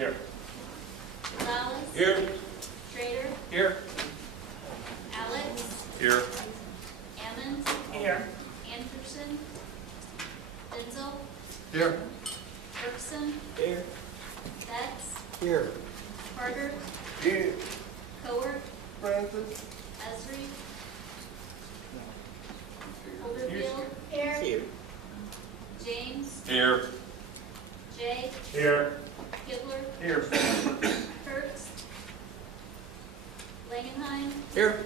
Here. Morales. Here. Schrader. Here. Alex. Here. Ammons. Here. Anderson. Denzel. Here. Bergson. Here. Betts. Here. Carter. Here. Cowart. Francis. Esri. Holderfield. Here. James. Here. Jay. Here. Kibler. Here. Kurtz. Langenheim. Here.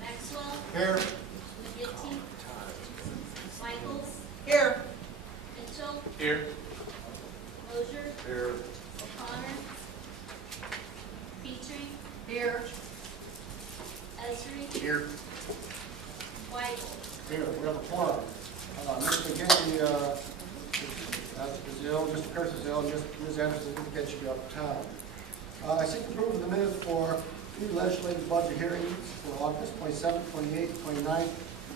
Maxwell. Here. McGinty. Michaels. Here. Mitchell. Here. Mosier. Here. O'Connor. Petrie. Here. Esri. Here. Weigel. Here, we have a quorum. Mr. McGinty is ill, Mr. Kurtz is ill, Ms. Anderson didn't get you up to town. I seek approval of the minutes for three legislative budget hearings for August 27th, 28th, 29th,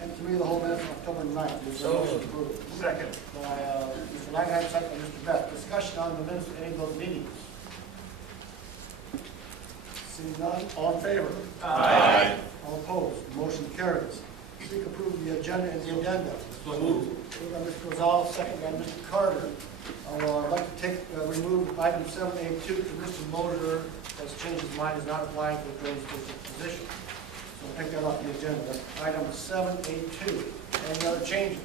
and committee of the whole minutes of October 9th. Is there a motion approved? Second. By Mr. Langham, second by Mr. Beck. Discussion on the minutes of any of those meetings. Seeing none, all in favor? Aye. All opposed? Motion carries. Seek approval of the agenda and the addenda. So moved. Moved by Mr. Gonzalez, second by Mr. Carter. I'd like to remove item 7A2 because Mr. Motor has changed his mind, is not applying for the drainage district position. So I'll take that off the agenda. That's item 7A2. Any other changes?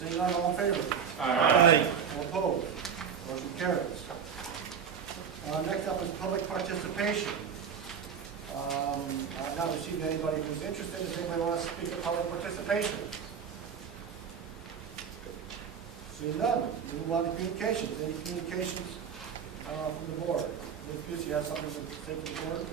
Seeing none, all in favor? Aye. All opposed? Motion carries. Next up is public participation. I've not received anybody who's interested. Does anybody want to speak at public participation? Seeing none, we move on to communications. Any communications from the board? Ms. Pierce, you have something to say to the board?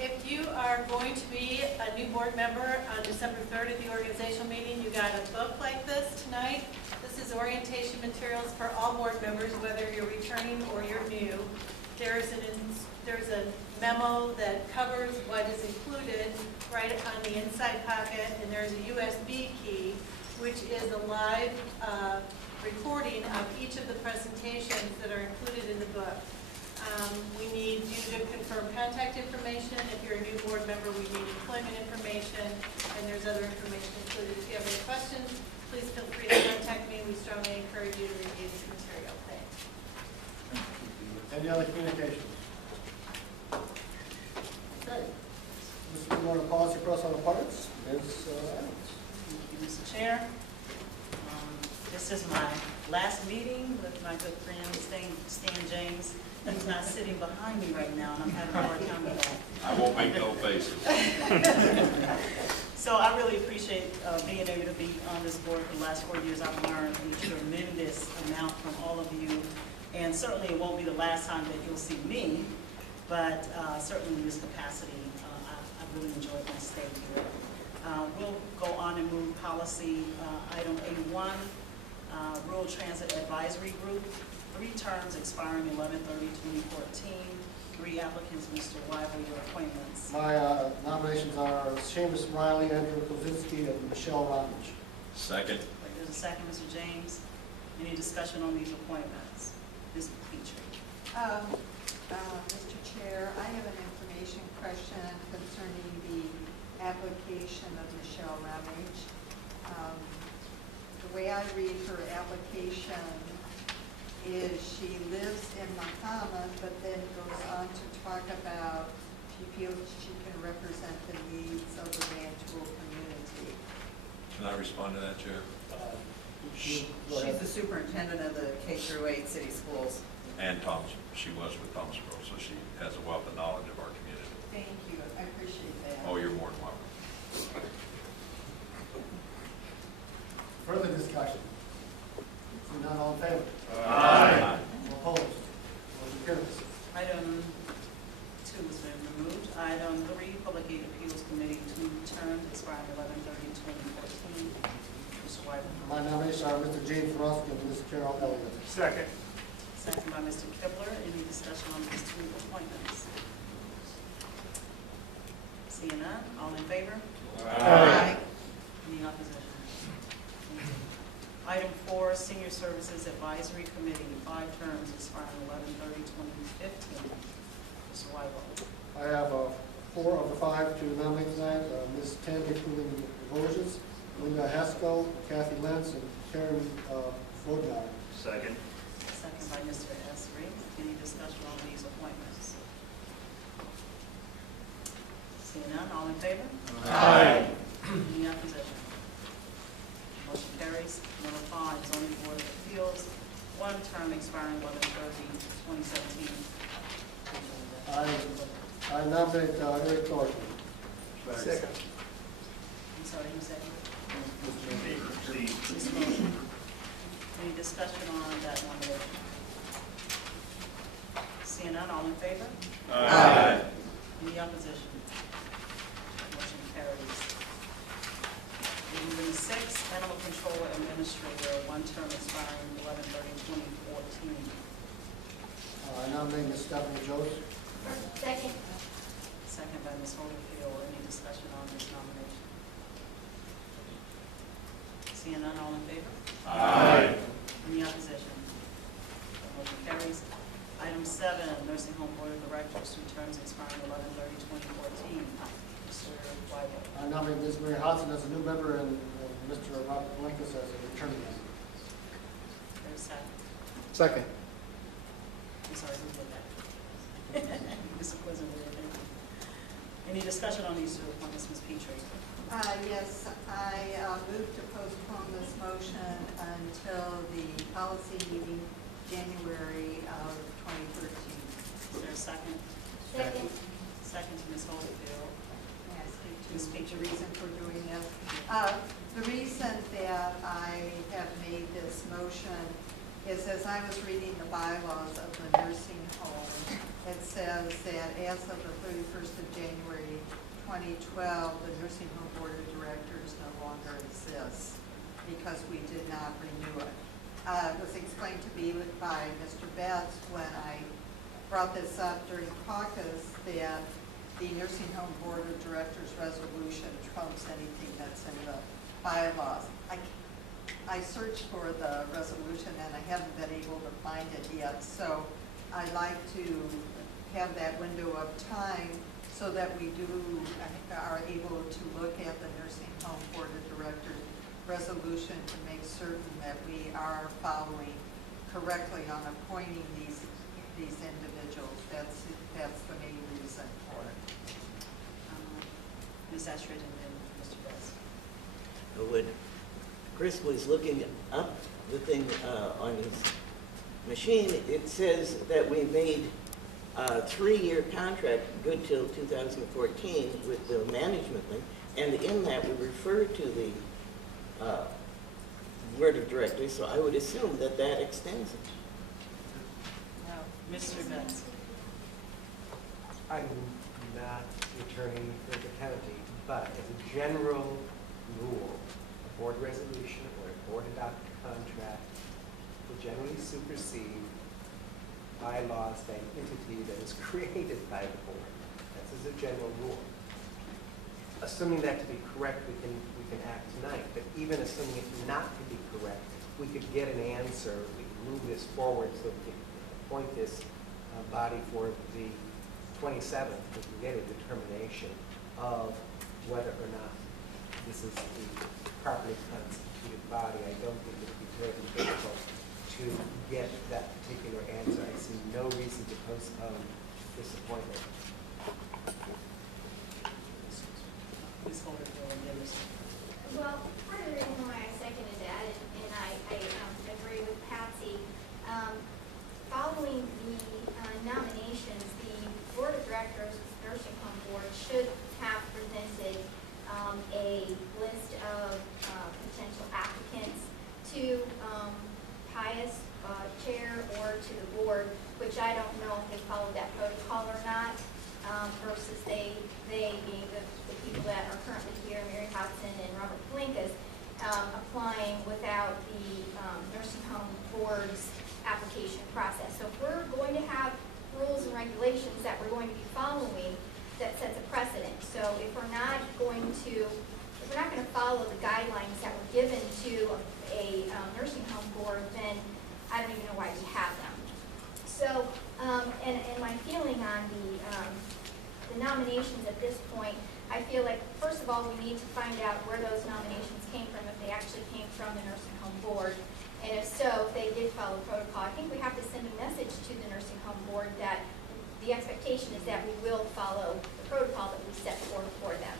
If you are going to be a new board member on December 3rd at the organizational meeting, you got a book like this tonight. This is orientation materials for all board members, whether you're returning or you're new. There's a memo that covers what is included right on the inside pocket, and there's a USB key, which is a live recording of each of the presentations that are included in the book. We need you to confirm contact information. If you're a new board member, we need employment information, and there's other information included. If you have any questions, please feel free to contact me. We strongly encourage you to review this material. Thanks. Any other communications? Okay. Mr. Moore, policy for us on the parts. Ms. Adams. Thank you, Mr. Chair. This is my last meeting with my good friend Stan James. He's not sitting behind me right now, and I'm having a hard time with that. I won't make no faces. So I really appreciate being able to be on this board for the last 4 years. I've learned a tremendous amount from all of you, and certainly it won't be the last time that you'll see me, but certainly in this capacity, I really enjoyed my stay here. We'll go on and move policy item 81, Rural Transit Advisory Group, 3 terms expiring 11/30/2014. 3 applicants, Mr. Weigel, your appointments. My nominations are Seamus Riley, Andrew Kozinski, and Michelle Rodnich. Second. There's a second, Mr. James. Any discussion on these appointments? Ms. Petrie. Mr. Chair, I have an information question concerning the application of Michelle Ramage. The way I read her application is she lives in Muhammad, but then goes on to talk about she feels she can represent the needs of the Rantoul community. Can I respond to that, Chair? She's She's the superintendent of the K-8 city schools. And Thomas, she was with Thomasville, so she has a wealth of knowledge of our community. Thank you, I appreciate that. Oh, you're more than welcome. Further discussion? Seeing none, all in favor? Aye. All opposed? Motion carries. Item 2 has been removed. Item 3, Public Aid Appeals Committee, 2 terms expiring 11/30/2014. Mr. Weigel. My nominations are Mr. James Ruskin and Ms. Carol Elliott. Second. Second by Mr. Kibler. Any discussion on these 2 appointments? Seeing none, all in favor? Aye. Any opposition? Thank you. Item 4, Senior Services Advisory Committee, 5 terms expiring 11/30/2015. Mr. Wyble. I have 4 of the 5 to nominate tonight. Ms. Tammy Cooling Voges, Linda Haskell, Kathy Lentz, and Karen Fodnar. Second. Second by Mr. Esri. Any discussion on these appointments? Seeing none, all in favor? Aye. Any opposition? Motion carries. Number 5, Zoning Board of Appeals, 1 term expiring 11/30/2017. I nominate Eric Thornton. Second. I'm sorry, who seconded? Steve. Ms. Motion. Any discussion on that nomination? Seeing none, all in favor? Aye. Any opposition? Motion carries. Item 6, Animal Control Administrator, 1 term expiring 11/30/2014. I nominate Ms. Stephanie Jones. Second. Second by Ms. Holyfield. Any discussion on this nomination? Seeing none, all in favor? Aye. Any opposition? Motion carries. Item 7, Nursing Home Board of Directors, 2 terms expiring 11/30/2014. Mr. Wyble. I nominate Ms. Mary Hodson as a new member and Mr. Robert Blinkus as a returning member. There's a second. Second. I'm sorry, who did that? Mr. Quizzle, thank you. Any discussion on these 2 appointments, Ms. Petrie? Yes, I move to postpone this motion until the policy meeting January of 2013. Is there a second? Second. Second to Ms. Holyfield. May I speak to Ms. Petrie. the reason for doing this? The reason that I have made this motion is as I was reading the bylaws of the nursing home, it says that as of the 31st of January 2012, the Nursing Home Board of Directors no longer exists because we did not renew it. It was explained to me by Mr. Betts when I brought this up during caucus that the Nursing Home Board of Directors resolution trumps anything that's in the bylaws. I searched for the resolution and I haven't been able to find it yet, so I'd like to have that window of time so that we are able to look at the Nursing Home Board of Directors resolution to make certain that we are following correctly on appointing these individuals. That's the main reason for it. Ms. Ashford and then Mr. Betts. When Chris was looking up the thing on his machine, it says that we made a 3-year contract good till 2014 with the management link, and in that we refer to the board of directors, so I would assume that that extends it. No. Mr. Betts. I'm not returning for the county, but as a general rule, a board resolution or a board adopted contract will generally supersede bylaws by an entity that is created by the board. That's as a general rule. Assuming that to be correct, we can act tonight, but even assuming it not to be correct, we could get an answer, we could move this forward so we can appoint this body for the 27th, we can get a determination of whether or not this is the properly constituted body. I don't think it would be terribly difficult to get that particular answer. I see no reason to postpone this appointment. Ms. Holyfield and then Mr. Well, part of the reason why I seconded that, and I agree with Patsy, following the nominations, the Board of Directors of the Nursing Home Board should have presented a list of potential applicants to Pius Chair or to the board, which I don't know if they followed that protocol or not, versus they being the people that are currently here, Mary Hudson and Robert Blinkus, applying without the nursing home board's application process. So if we're going to have rules and regulations that we're going to be following, that sets a precedent. So if we're not going to follow the guidelines that were given to a nursing nominations at this point, I feel like, first of all, we need to find out where those nominations came from, if they actually came from the nursing home board. And if so, if they did follow protocol, I think we have to send a message to the nursing home board that the expectation is that we will follow the protocol that we set forth for them.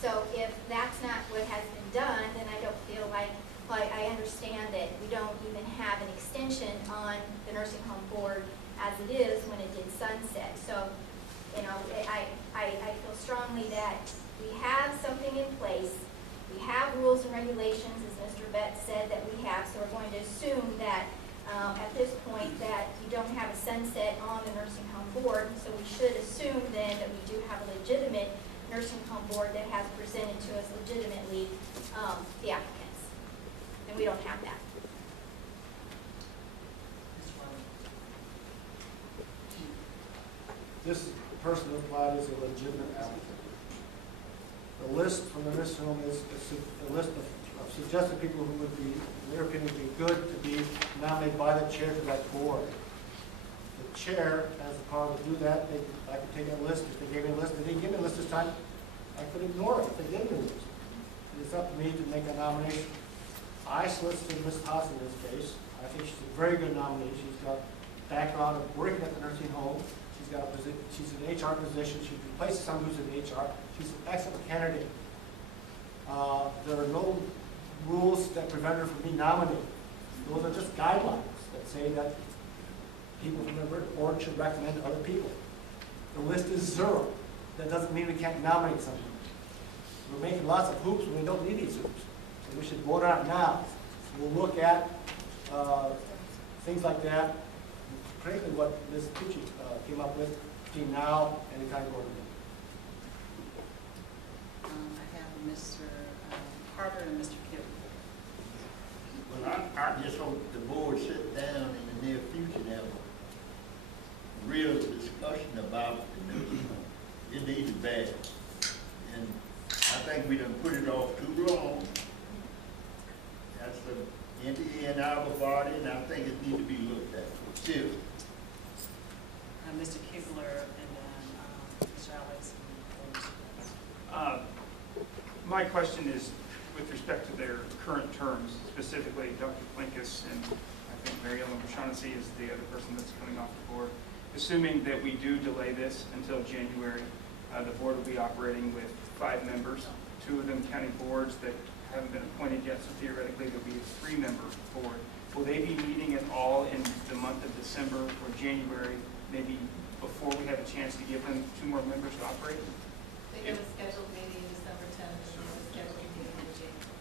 So if that's not what has been done, then I don't feel like I understand that we don't even have an extension on the nursing home board as it is when it did sunset. So, you know, I feel strongly that we have something in place. We have rules and regulations, as Mr. Betts said, that we have. So we're going to assume that at this point that we don't have a sunset on the nursing home board. So we should assume then that we do have a legitimate nursing home board that has presented to us legitimately the applicants. And we don't have that. This person who applied is a legitimate applicant. The list from the nursing home is a list of suggested people who would be, in their opinion, be good to be nominated by the chair to that board. The chair has the power to do that. I could take a list. If they gave me a list, they didn't give me a list this time, I could ignore it if they gave me a list. It is up to me to make a nomination. I solicited Ms. Haas in this case. I think she's a very good nominee. She's got background of working at the nursing home. She's got a position. She's in an HR position. She replaces someone who's in HR. She's an excellent candidate. There are no rules that prevent her from being nominated. Those are just guidelines that say that people from the board should recommend to other people. The list is 0. That doesn't mean we can't nominate someone. We're making lots of hoops when we don't need these hoops. So we should vote on it now. We'll look at things like that, particularly what Ms. Pucci came up with between now and the time board meeting. I have Mr. Carter and Mr. Kibble. Well, I just hope the board sit down in the near future and have a real discussion about the nursing home. It needs it bad. And I think we done put it off too long. That's the end of our body, and I think it needs to be looked at seriously. Mr. Kibler and then Mr. Alex. My question is with respect to their current terms, specifically Dr. Plinkus and I think Mary Ellen O'Shaughnessy is the other person that's coming off the board. Assuming that we do delay this until January, the board will be operating with 5 members, 2 of them county boards that haven't been appointed yet, so theoretically there'll be a 3-member board. Will they be meeting at all in the month of December or January, maybe before we have a chance to give them 2 more members to operate? They have a scheduled meeting December 10th, and they have a scheduled meeting in January.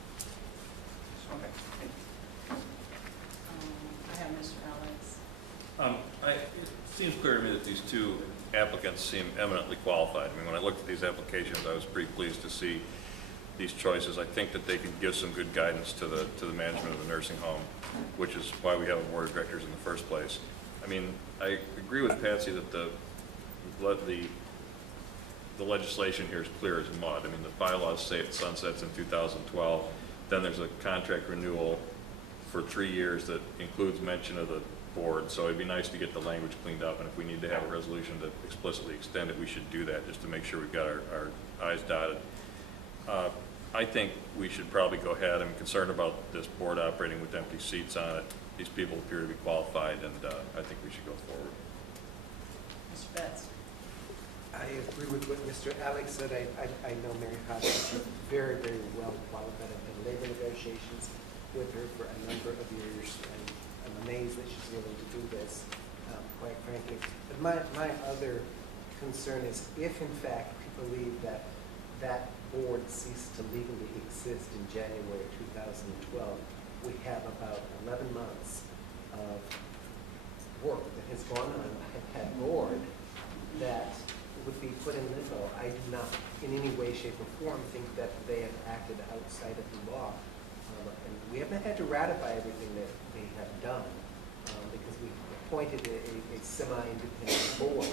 Okay, thank you. I have Mr. Alex. It seems clear to me that these 2 applicants seem eminently qualified. I mean, when I looked at these applications, I was pretty pleased to see these choices. I think that they can give some good guidance to the management of the nursing home, which is why we have a board of directors in the first place. I mean, I agree with Patsy that the legislation here is clear as mud. I mean, the bylaws say it sunsets in 2012. Then there's a contract renewal for 3 years that includes mention of the board. So it'd be nice to get the language cleaned up, and if we need to have a resolution to explicitly extend it, we should do that just to make sure we've got our I's dotted. I think we should probably go ahead. I'm concerned about this board operating with empty seats on it. These people appear to be qualified, and I think we should go forward. Mr. Betts. I agree with what Mr. Alex said. I know Mary Hodges is very, very well qualified. I've been labor negotiations with her for a number of years, and I'm amazed that she's willing to do this, quite frankly. But my other concern is if, in fact, we believe that that board ceased to legally exist in January 2012, we have about 11 months of work that has gone on at that board that would be put in limbo. I do not, in any way, shape, or form, think that they have acted outside of the law. And we haven't had to ratify everything that they have done because we appointed a semi-independent board.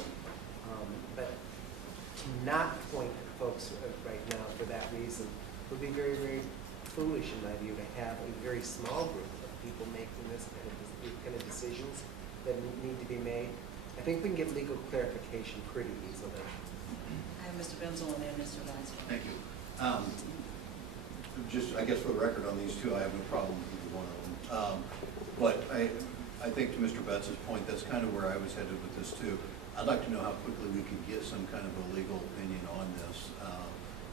But to not appoint folks right now for that reason would be very, very foolish in my view to have a very small group of people making this kind of decisions that need to be made. I think we can get legal clarification pretty easily. I have Mr. Benzel and then Mr. Lansford. Thank you. Just, I guess for the record on these two, I have no problem with either one of them. But I think to Mr. Betts' point, that's kind of where I was headed with this too. I'd like to know how quickly we could get some kind of a legal opinion on this.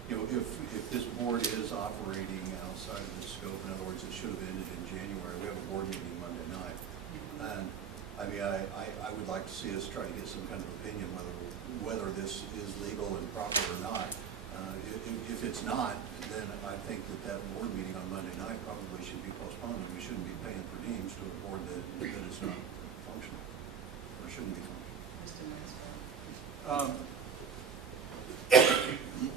You know, if this board is operating outside of the scope, in other words, it should have ended in January. We have a board meeting Monday night. And I mean, I would like to see us try to get some kind of opinion whether this is legal and proper or not. If it's not, then I think that board meeting on Monday night probably should be postponed, and we shouldn't be paying per diems to a board that is not functional, or shouldn't be functional. Mr. Lansford.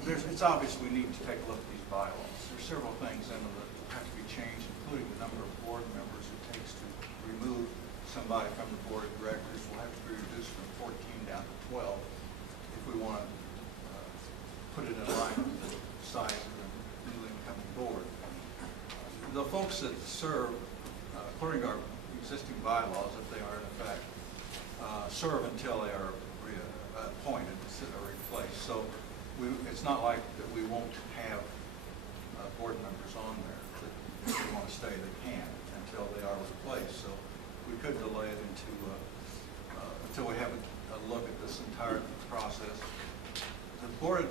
It's obvious we need to take a look at these bylaws. There's several things in them that have to be changed, including the number of board members it takes to remove somebody from the board of directors. Will have to be reduced from 14 down to 12 if we want to put it in line with the size of the newly incoming board. The folks that serve, according to our existing bylaws, if they are in effect, serve until they are appointed or replaced. So it's not like that we won't have board members on there that if they want to stay, they can until they are replaced. So we could delay it until we have a look at this entire process. The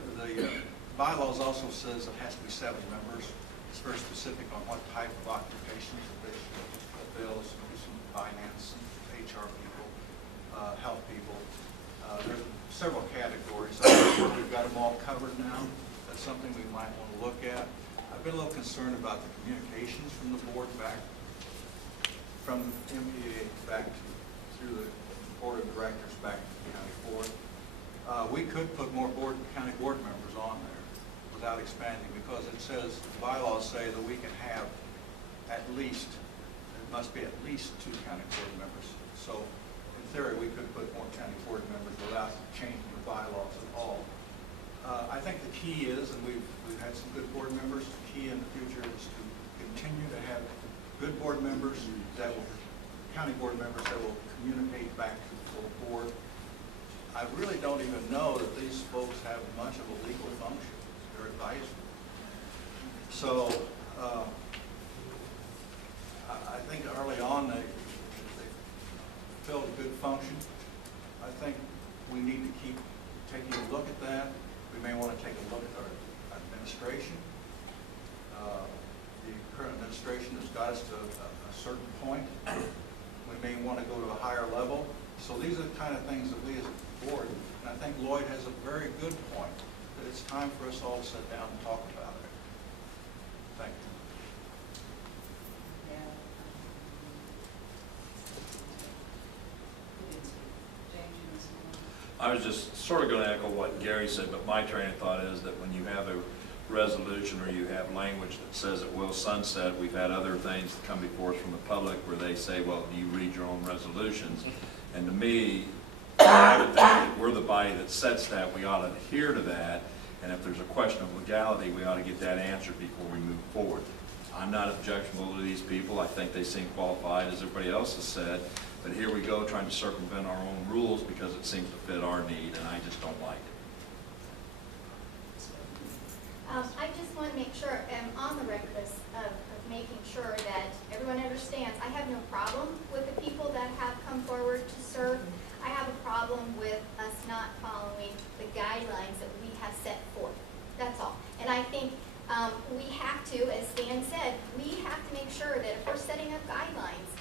bylaws also says it has to be 7 members. It's very specific on what type of occupations that they should fulfill. So there's some finance, some HR people, health people. There's several categories. I think we've got them all covered now. That's something we might want to look at. I've been a little concerned about the communications from the board back, from the MPA back through the board of directors back to the county board. We could put more county board members on there without expanding, because it says, the bylaws say that we can have at least, it must be at least 2 county board members. So in theory, we could put more county board members without changing the bylaws at all. I think the key is, and we've had some good board members, the key in the future is to continue to have good board members that will, county board members that will communicate back to the full board. I really don't even know that these folks have much of a legal function. They're advisory. So I think early on they filled a good function. I think we need to keep taking a look at that. We may want to take a look at our administration. The current administration has got us to a certain point. We may want to go to a higher level. So these are the kind of things that we as a board, and I think Lloyd has a very good point, that it's time for us all to sit down and talk about it. Thank you. I was just sort of going to echo what Gary said, but my train of thought is that when you have a resolution or you have language that says it will sunset, we've had other things that come before us from the public where they say, well, do you read your own resolutions? And to me, I would think that we're the body that sets that. We ought to adhere to that. And if there's a question of legality, we ought to get that answered before we move forward. I'm not objectionable to these people. I think they seem qualified, as everybody else has said. But here we go trying to circumvent our own rules because it seems to fit our need, and I just don't like it. I just want to make sure, on the record of making sure that everyone understands, I have no problem with the people that have come forward to serve. I have a problem with us not following the guidelines that we have set forth. That's all. And I think we have to, as Stan said, we have to make sure that if we're setting up guidelines,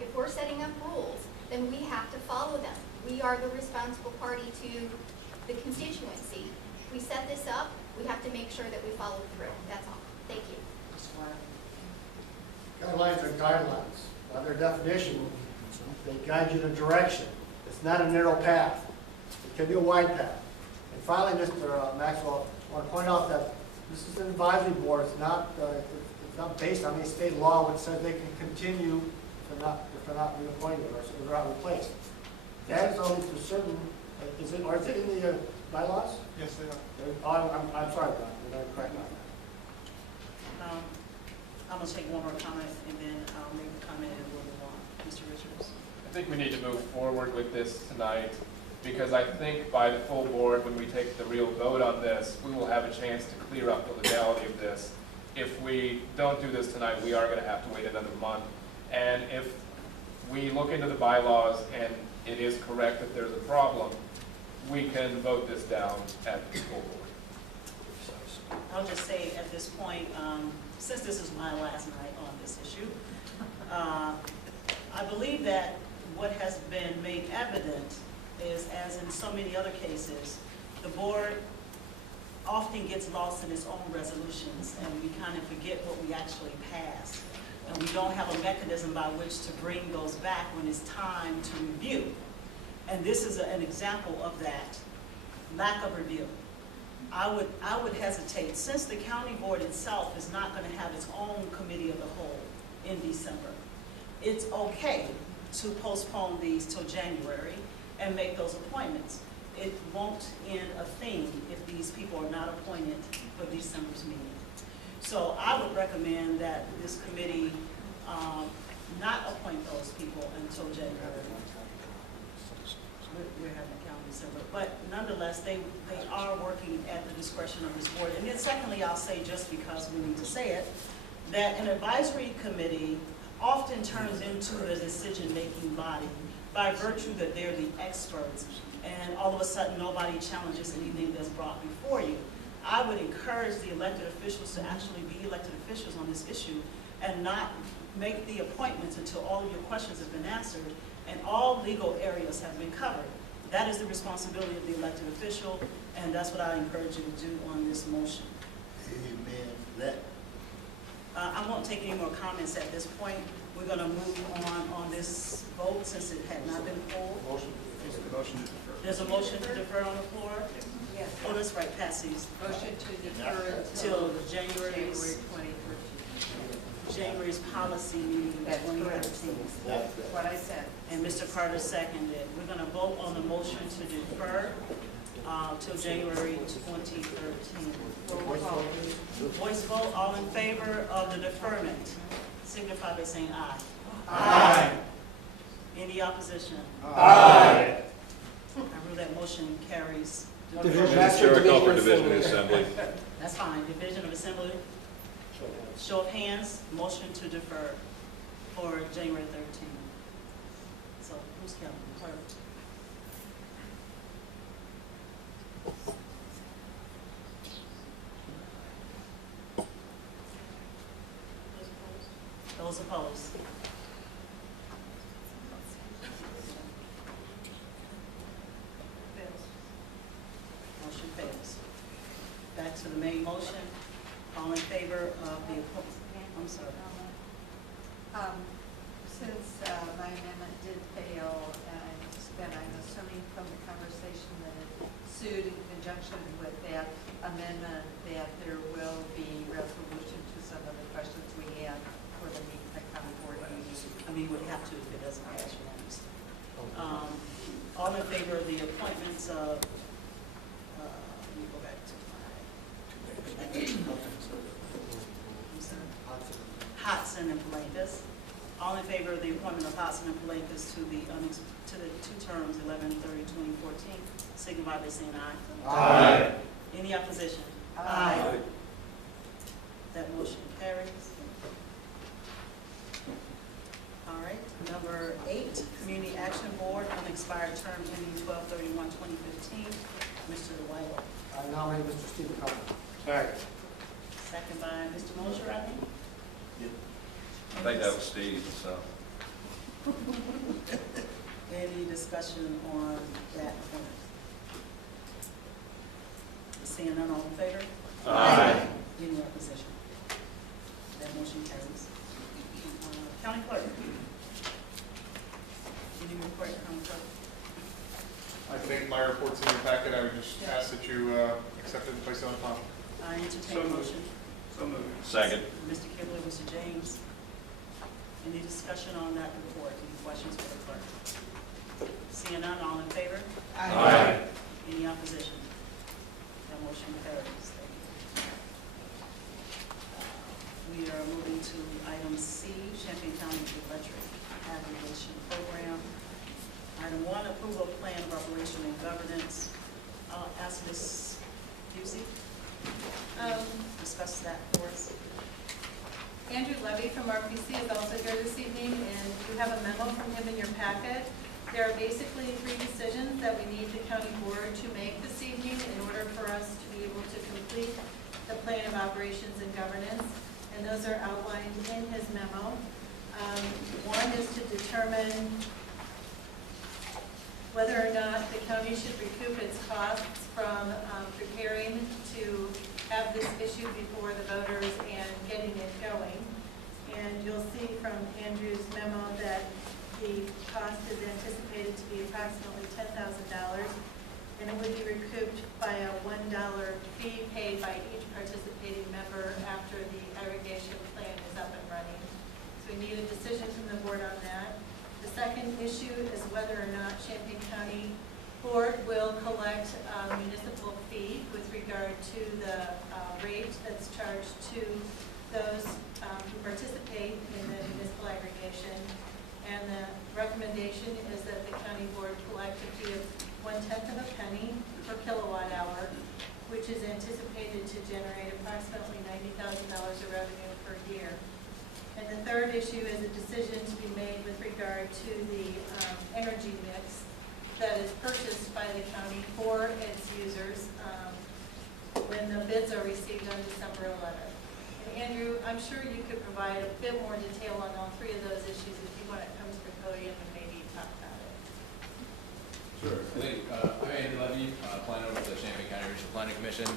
if we're setting up rules, then we have to follow them. We are the responsible party to the constituency. If we set this up, we have to make sure that we follow through. That's all. Thank you. Guidelines are guidelines. By their definition, they guide you in a direction. It's not a narrow path. It can be a wide path. And finally, Mr. Maxwell, I want to point out that this is an advisory board. It's not based on any state law which says they can continue if they're not reappointed or if they're not replaced. That is only for certain. Is it in the bylaws? Yes, they I'm are. sorry, Don. You're not correct on that. I'm going to take one more comment, and then I'll make a comment and we'll move on. Mr. Richards? I think we need to move forward with this tonight. because I think by the full board, when we take the real vote on this, we will have a chance to clear up the legality of this. If we don't do this tonight, we are going to have to wait another month. And if we look into the bylaws and it is correct that there's a problem, we can vote this down at the full board. I'll just say at this point, since this is my last night on this issue, I believe that what has been made evident is, as in so many other cases, the board often gets lost in its own resolutions, and we kind of forget what we actually passed. And we don't have a mechanism by which to bring those back when it's time to review. And this is an example of that, lack of review. I would hesitate, since the county board itself is not going to have its own committee of the whole in December, it's okay to postpone these till January and make those appointments. It won't end a thing if these people are not appointed for December's meeting. So I would recommend that this committee not appoint those people until January. We're having a county December, but nonetheless, they are working at the discretion of this board. And then secondly, I'll say, just because we need to say it, that an advisory committee often turns into the decision-making body by virtue that they're the experts, and all of a sudden nobody challenges anything that's brought before you. I would encourage the elected officials to actually be elected officials on this issue and not make the appointments until all of your questions have been answered and all legal areas have been covered. That is the responsibility of the elected official, and that's what I encourage you to do on this motion. Amen. That. I won't take any more comments at this point. We're going to move on this vote since it had not been pulled. Motion to defer. There's a motion to defer on the floor? Yes. Oh, that's right, Patsy's. Motion to defer Till until January's 2013. January's policy meeting in That's correct. 2013. That's what I said. And Mr. Carter seconded. We're going to vote on the motion to defer till January 2013. Roll call. Voice vote, all in favor of the deferment, signify by saying aye. Aye. Any opposition? Aye. I rule that motion carries. Madam Chair, I call for division of the assembly. That's fine. Division of Assembly. Show of hands, motion to defer for January 13th. So who's counting? Clerk. Those opposed? Motion fails. Back to the main motion. All in favor of the, I'm sorry. Since my amendment did fail, then I'm assuming from the conversation that ensued in conjunction with that amendment that there will be resolution to some of the questions we had for the county board meeting. I mean, we have to if it doesn't pass unanimously. All in favor of the appointments of, let me go back to my, I'm sorry. Hodson and Palankas. All in favor of the appointment of Hodson and Palankas to the two terms, 11/30/2014, signify by saying aye. Aye. Any opposition? Aye. That motion carries. All right, number 8, Community Action Board, unexpired term ending 12/31/2015. Mr. White. I nominate Mr. Stephen Carter. Second. Second by Mr. Mosher, I think. I think that was Steve, so. Any discussion on that point? Seeing none, all in favor? Aye. Any opposition? That motion carries. County Clerk. Any report, County Clerk? I think my report's in your packet. I would just ask that you accept it and place it on file. I entertain So a moved. motion. So moved. Second. Mr. Kibble, Mr. James. Any discussion on that report? Any questions for the clerk? Seeing none, all in favor? Aye. Any opposition? That motion carries. Thank you. We are moving to item C, Champaign County Electric Aggregation Program. Item 1, approval of plan of operation and governance. I'll ask Ms. Busey to discuss that for us. Andrew Levy from RPC is also here this evening, and you have a memo from him in your packet. There are basically 3 decisions that we need the county board to make this evening in order for us to be able to complete the plan of operations and governance, and those are outlined in his memo. One is to determine whether or not the county should recoup its costs from preparing to have this issued before the voters and getting it going. And you'll see from Andrew's memo that the cost is anticipated to be approximately $10,000, and it would be recouped by a $1 fee paid by each participating member after the irrigation plan is up and running. So we need a decision from the board on that. The second issue is whether or not Champaign County Board will collect a municipal fee with regard to the rate that's charged to those who participate in the municipal aggregation. And the recommendation is that the county board collect a fee of 1/10 of a penny per kilowatt hour, which is anticipated to generate approximately $90,000 of revenue per year. And the third issue is a decision to be made with regard to the energy mix that is purchased by the county for its users when the bids are received on December 11th. And Andrew, I'm sure you could provide a bit more detail on all 3 of those issues if you want to come to the podium and maybe talk about it. Sure. I think I'm Andrew Levy, planner with the Champaign County Regional Planning Commission.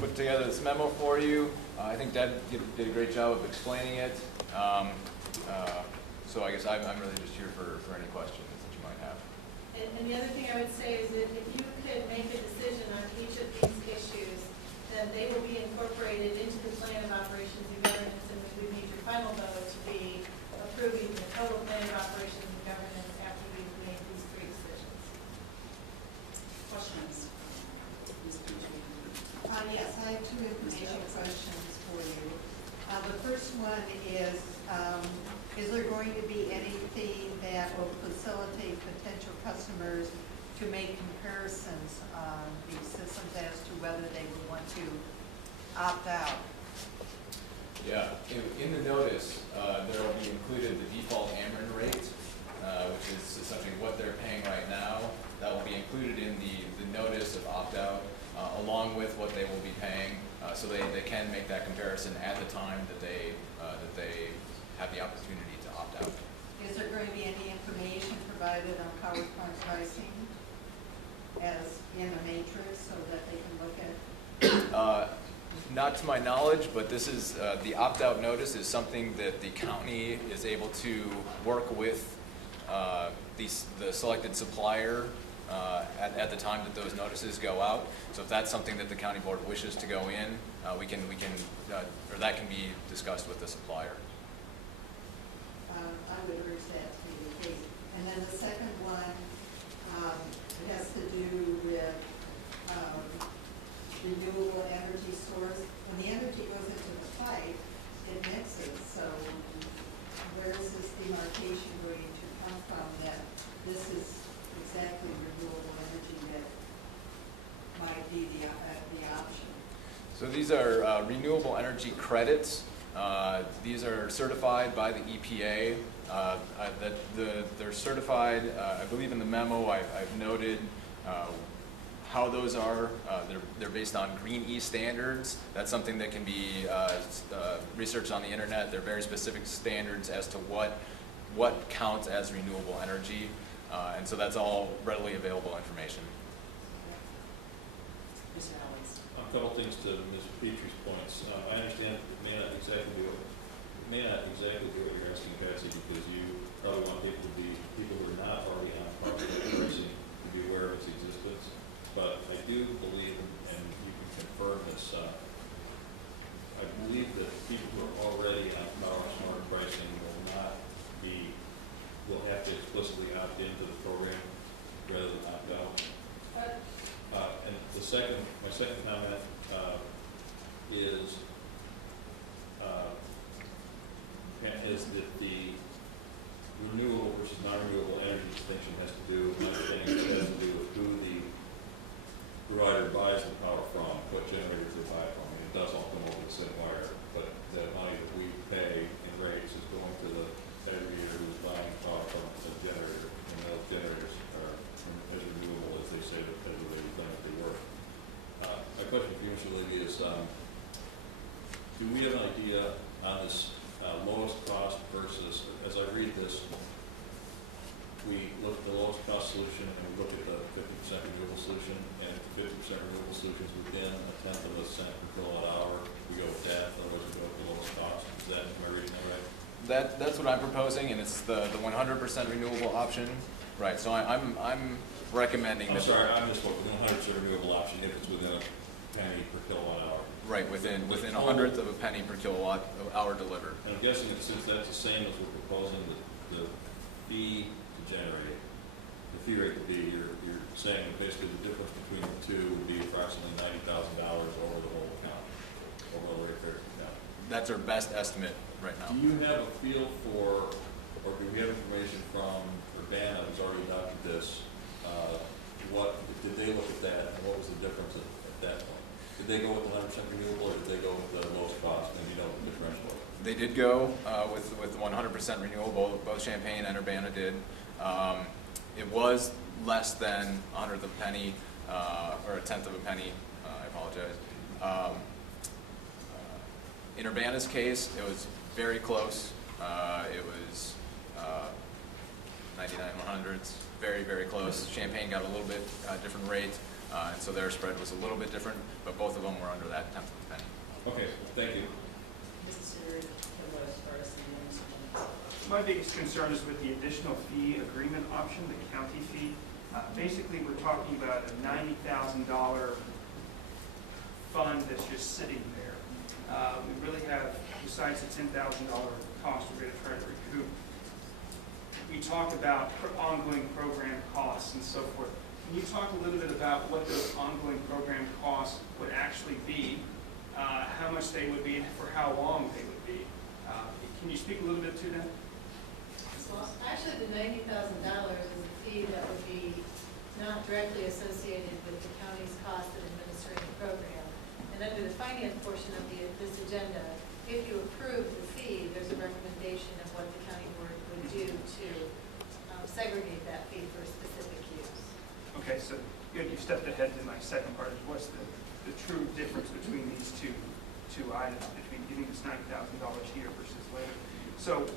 Put together this memo for you. I think Deb did a great job of explaining it. So I guess I'm really just here for any questions that you might have. And the other thing I would say is that if you could make a decision on each of these issues, then they will be incorporated into the plan of operations and governance, and we would need your final vote to be approving the total plan of operations and governance after we've made these 3 decisions. Questions? Ms. Busey? Yes, I have 2 information questions for you. The first one is there going to be anything that will facilitate potential customers to make comparisons on these systems as to whether they would want to opt out? Yeah, in the notice, there will be included the default Ameren rate, which is essentially what they're paying right now. That will be included in the notice of opt-out, along with what they will be paying, so they can make that comparison at the time that they have the opportunity to opt out. Is there going to be any information provided on power plant pricing as in a matrix so that they can look at? Not to my knowledge, but this is, the opt-out notice is something that the county is able to work with the selected supplier at the time that those notices go out. So if that's something that the county board wishes to go in, we can or that can be discussed with the supplier. I would urge that to be the case. And then the second one, it has to do with renewable energy source. When the energy goes into the pipe, it mixes. So where is this demarcation going to come from that this is exactly renewable energy that might be the option? So these are renewable energy credits. These are certified by the EPA. They're certified, I believe in the memo I've noted how those are. They're based on Green E standards. That's something that can be researched on the internet. They're very specific standards as to what counts as renewable energy. And so that's all readily available information. Mr. Alex? A couple things to Ms. Petrie's points. I understand it may not exactly be what you're asking, Patsy, because you probably want people who are not already on power pricing to be aware of its existence. But I do believe, and you can confirm this, I believe that people who are already on power smart pricing will have to explicitly opt into the program rather than opt out. And my second comment is that the renewable versus non-renewable energy distinction has to do not Mr. Levy, is, do we have an idea on this lowest cost versus, as I read this, we look at the lowest cost solution and we look at the 50% renewable solution, and if the 50% renewable solution is within a tenth of a cent per kilowatt hour, we go with that, otherwise we go with the lowest cost. Is that, am I reading that right? That's what I'm proposing, and it's the 100% renewable option. Right, so I'm recommending I'm that. sorry, I misspoke. 100% renewable option if it's within a penny per kilowatt hour. Right, within a hundredth of a penny per kilowatt hour delivered. And I'm guessing that since that's the same as we're proposing, the fee to generate, the fee rate to be, you're saying that basically the difference between the two would be approximately $90,000 over the whole account, over the rate period of account. That's our best estimate right now. Do you have a feel for, or do we have information from Urbana, who's already adopted this? What did they look at that, and what was the difference at that point? Did they go with 100% renewable, or did they go with the lowest cost, and you know the differential? They did go with 100% renewable. Both Champaign and Urbana did. It was less than a hundredth of a penny, or a tenth of a penny. I apologize. In Urbana's case, it was very close. It was 99 100ths, very, very close. Champaign got a little bit different rate, and so their spread was a little bit different, but both of them were under that tenth of a penny. Okay, thank you. My biggest concern is with the additional fee agreement option, the county fee. Basically, we're talking about a $90,000 fund that's just sitting there. We really have, besides the $10,000 cost we're going to try to recoup, we talk about ongoing program costs and so forth. Can you talk a little bit about what those ongoing program costs would actually be, how much they would be, and for how long they would be? Can you speak a little bit to that? Well, actually, the $90,000 is a fee that would be not directly associated with the county's cost of administering the program. And under the finance portion of this agenda, if you approve the fee, there's a recommendation of what the county board would do to segregate that fee for specific use. Okay, so good, you stepped ahead to my second part, is what's the true difference between these two items, between giving this $90,000 here versus later? So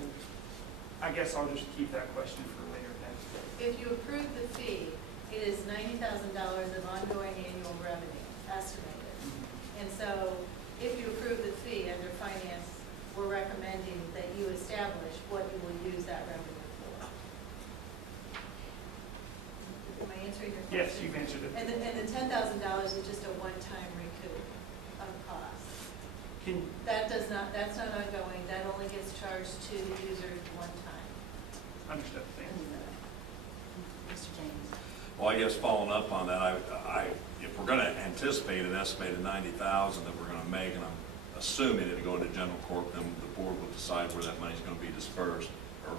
I guess I'll just keep that question for later then. If you approve the fee, it is $90,000 of ongoing annual revenue estimated. And so if you approve the fee under finance, we're recommending that you establish what you will use that revenue for. Am I answering your question? Yes, you've answered it. And the $10,000 is just a one-time recoup of costs. That's not ongoing, that only gets charged to the user one time. Understood, thank you. Mr. James. Well, I guess following up on that, if we're going to anticipate an estimated 90,000 that we're going to make, and I'm assuming it'll go into general corp, then the board will decide where that money's going to be dispersed, or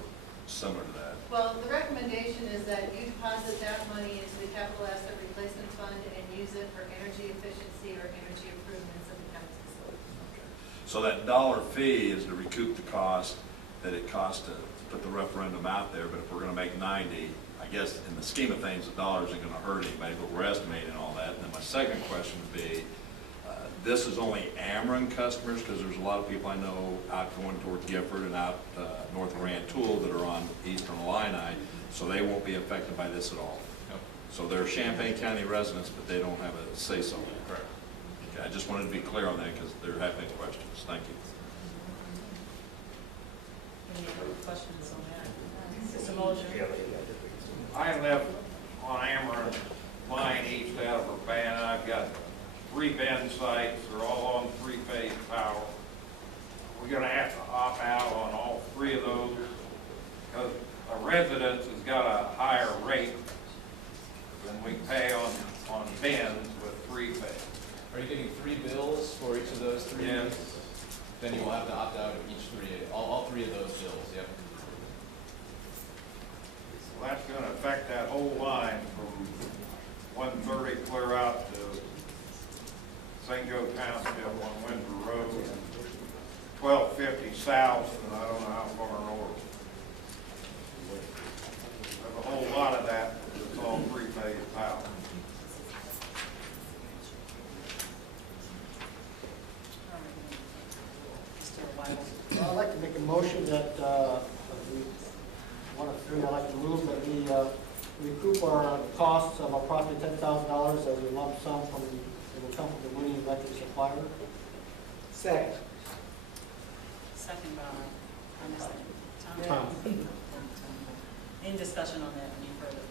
similar to that. Well, the recommendation is that you deposit that money into the capital asset replacement fund and use it for energy efficiency or energy improvements of the county's facilities. Okay. So that dollar fee is to recoup the cost that it costs to put the referendum out there, but if we're going to make 90, I guess in the scheme of things, the dollars isn't going to hurt anybody, but we're estimating all that. And then my second question would be, this is only Ameren customers, because there's a lot of people I know out going toward Gifford and out north of Rantoul that are on Eastern Illini, so they won't be affected by this at all. Nope. So they're Champaign County residents, but they don't have a say-so. Correct. Okay, I just wanted to be clear on that, because there have been questions. Thank you. Any other questions on that? Mr. Moser? I live on Ameren line east out of Urbana. I've got 3 bin sites. They're all on 3-phase power. We're going to have to opt out on all 3 of those because a residence has got a higher rate than we pay on bins with 3-phase. Are you getting 3 bills for each of those 3? Yes. Then you will have to opt out of each 3, all 3 of those bills, yep. So that's going to affect that whole line from 130 clear out to St. Joe Township on Windsor Road, and 1250 south, and I don't know how far north. There's a whole lot of that that's all 3-phase power. recoup our costs of approximately $10,000 as a lump sum from, it will come from the winning electric supplier. Second. Second by, I missed that. Tom. Any discussion on that any further?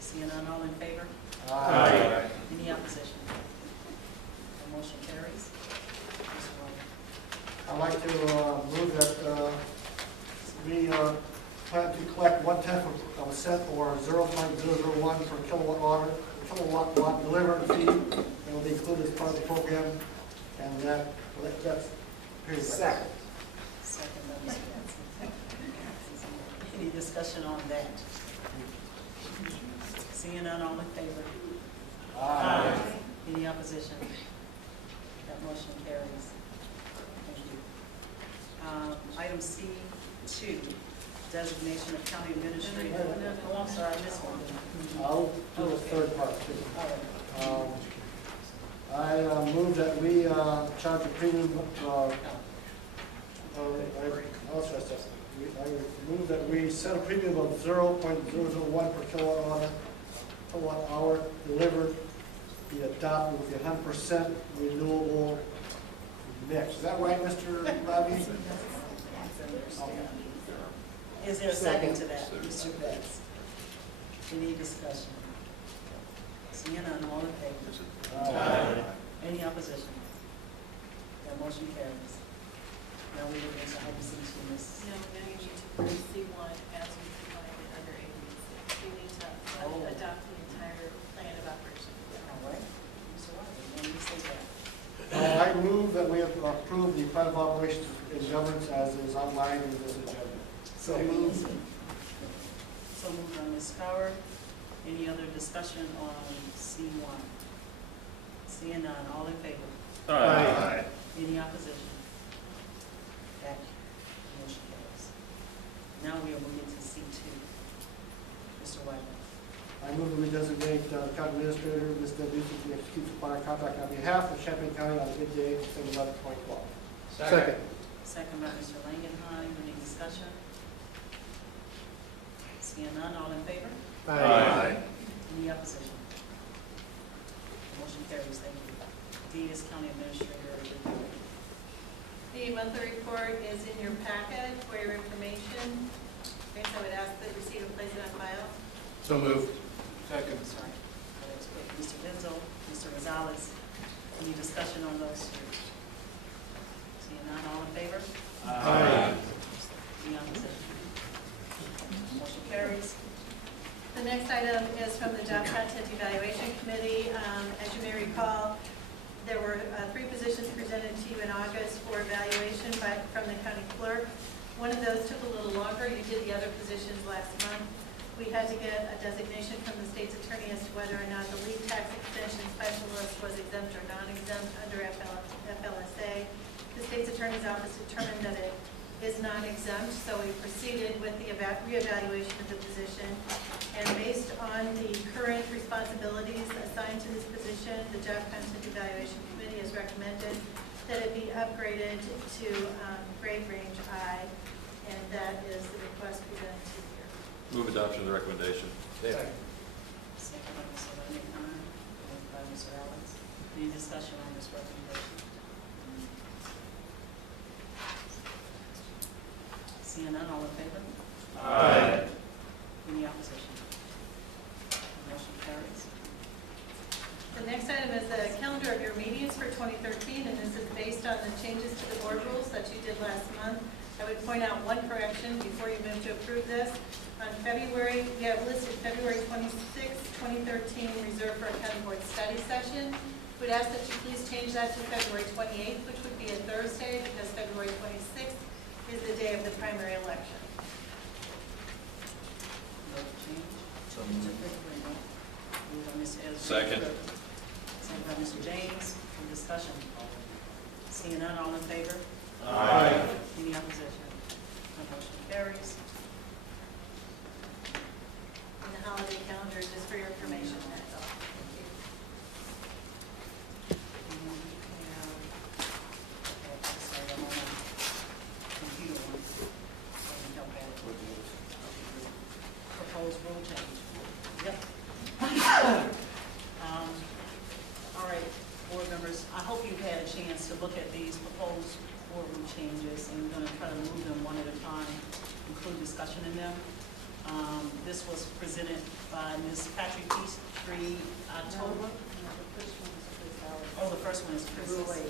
Seeing none, all in favor? Aye. Any opposition? The motion carries. Mr. White. I'd like to move that we plan to collect 1/10 of a cent or 0.001 per kilowatt delivered fee that will be included as part of the program, and that's period. Second. Second by Mr. Benson. Any discussion on that? Seeing none, all in favor? Aye. Any opposition? That motion carries. Thank you. Item C2, designation of county administrator. Oh, I'm sorry, I missed one. I'll do the third part too. I move that we charge a premium, I move that we set a premium of 0.001 per kilowatt hour delivered, be adopted with the 100% renewable mix. Is that right, Mr. Labby? Is there a second to that, Mr. Betts? Any discussion? Seeing none, all in favor? Aye. Any opposition? That motion carries. Now we will into item C2, Ms. No, now you need to approve C1 as we provide in other agencies. You need to adopt the entire plan of operation. All right. Mr. Wiley, when you say that. I move that we approve the plan of operations and governance as is outlined in this agenda. So moved. So moved by Ms. Coward. Any other discussion on C1? Seeing none, all in favor? Aye. Any opposition? That motion carries. Now we are moving to C2. Mr. White. I move that we designate county administrator, Ms. Debbie, to execute supplier contract on behalf of Champaign County on midday, December 11, 2012. Second. Second by Mr. Langenheim. Any discussion? Seeing none, all in favor? Aye. Any opposition? Motion carries. Thank you. D is county administrator review. The monthly report is in your packet for your information. Okay, so I would ask that you receive and place it on file. So moved. Second. Sorry. Mr. Benzel, Mr. Rosales. Any discussion on those two? Seeing none, all in favor? Aye. Any opposition? Motion carries. The next item is from the Job Content Evaluation Committee. As you may recall, there were 3 positions presented to you in August for evaluation from the county clerk. One of those took a little longer. You did the other positions last month. We had to get a designation from the state's attorney as to whether or not the lead tax extension specialist was exempt or non-exempt under FLSA. The state's attorney's office determined that it is non-exempt, so we proceeded with the reevaluation of the position. And based on the current responsibilities assigned to this position, the Job Content Evaluation Committee has recommended that it be upgraded to grade range I, and that is the request presented to you here. Move adoption of the recommendation. Second. Second by Mr. Langenheim, moved by Mr. Alex. Any discussion on this recommendation? Seeing none, all in favor? Aye. Any opposition? Motion carries. The next item is the calendar of your meetings for 2013, and this is based on the changes to the board rules that you did last month. I would point out one correction before you move to approve this. On February, we have listed February 26, 2013, reserved for a county board study session. We'd ask that you please change that to February 28th, which would be a Thursday, because February 26th is the day of the primary election. No change? So moved. Moved by Mr. Ezra. Second. Second by Mr. James. Any discussion? Seeing none, all in favor? Aye. Any opposition? The motion carries. And the holiday calendar, just for your information, that's all. Thank you. Sorry, I'm on my computer one. Proposed rule change. All right, board members, I hope you've had a chance to look at these proposed boardroom changes, and we're going to try to move them one at a time, include discussion in them. This was presented by Ms. Patrick Peachtree, October. Oh, the first one is Chris's.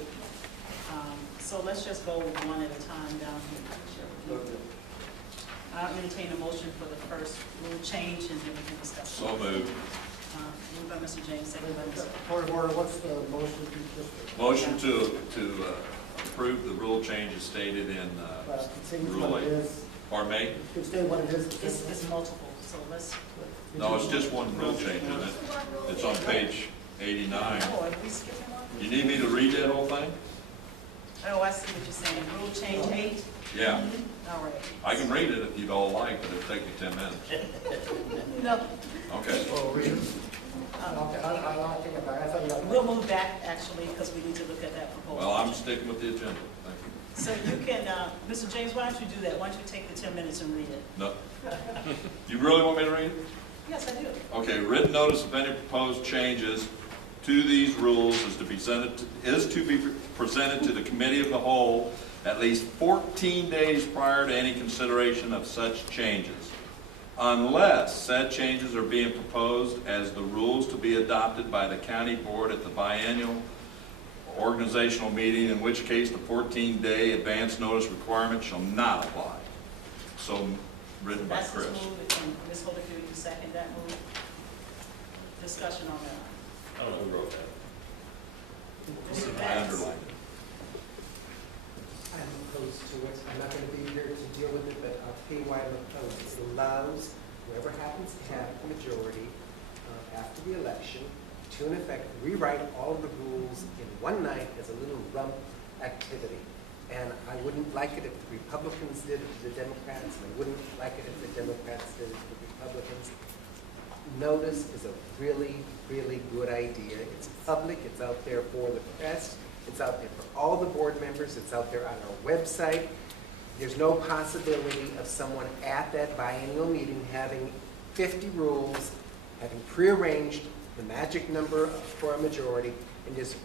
So let's just go one at a time down here. I'll entertain a motion for the first rule change, and then we can discuss. So moved. Moved by Mr. James, second by Mr. Point of order, what's the motion? Motion to approve the rule changes stated in Rule 8. Pardon me? You can state what it is. It's multiple, so let's. No, it's just one rule change, isn't it? It's on page 89. Oh, are we skipping one? You need me to read that whole thing? Oh, I see what you're saying. Rule change 8? Yeah. All right. I can read it if you'd all like, but it'll take me 10 minutes. No. Okay. Oh, read it. I'll take it back. I thought you had. We'll move back, actually, because we need to look at that proposal. Well, I'm sticking with the agenda. Thank you. So you can, Mr. James, why don't you do that? Why don't you take the 10 minutes and read it? No. You really want me to read it? Yes, I do. Okay, written notice of any proposed changes to these rules is to be presented to the committee of the whole at least 14 days prior to any consideration of such changes, unless said changes are being proposed as the rules to be adopted by the county board at the biennial organizational meeting, in which case the 14-day advance notice requirement shall not apply. So, written by That's Chris. his move, and Ms. Holyfield, you second that move? Discussion on that. I don't know who wrote that. Mr. I Bass. underlined it. I'm opposed to it. I'm not going to be here to deal with it, but I'll tell you why I'm opposed. It allows whoever happens to have the majority after the election to, in effect, rewrite all of the rules in one night as a little rump activity. And I wouldn't like it if the Republicans did it to the Democrats, and I wouldn't like it if the Democrats did it to the Republicans. Notice is a really, really good idea. It's public, it's out there for the press, it's out there for all the board members, it's out there on our website. There's no possibility of someone at that biennial meeting having 50 rules, having prearranged the magic number for a majority, and just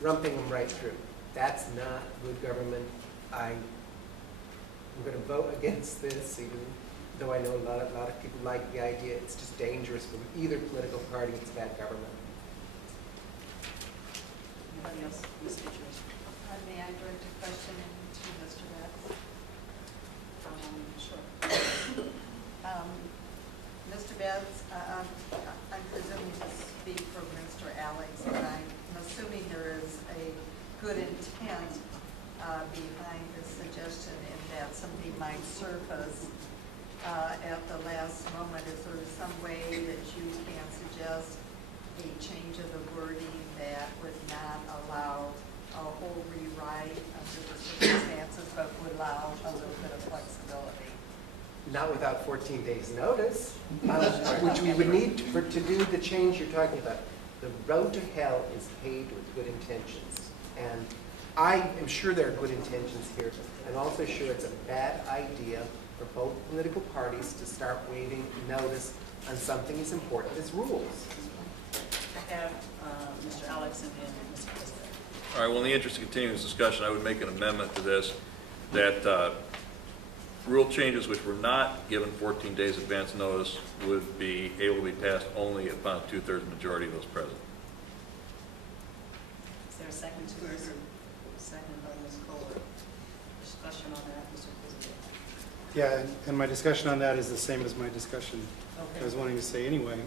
rumping them right through. That's not good government. I'm going to vote against this, even though I know a lot of people like the idea. It's just dangerous for either political party. It's bad government. Anybody else? Ms. Fisher? May I direct a question to Mr. Betts? Sure. Mr. Betts, I'm presuming to speak for Mr. Alex, but I'm assuming there is a good intent behind this suggestion in that something might surface at the last moment. Is there some way that you can suggest a change of the wording that would not allow a whole rewrite under the circumstances, but would allow a little bit of flexibility? Not without 14 days' notice, which we would need to do the change you're talking about. The road to hell is paved with good intentions. And I am sure there are good intentions here. I'm also sure it's a bad idea for both political parties to start waiving notice on something as important as rules. I have Mr. Alex and then Mr. President. All right, well, in the interest of continuing this discussion, I would make an amendment to this, that rule changes which were not given 14 days advance notice would be able to be passed only upon a 2/3 majority of those present. Is there a second to this? Second by Ms. Kohler. Discussion on that, Mr. President. Yeah, and my discussion on that is the same as my discussion Okay. I was wanting to say anyway.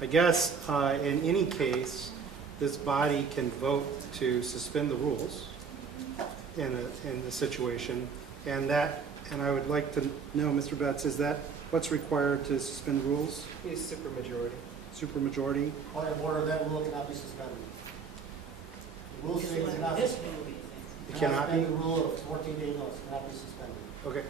I guess in any case, this body can vote to suspend the rules in the situation, and I would like to know, Mr. Betts, is that what's required to suspend the rules? Is supermajority. Supermajority? Point of order, that rule cannot be suspended. The rule states it cannot. This will be. It cannot be? The rule of 14-day notice cannot be suspended. Okay.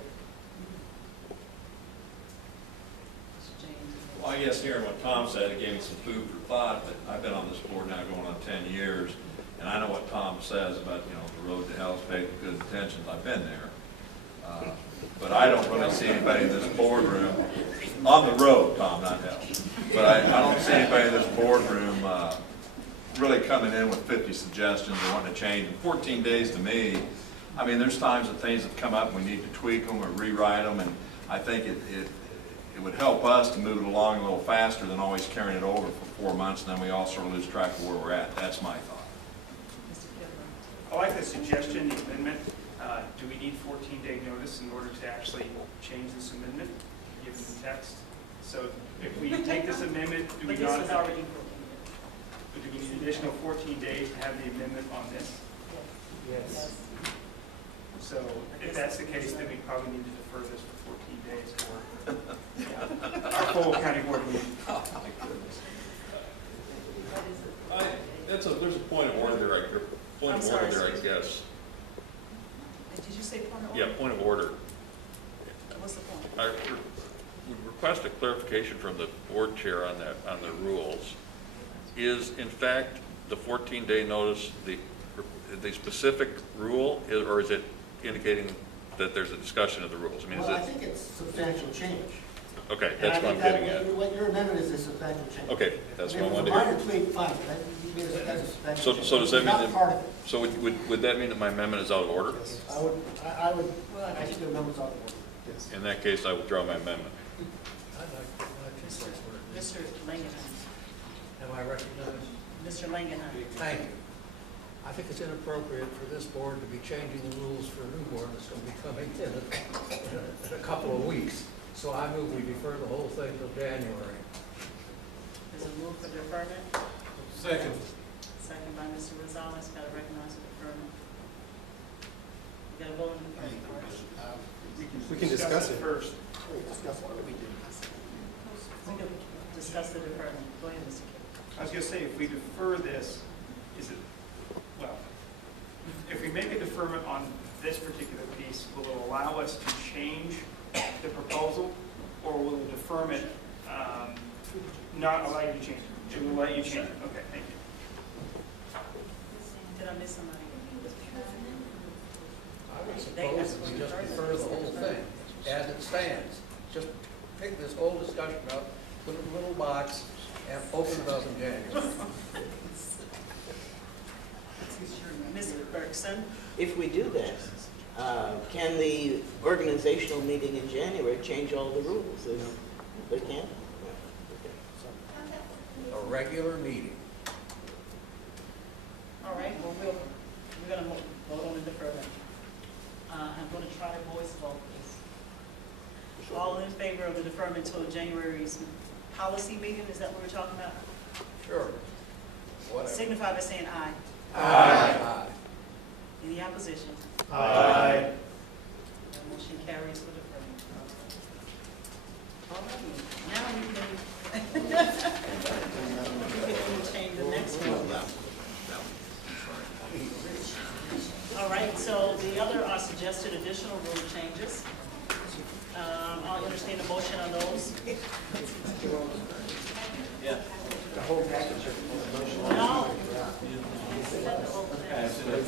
Mr. James. Well, I guess hearing what Tom said, it gave me some food for thought, but I've been on this board now going on 10 years, and I know what Tom says about, the road to hell is paved with good intentions. I've been there. But I don't really see anybody in this boardroom, on the road, Tom, not hell. But I don't see anybody in this boardroom really coming in with 50 suggestions or wanting to change. And 14 days to me, I mean, there's times that things have come up, we need to tweak them or rewrite them, and I think it would help us to move it along a little faster than always carrying it over for 4 months, and then we all sort of lose track of where we're at. That's my thought. I like the suggestion, the amendment. Do we need 14-day notice in order to actually change this amendment, given the text? So if we take this amendment, do we But this not, was already do we need an additional 14 days to have the amendment on this? Yes. So if that's the case, then we probably need to defer this for 14 days or our full county board meeting. There's a point of order there, point of order there, I guess. Did you say point of order? Yeah, point of order. What's the point? I would request a clarification from the board chair on that, on the rules. Is in fact the 14-day notice the specific rule, or is it indicating that there's a discussion of the rules? I mean, Well, I is it? think it's substantial change. Okay, And that's I what I'm think getting that at. What your amendment is a substantial change. Okay, that's what I If wanted it to was a hear. minor tweak, fine, but I think you made it as a substantial change. So does that mean Not part of that, it. so would that mean that my amendment is out of order? I think the amendment's out of order. Yes. In that case, I withdraw my amendment. Mr. Langenheim. Am I recognized? Mr. Langenheim. Thank you. I think it's inappropriate for this board to be changing the rules for a new board that's going to be coming in a couple of weeks. So I move we defer the whole thing till January. There's a move for deferment. Second. Second by Mr. Rosales. Got to recognize the deferment. You got to vote on the deferment part. We can discuss it. first. Discuss what we did. We can discuss the deferment. Go ahead, Mr. Kidd. I was going to say, if we defer this, is it, well, if we make a deferment on this particular piece, will it allow us to change the proposal, or will the deferment not allow you to change it? It will let you change it. Okay, thank you. Did I miss somebody? I would suppose that we just defer the whole thing as it stands. Just pick this whole discussion up, put it in a little box, and open it up in January. Mr. Bergson. If we do that, can the organizational meeting in January change all the rules? They can't? A regular meeting. All right, well, we're going to vote on the deferment. I'm going to try to voice vote this. All in favor of the deferment till January's policy meeting, is that what we're talking about? Sure. Whatever. Signify by saying aye. Aye. Any opposition? Aye. The motion carries for deferment. All right, now we can change the next one. All right, so the other are suggested additional rule changes. I'll entertain a motion on those. Yeah. The whole package of motion. No.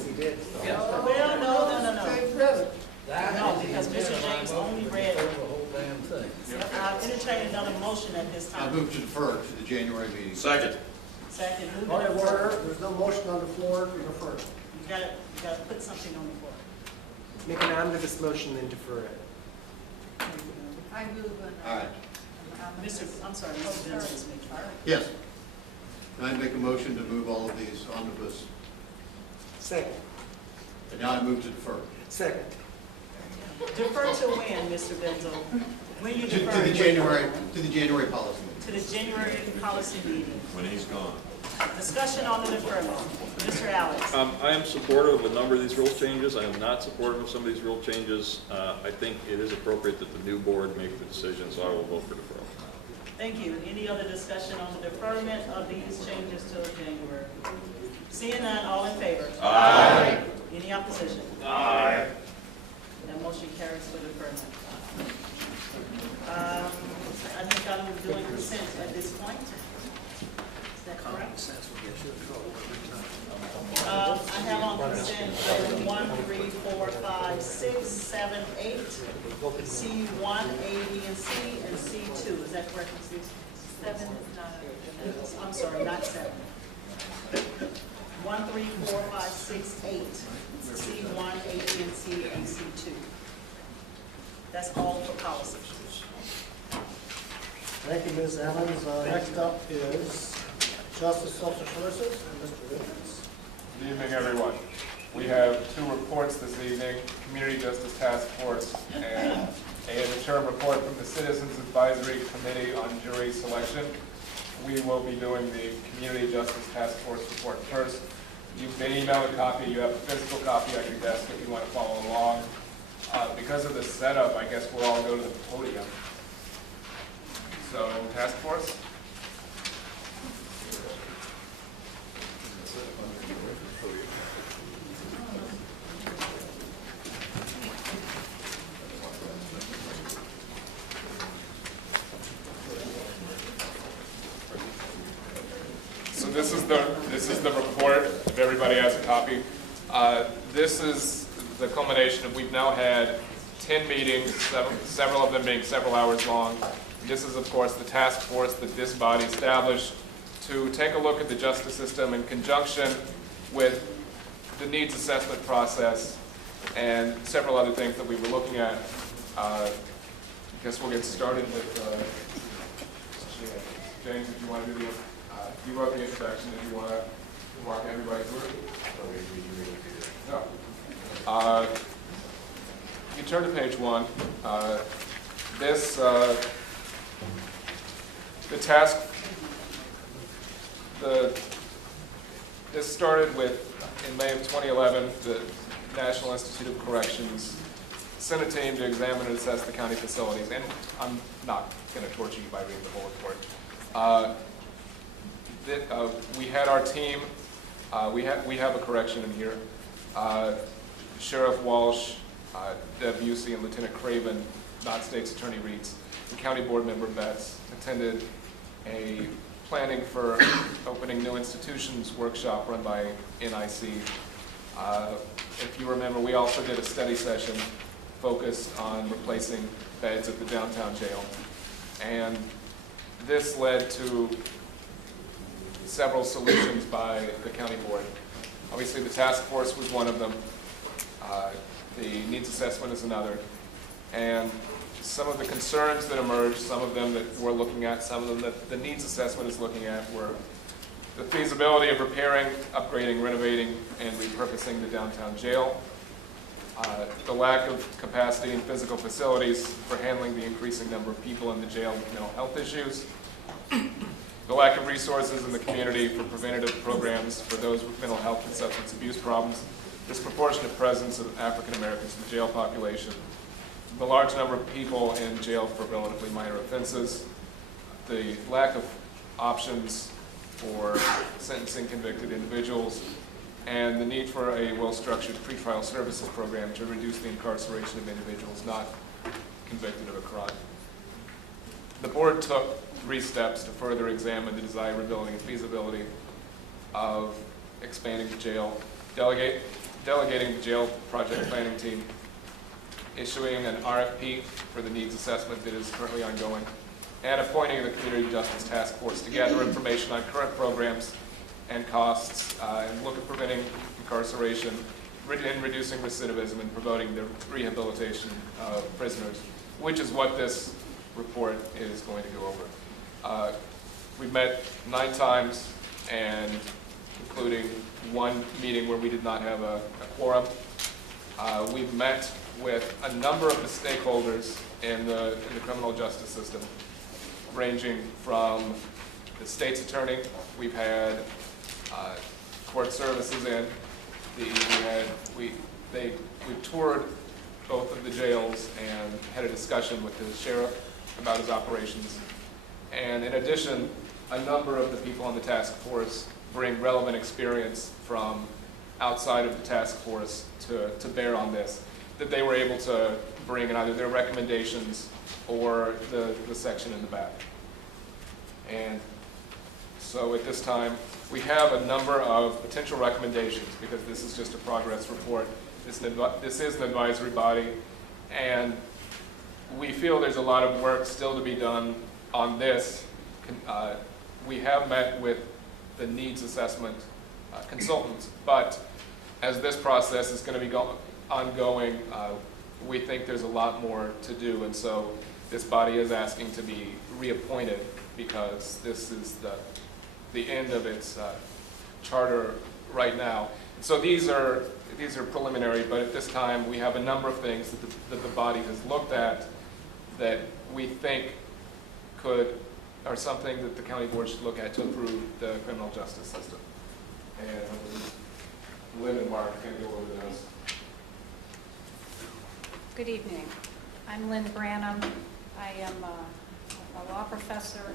He did. Well, no. No, because Mr. James only read. The whole damn thing. I'll entertain another motion at this I time. move to defer to the January meeting. Second. Second, move Point to of defer. order, there's no motion on the floor to defer. You gotta put something on the floor. Make an omnibus motion and defer it. I move All right. I'm sorry, Mr. Benson is making. Yes. Can I make a motion to move all of these omnibus? Second. And now I move to defer. Second. Defer to when, Mr. Benzo? When you To defer? the January policy meeting. To the January policy meeting. When he's gone. Discussion on the deferment. Mr. Alex. I am supportive of a number of these rule changes. I am not supportive of some of these rule changes. I think it is appropriate that the new board make the decision, so I will vote for deferral. Thank you. Any other discussion on the deferment of these changes till January? Seeing none, all in favor? Aye. Any opposition? Aye. That motion carries for deferment. I think I'm doing consent at this point. Is that correct? I have on consent item 1, 3, 4, 5, 6, 7, 8, C1, A, B, and C, and C2. Is that correct, Ms. Lisa? 7 is not. I'm sorry, not 7. 1, 3, 4, 5, 6, 8. C1, A, B, and C, and C2. That's all for policy. Thank you, Ms. Emmons. Next up is Justice Social Services and Mr. Richards. Good evening, everyone. We have 2 reports this evening, Community Justice Task Force and a interim report from the Citizens Advisory Committee on Jury Selection. We will be doing the Community Justice Task Force report first. You've been emailed a copy. You have a physical copy on your desk if you want to follow along. Because of the setup, I guess we'll all go to the podium. So, Task Force. So this is the report. If everybody has a copy. This is the culmination of, we've now had 10 meetings, several of them being several hours long. This is, of course, the task force that this body established to take a look at the justice system in conjunction with the needs assessment process and several other things that we were looking at. I guess we'll get started with James, if you want to do the, you wrote the introduction, if you want to walk everybody through it. No. You turn to page 1. This started with, in May of 2011, the National Institute of Corrections sent a team to examine and assess the county facilities. And I'm not going to torture you by reading the whole report. We had our team, we have a correction in here. Sheriff Walsh, Deb Busey, and Lieutenant Craven, not State's Attorney Reeds, and County Board Member Betts attended a planning for opening new institutions workshop run by NIC. If you remember, we also did a study session focused on replacing beds at the downtown jail. And this led to several solutions by the county board. Obviously, the task force was one of them. The needs assessment is another. And some of the concerns that emerged, some of them that we're looking at, some of them that the needs assessment is looking at, were the feasibility of repairing, upgrading, renovating, and repurposing the downtown jail, the lack of capacity and physical facilities for handling the increasing number of people in the jail with mental health issues, the lack of resources in the community for preventative programs for those with mental health and substance abuse problems, disproportionate presence of African Americans in the jail population, the large number of people in jail for relatively minor offenses, the lack of options for sentencing convicted individuals, and the need for a well-structured pretrial services program to reduce the incarceration of individuals not convicted of a crime. The board took 3 steps to further examine the desirability and feasibility of expanding the jail, delegating the jail project planning team, issuing an RFP for the needs assessment that is currently ongoing, and appointing the Community Justice Task Force to gather information on current programs and costs, and look at preventing incarceration, and reducing recidivism, and promoting the rehabilitation of prisoners, which is what this report is going to go over. We've met 9 times, and including 1 meeting where we did not have a quorum. We've met with a number of the stakeholders in the criminal justice system, ranging from the state's attorney. We've had court services in. We toured both of the jails and had a discussion with the sheriff about his operations. And in addition, a number of the people on the task force bring relevant experience from outside of the task force to bear on this, that they were able to bring in either their recommendations or the section in the back. And so at this time, we have a number of potential recommendations, because this is just a progress report. This is an advisory body, and we feel there's a lot of work still to be done on this we have met with the needs assessment consultants, but as this process is going to be ongoing, we think there's a lot more to do, and so this body is asking to be reappointed because this is the end of its charter right now. So these are preliminary, but at this time we have a number of things that the body has looked at that we think are something that the county board should look at to improve the criminal justice system. And Lynn and Mark can go over those. Good evening. I'm Lynn Branham. I am a law professor,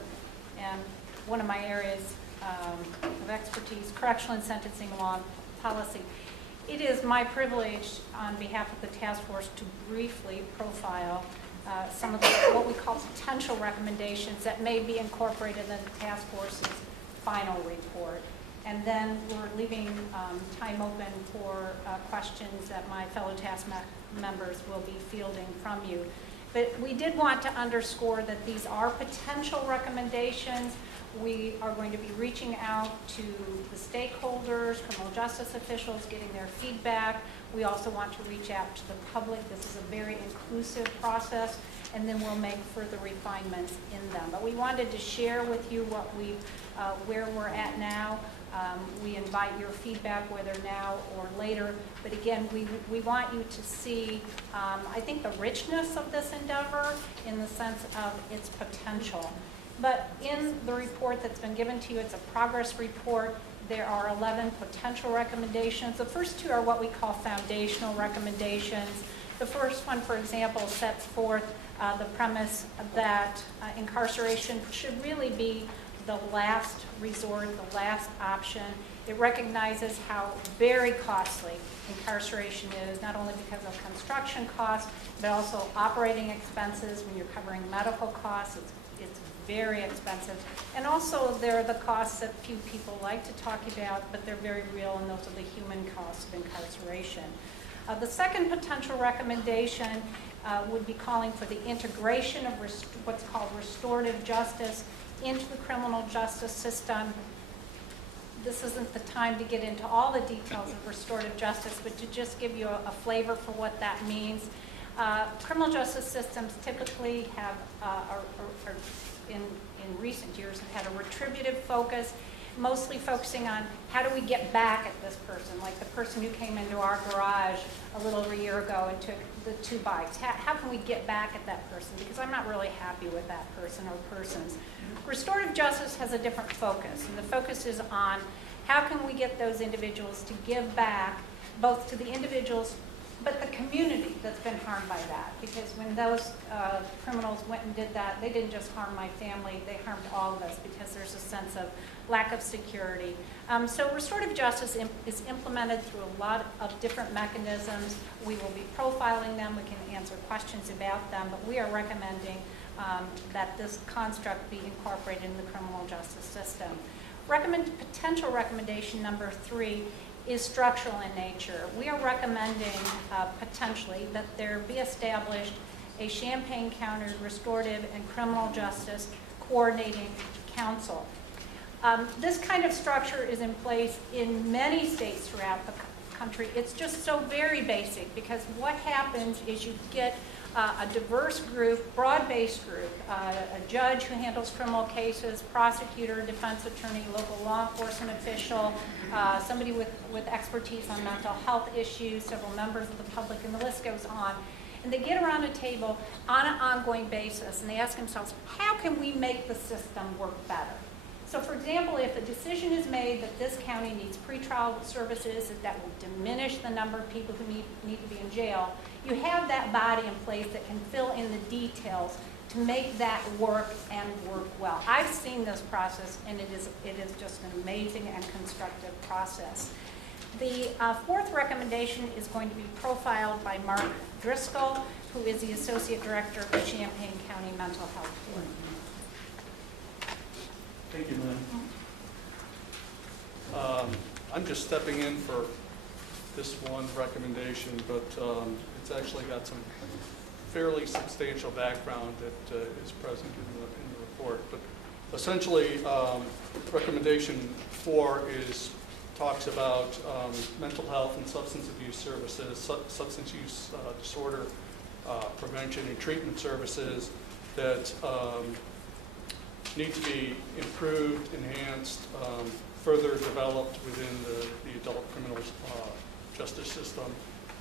and one of my areas of expertise, correctional and sentencing law policy. It is my privilege on behalf of the task force to briefly profile some of what we call potential recommendations that may be incorporated in the task force's final report. And then we're leaving time open for questions that my fellow task members will be fielding from you. But we did want to underscore that these are potential recommendations. We are going to be reaching out to the stakeholders, criminal justice officials, getting their feedback. We also want to reach out to the public. This is a very inclusive process, and then we'll make further refinements in them. But we wanted to share with you where we're at now. We invite your feedback, whether now or later. But again, we want you to see, I think, the richness of this endeavor in the sense of its potential. But in the report that's been given to you, it's a progress report. There are 11 potential recommendations. The first two are what we call foundational recommendations. The first one, for example, sets forth the premise that incarceration should really be the last resort, the last option. It recognizes how very costly incarceration is, not only because of construction costs, but also operating expenses. When you're covering medical costs, it's very expensive. And also there are the costs that few people like to talk about, but they're very real, and those are the human costs of incarceration. The second potential recommendation would be calling for the integration of what's called restorative justice into the criminal justice system. This isn't the time to get into all the details of restorative justice, but to just give you a flavor for what that means. Criminal justice systems typically have, in recent years, have had a retributive focus, mostly focusing on how do we get back at this person, like the person who came into our garage a little over a year ago and took the 2 bikes. How can we get back at that person? Because I'm not really happy with that person or persons. Restorative justice has a different focus, and the focus is on how can we get those individuals to give back both to the individuals but the community that's been harmed by that. Because when those criminals went and did that, they didn't just harm my family, they harmed all of us because there's a sense of lack of security. So restorative justice is implemented through a lot of different mechanisms. We will be profiling them, we can answer questions about them, but we are recommending that this construct be incorporated in the criminal justice system. Potential recommendation number 3 is structural in nature. We are recommending potentially that there be established a Champaign County Restorative and Criminal Justice Coordinating Council. This kind of structure is in place in many states throughout the country. It's just so very basic, because what happens is you get a diverse group, broad-based group, a judge who handles criminal cases, prosecutor, defense attorney, local law enforcement official, somebody with expertise on mental health issues, several members of the public, and the list goes on. And they get around a table on an ongoing basis, and they ask themselves, how can we make the system work better? So for example, if a decision is made that this county needs pretrial services that will diminish the number of people who need to be in jail, you have that body in place that can fill in the details to make that work and work well. I've seen this process, and it is just an amazing and constructive process. The fourth recommendation is going to be profiled by Mark Driscoll, who is the Associate Director of the Champaign County Mental Health Board. Thank you, Lynn. I'm just stepping in for this one recommendation, but it's actually got some fairly substantial background that is present in the report. But Essentially, recommendation 4 talks about mental health and substance abuse services, substance use disorder prevention and treatment services that need to be improved, enhanced, further developed within the adult criminal justice system,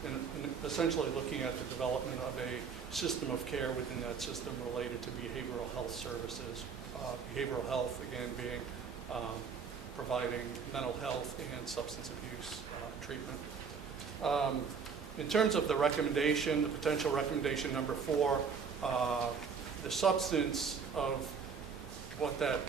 and essentially looking at the development of a system of care within that system related to behavioral health services. Behavioral health, again, being providing mental health and substance abuse treatment. In terms of the recommendation, the potential recommendation number 4, the substance of what that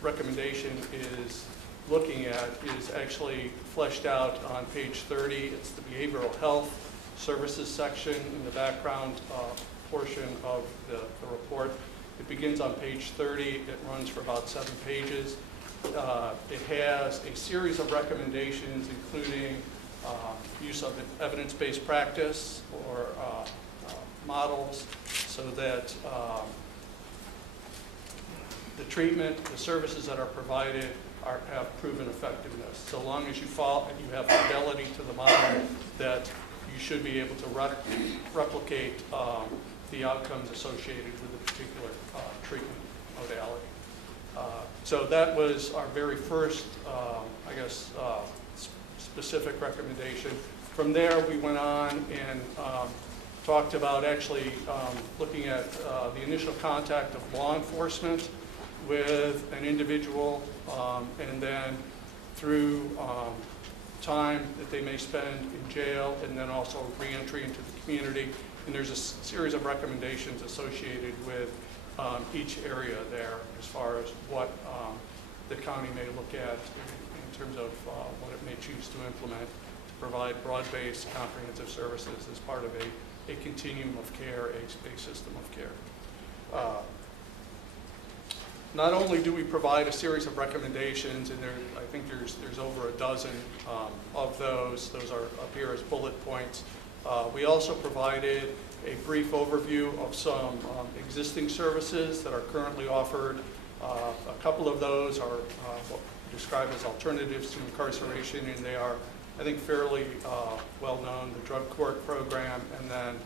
recommendation is looking at is actually fleshed out on page 30. It's the behavioral health services section in the background portion of the report. It begins on page 30. It runs for about 7 pages. It has a series of recommendations, including use of evidence-based practice or models, so that the treatment, the services that are provided have proven effectiveness. So long as you have fidelity to the model, that you should be able to replicate the outcomes associated with a particular treatment modality. So that was our very first, specific recommendation. From there, we went on and talked about actually looking at the initial contact of law enforcement with an individual, and then through time that they may spend in jail, and then also reentry into the community. And there's a series of recommendations associated with each area there as far as what the county may look at in terms of what it may choose to implement to provide broad-based comprehensive services as part of a continuum of care, a system of care. Not only do we provide a series of recommendations, and I think there's over a dozen of those. Those are up here as bullet points. We also provided a brief overview of some existing services that are currently offered. A couple of those are what we describe as alternatives to incarceration, and they are, I think, fairly well known, the drug court program, and then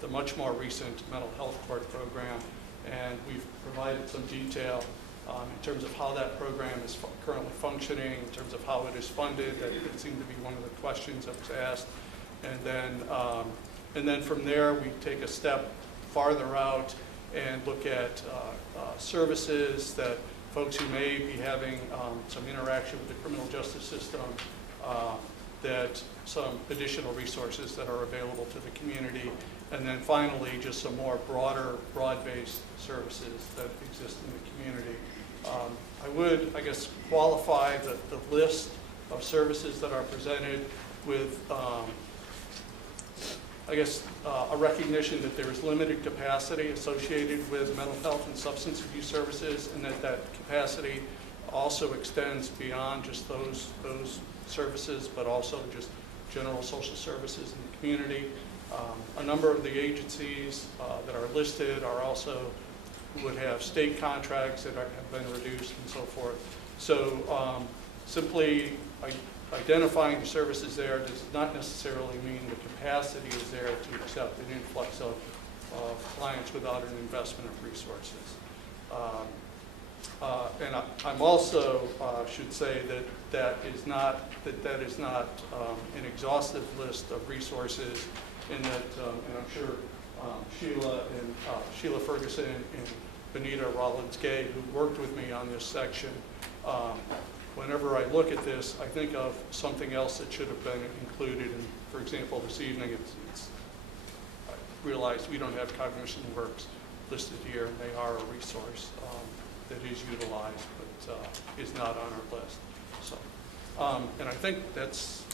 the much more recent mental health court program. And we've provided some detail in terms of how that program is currently functioning, in terms of how it is funded. That seemed to be one of the questions that was asked. And then from there, we take a step farther out and look at services that folks who may be having some interaction with the criminal justice system, that some additional resources that are available to the community. And then finally, just some more broad-based services that exist in the community. I would, qualify the list of services that are presented with, a recognition that there is limited capacity associated with mental health and substance abuse services, and that capacity also extends beyond just those services, but also just general social services in the community. A number of the agencies that are listed would have state contracts that have been reduced and so forth. So simply identifying the services there does not necessarily mean the capacity is there to accept an influx of clients without an investment of resources. And I'm also should say that is not an exhaustive list of resources. In that, and I'm sure Sheila Ferguson and Benita Rollins-Gay, who worked with me on this section, whenever I look at this, I think of something else that should have been included. And for example, this evening, I realized we don't have Cognition Works listed here, and they are a resource that is utilized, but is not on our list. So, and I think that's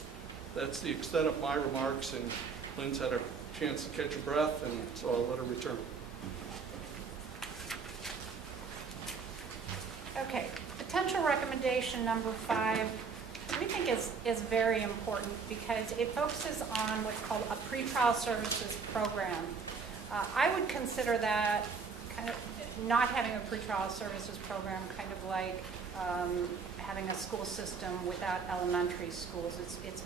the extent of my remarks. And Lynn's had a chance to catch her breath, and so I'll let her return. Okay, potential recommendation number 5, we think is very important because it focuses on what's called a pretrial services program. I would consider that kind of not having a pretrial services program, kind of like having a school system without elementary schools. It's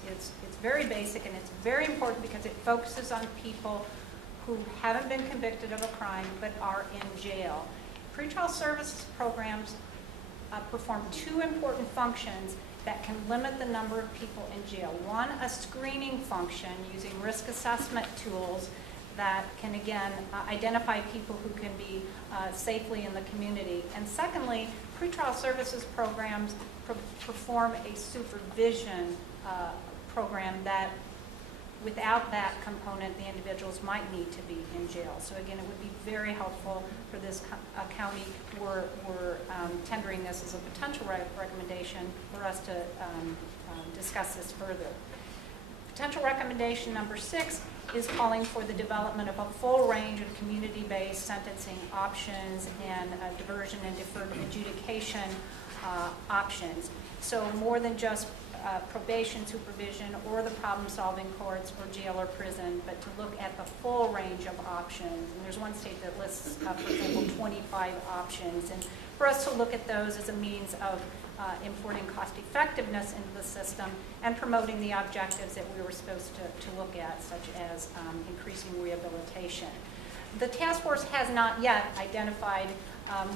very basic, and it's very important because it focuses on people who haven't been convicted of a crime but are in jail. Pretrial services programs perform two important functions that can limit the number of people in jail. One, a screening function using risk assessment tools that can, again, identify people who can be safely in the community. And secondly, pretrial services programs perform a supervision program that, without that component, the individuals might need to be in jail. So again, it would be very helpful for this county. We're tendering this as a potential recommendation for us to discuss this further. Potential recommendation number 6 is calling for the development of a full range of community-based sentencing options and diversion and deferred adjudication options. So more than just probation, supervision, or the problem-solving courts, or jail or prison, but to look at the full range of options. And there's one state that lists, for example, 25 options. And for us to look at those as a means of importing cost effectiveness into the system and promoting the objectives that we were supposed to look at, such as increasing rehabilitation. The task force has not yet identified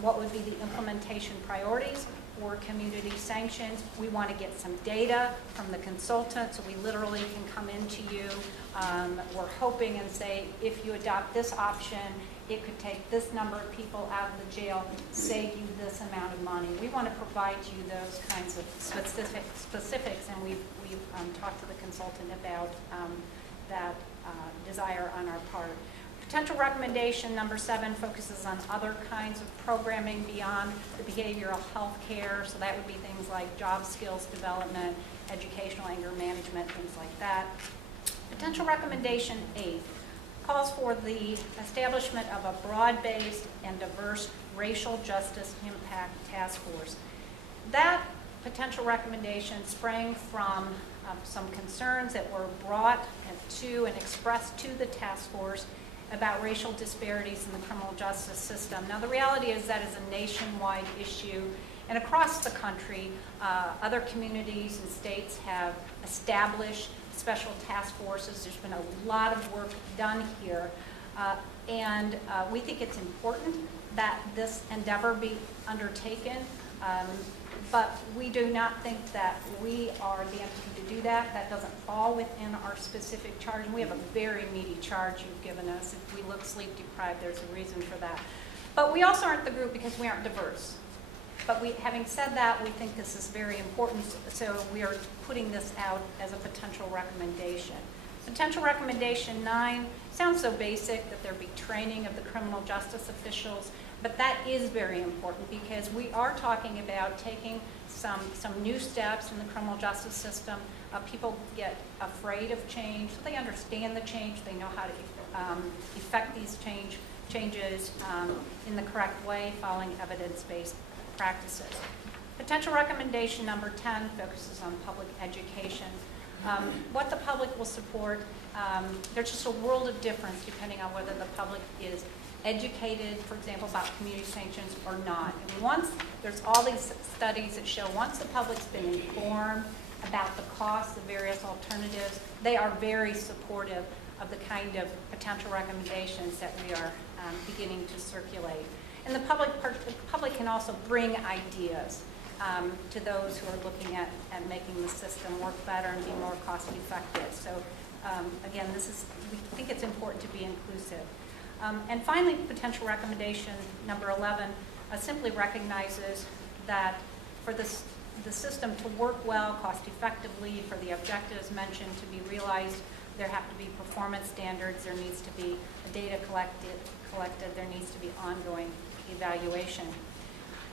what would be the implementation priorities for community sanctions. We want to get some data from the consultant, so we literally can come into you. We're hoping and say, if you adopt this option, it could take this number of people out of the jail, save you this amount of money. We want to provide you those kinds of specifics, and we've talked to the consultant about that desire on our part. Potential recommendation number 7 focuses on other kinds of programming beyond the behavioral health care. So that would be things like job skills development, educational anger management, things like that. Potential recommendation 8 calls for the establishment of a broad-based and diverse racial justice impact task force. That potential recommendation sprang from some concerns that were brought to and expressed to the task force about racial disparities in the criminal justice system. Now, the reality is that is a nationwide issue, and across the country, other communities and states have established special task forces. There's been a lot of work done here, and we think it's important that this endeavor be undertaken, but we do not think that we are the entity to do that. That doesn't fall within our specific charge, and we have a very meaty charge you've given us. If we look sleep deprived, there's a reason for that. But we also aren't the group because we aren't diverse. But having said that, we think this is very important, so we are putting this out as a potential recommendation. Potential recommendation 9 sounds so basic that there be training of the criminal justice officials, but that is very important because we are talking about taking some new steps in the criminal justice system. People get afraid of change, so they understand the change, they know how to effect these changes in the correct way, following evidence-based practices. Potential recommendation number 10 focuses on public education. What the public will support, there's just a world of difference depending on whether the public is educated, for example, about community sanctions or not. And there's all these studies that show once the public's been informed about the costs of various alternatives, they are very supportive of the kind of potential recommendations that we are beginning to circulate. And the public can also bring ideas to those who are looking at making the system work better and be more cost effective. So again, we think it's important to be inclusive. And finally, potential recommendation number 11 simply recognizes that for the system to work well, cost effectively, for the objectives mentioned to be realized, there have to be performance standards, there needs to be data collected, there needs to be ongoing evaluation.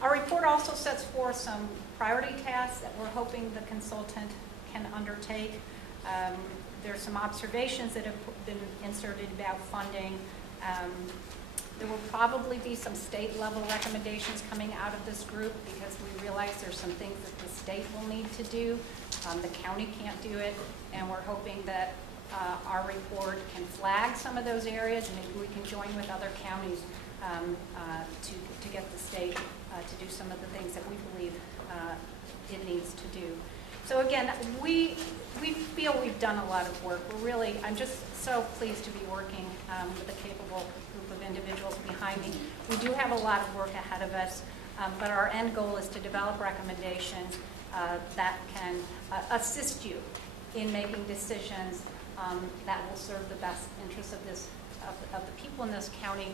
Our report also sets forth some priority tasks that we're hoping the consultant can undertake. There's some observations that have been inserted about funding. There will probably be some state-level recommendations coming out of this group because we realize there's some things that the state will need to do. The county can't do it, and we're hoping that our report can flag some of those areas, and maybe we can join with other counties to get the state to do some of the things that we believe it needs to do. So again, we feel we've done a lot of work. I'm just so pleased to be working with a capable group of individuals behind me. We do have a lot of work ahead of us, but our end goal is to develop recommendations that can assist you in making decisions that will serve the best interests of the people in this county,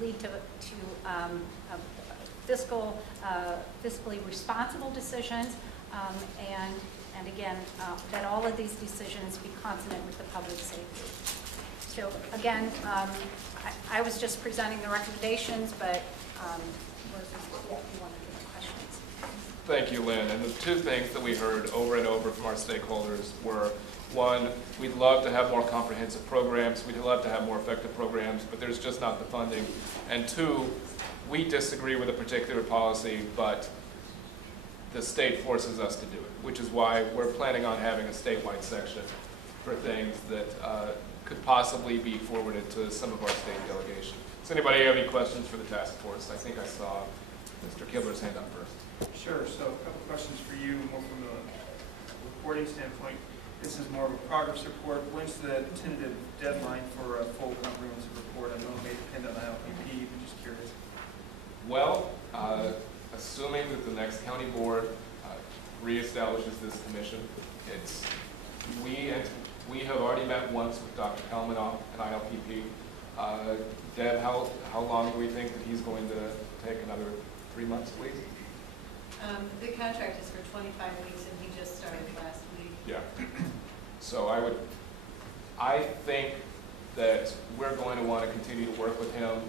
lead to fiscally responsible decisions, and again, that all of these decisions be consonant with the public safety. So again, I was just presenting the recommendations, but you want to give questions. Thank you, Lynn. And the two things that we heard over and over from our stakeholders were, one, we'd love to have more comprehensive programs, we'd love to have more effective programs, but there's just not the funding. And two, we disagree with a particular policy, but the state forces us to do it, which is why we're planning on having a statewide section for things that could possibly be forwarded to some of our state delegation. Does anybody have any questions for the task force? I think I saw Mr. Kibler's hand up first. Sure, so a couple questions for you, more from a reporting standpoint. This is more of a progress report. When's the tentative deadline for a full comprehensive report? I know it may depend on ILPP, but just curious. Well, assuming that the next county board reestablishes this commission, we have already met once with Dr. Kalmanoff at ILPP. Deb, how long do we think that he's going to take? Another 3 months, please? The contract is for 25 weeks, and he just started last week. Yeah. So I think that we're going to want to continue to work with him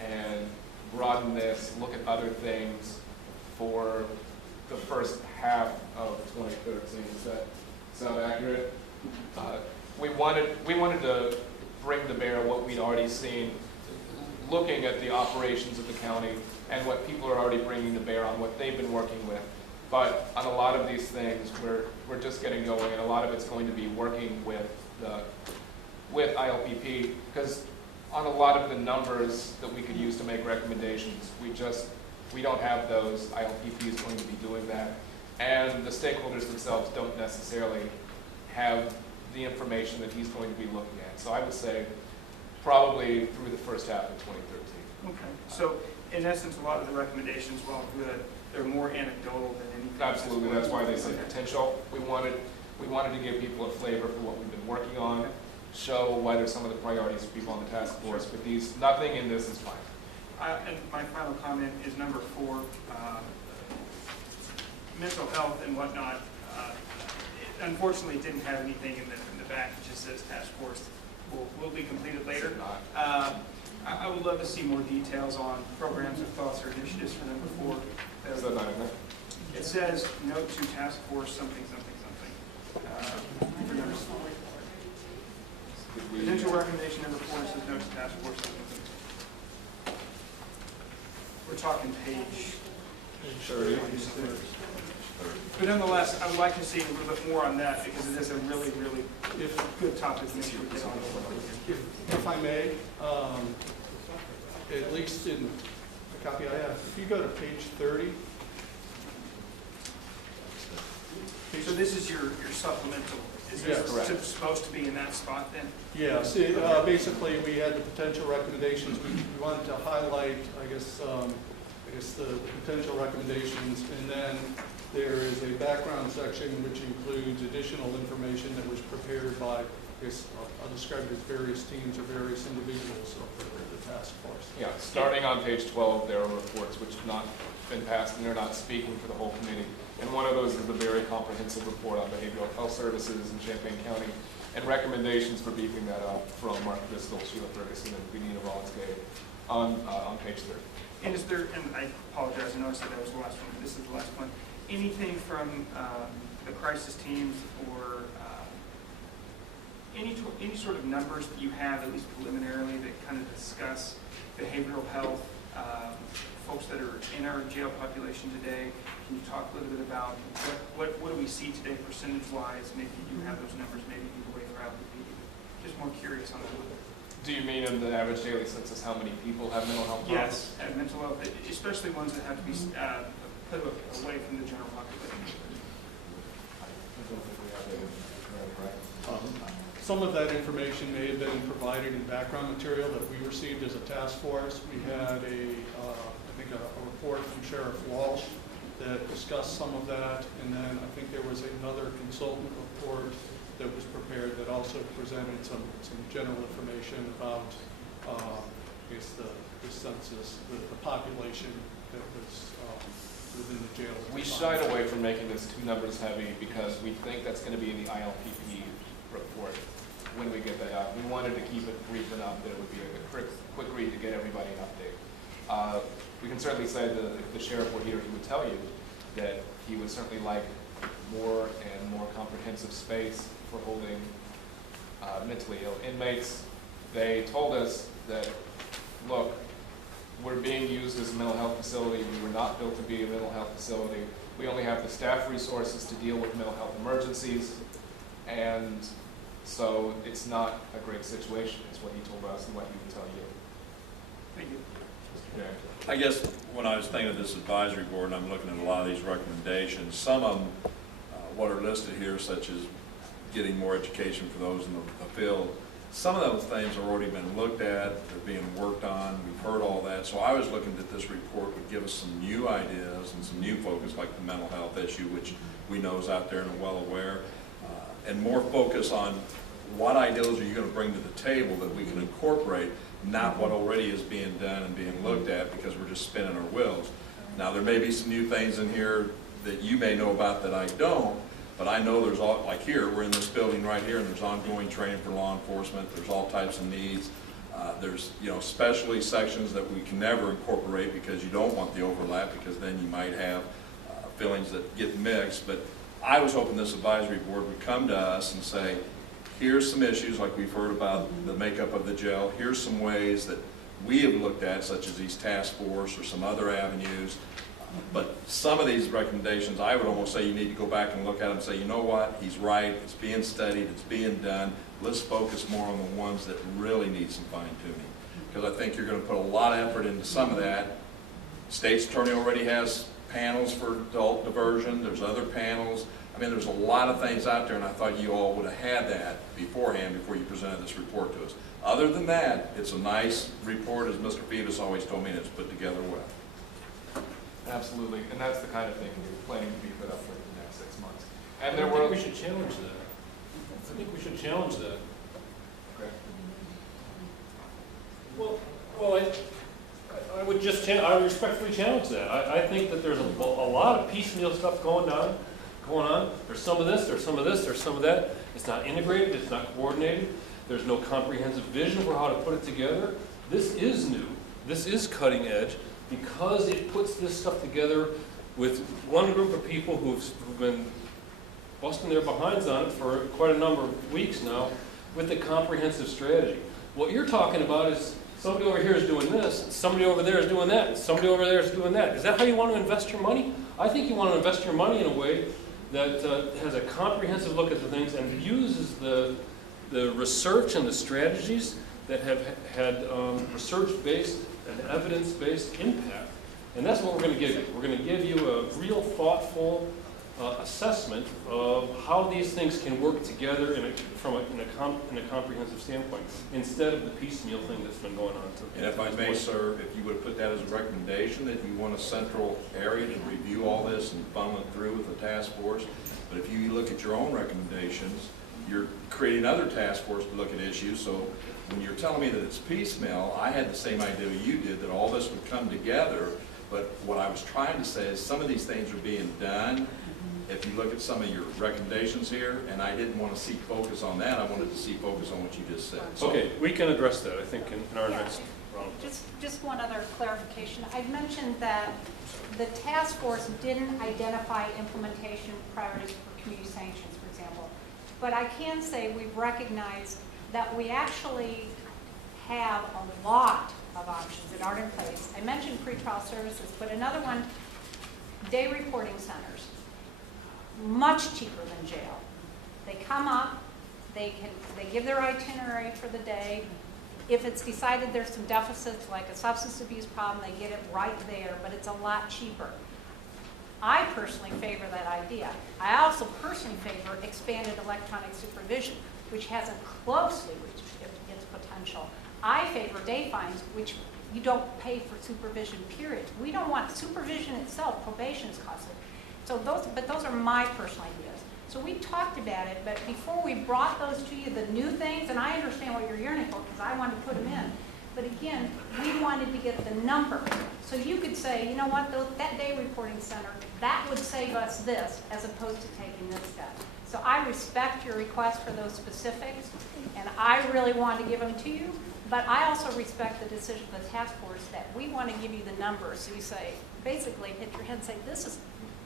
and broaden this, look at other things for the first half of 2013. Does that sound accurate? We wanted to bring to bear what we'd already seen, looking at the operations of the county and what people are already bringing to bear on what they've been working with. But on a lot of these things, we're just getting going, and a lot of it's going to be working with ILPP, because on a lot of the numbers that we could use to make recommendations, we don't have those. ILPP is going to be doing that, and the stakeholders themselves don't necessarily have the information that he's going to be looking at. So I would say probably through the first half of 2013. Okay. So in essence, a lot of the recommendations, while good, they're more anecdotal than anything. Absolutely. That's why they say potential. We wanted to give people a flavor for what we've been working on, show why there's some of the priorities for people on the task force. But nothing in this is fine. And my final comment is number 4, mental health and whatnot. Unfortunately, it didn't have anything in the back. It just says task force will be completed later. I would love to see more details on programs or thoughts or initiatives for number 4. Is that not in there? It says note to task force something, something, something. Potential recommendation number 4 says note to task force something, something. We're talking page 30. But nonetheless, I would like to see a little bit more on that, because it is a really, really good topic to make sure we get on. If I may, at least in the copy I have, if you go to page 30. So this is your supplemental. Is this supposed to be in that spot then? Yes, basically we had the potential recommendations. We wanted to highlight, I guess the potential recommendations, and then there is a background section which includes additional information that was prepared by, I'll describe it as various teams or various individuals of the task force. Yeah, starting on page 12, there are reports which have not been passed, and they're not speaking for the whole committee. And one of those is the very comprehensive report on behavioral health services in Champaign County, and recommendations for beefing that up from Mark Bristol, Sheila Ferguson, and Benita Rollins-Gay on page 30. And is there, and I apologize, I know I said that was the last one, but this is the last one. Anything from the crisis teams or any sort of numbers that you have, at least preliminarily, that kind of discuss behavioral health, folks that are in our jail population today? Can you talk a little bit about what do we see today percentage-wise? Maybe you have those numbers, maybe you go away for ILPP. Just more curious on that. Do you mean in the average daily census, how many people have mental health problems? Yes, and mental health, especially ones that have to be put away from the general population. Some of that information may have been provided in background material that we received as a task force. We had I think a report from Sheriff Walsh that discussed some of that, and then I think there was another consultant report that was prepared that also presented some general information about, I guess, the census, the population that was within the jail. We shied away from making this too numbers heavy because we think that's going to be in the ILPP report when we get that out. We wanted to keep it brief enough that it would be a quick read to get everybody an update. We can certainly say that if the sheriff were here, he would tell you that he would certainly like more and more comprehensive space for holding mentally ill inmates. They told us that, look, we're being used as a mental health facility. We were not built to be a mental health facility. We only have the staff resources to deal with mental health emergencies, and so it's not a great situation, is what he told us and what he would tell you. Thank you. Mr. Chair. I guess when I was thinking of this advisory board and I'm looking at a lot of these recommendations, some of them, what are listed here, such as getting more education for those in the field, some of those things have already been looked at, they're being worked on, we've heard all that. So I was looking that this report would give us some new ideas and some new focus, like the mental health issue, which we know is out there and are well aware, and more focus on what ideas are you going to bring to the table that we can incorporate, not what already is being done and being looked at, because we're just spinning our wheels. Now, there may be some new things in here that you may know about that I don't, but I know there's all, like here, we're in this building right here, and there's ongoing training for law enforcement, there's all types of needs. There's, specialty sections that we can never incorporate because you don't want the overlap, because then you might have feelings that get mixed. But I was hoping this advisory board would come to us and say, here's some issues like we've heard about the makeup of the jail. Here's some ways that we have looked at, such as these task force or some other avenues. But some of these recommendations, I would almost say you need to go back and look at them and say, you know what, he's right, it's being studied, it's being done. Let's focus more on the ones that really need some fine tuning. Because I think you're going to put a lot of effort into some of that. State's attorney already has panels for adult diversion. There's other panels. I mean, there's a lot of things out there, and I thought you all would have had that beforehand before you presented this report to us. Other than that, it's a nice report, as Mr. Phoebus always told me, and it's put together well. Absolutely, and that's the kind of thing we're planning to be put up with in the next 6 months. And I think we should challenge that. I think we should challenge that. Okay. Well, I would just, I would respectfully challenge that. I think that there's a lot of piecemeal stuff going on. There's some of this, there's some of this, there's some of that. It's not integrated, it's not coordinated. There's no comprehensive vision for how to put it together. This is new. This is cutting edge because it puts this stuff together with one group of people who've been busting their behinds on it for quite a number of weeks now with a comprehensive strategy. What you're talking about is somebody over here is doing this, somebody over there is doing that, and somebody over there is doing that. Is that how you want to invest your money? I think you want to invest your money in a way that has a comprehensive look at the things and uses the research and the strategies that have had research-based and evidence-based impact. And that's what we're going to give you. We're going to give you a real thoughtful assessment of how these things can work together in a comprehensive standpoint, instead of the piecemeal thing that's been going on. And if I may, sir, if you would put that as a recommendation, that you want a central area to review all this and funnel it through with the task force. But if you look at your own recommendations, you're creating another task force to look at issues. So when you're telling me that it's piecemeal, I had the same idea you did, that all this would come together. But what I was trying to say is some of these things are being done. If you look at some of your recommendations here, and I didn't want to see focus on that, I wanted to see focus on what you just said. So, okay, we can address that, I think, in our next round. Just one other clarification. I mentioned that the task force didn't identify implementation priorities for community sanctions, for example. But I can say we've recognized that we actually have a lot of options that aren't in place. I mentioned pretrial services, but another one, day reporting centers. Much cheaper than jail. They come up, they give their itinerary for the day, If it's decided there's some deficits, like a substance abuse problem, they get it right there, but it's a lot cheaper. I personally favor that idea. I also personally favor expanded electronic supervision, which hasn't closely reached its potential. I favor day fines, which you don't pay for supervision, period. We don't want supervision itself, probation is costly. So those are my personal ideas. So we talked about it, but before we brought those to you, the new things, and I understand what you're yearning for because I wanted to put them in. But again, we wanted to get the number. So you could say, you know what, that day reporting center, that would save us this as opposed to taking this step. So I respect your request for those specifics, and I really want to give them to you. But I also respect the decision of the task force that we want to give you the numbers. So you say, basically hit your head and say,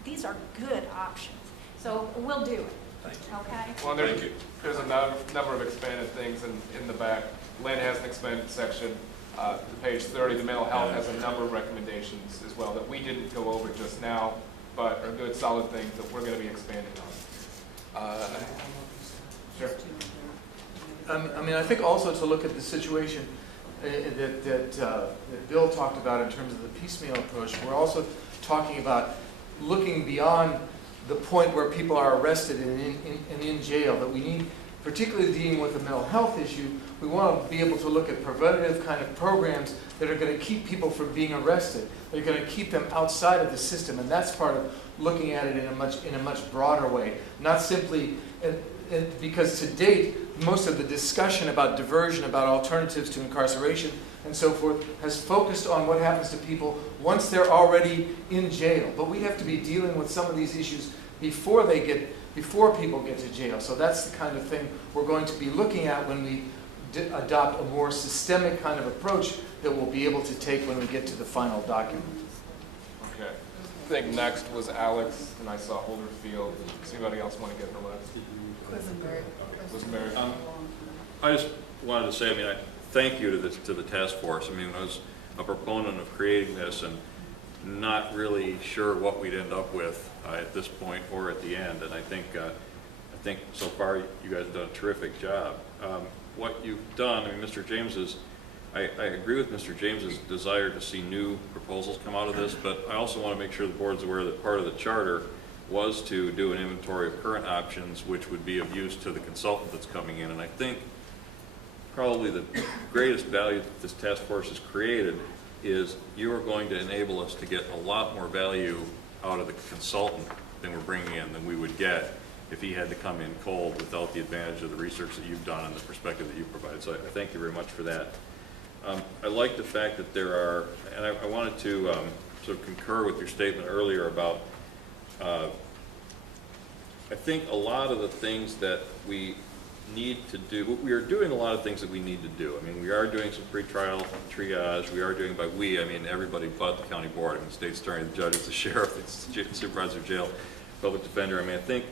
these are good options. So we'll do it. Okay? Well, there's a number of expanded things in the back. Lynn has an expanded section. Page 30, the mental health has a number of recommendations as well that we didn't go over just now, but are good, solid things that we're going to be expanding on. Sure. I mean, I think also to look at the situation that Bill talked about in terms of the piecemeal approach, we're also talking about looking beyond the point where people are arrested and in jail, that we need, particularly dealing with the mental health issue, we want to be able to look at preventative kind of programs that are going to keep people from being arrested. They're going to keep them outside of the system, and that's part of looking at it in a much broader way. Not simply, because to date, most of the discussion about diversion, about alternatives to incarceration and so forth, has focused on what happens to people once they're already in jail. But we have to be dealing with some of these issues before people get to jail. So that's the kind of thing we're going to be looking at when we adopt a more systemic kind of approach that we'll be able to take when we get to the final document. Okay. I think next was Alex, and I saw Holderfield. Does anybody else want to get her last? Quisenberry. I just wanted to say, I mean, I thank you to the task force. I mean, I was a proponent of creating this and not really sure what we'd end up with at this point or at the end. And I think so far you guys have done a terrific job. What you've done, I mean, Mr. James's, I agree with Mr. James's desire to see new proposals come out of this, but I also want to make sure the board's aware that part of the charter was to do an inventory of current options, which would be of use to the consultant that's coming in. And I think probably the greatest value that this task force has created is you are going to enable us to get a lot more value out of the consultant than we're bringing in than we would get if he had to come in cold without the advantage of the research that you've done and the perspective that you've provided. So I thank you very much for that. I like the fact that there are, and I wanted to sort of concur with your statement earlier about, I think a lot of the things that we need to do, we are doing a lot of things that we need to do. I mean, we are doing some pre-trial triage. We are doing, by we, I mean everybody but the county board. I mean, the state attorney, the judges, the sheriff, the supervisor of jail, public defender. I mean, I think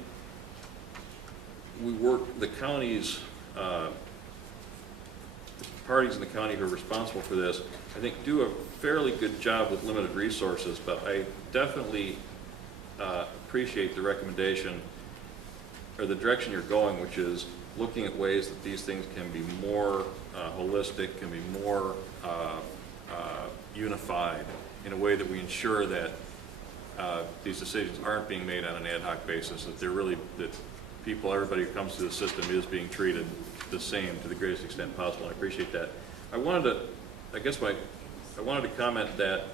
we work, the counties, parties in the county who are responsible for this, I think do a fairly good job with limited resources, but I definitely appreciate the recommendation or the direction you're going, which is looking at ways that these things can be more holistic, can be more unified in a way that we ensure that these decisions aren't being made on an ad hoc basis, that they're really, that people, everybody who comes to the system is being treated the same to the greatest extent possible. I appreciate that. I wanted to, I wanted to comment that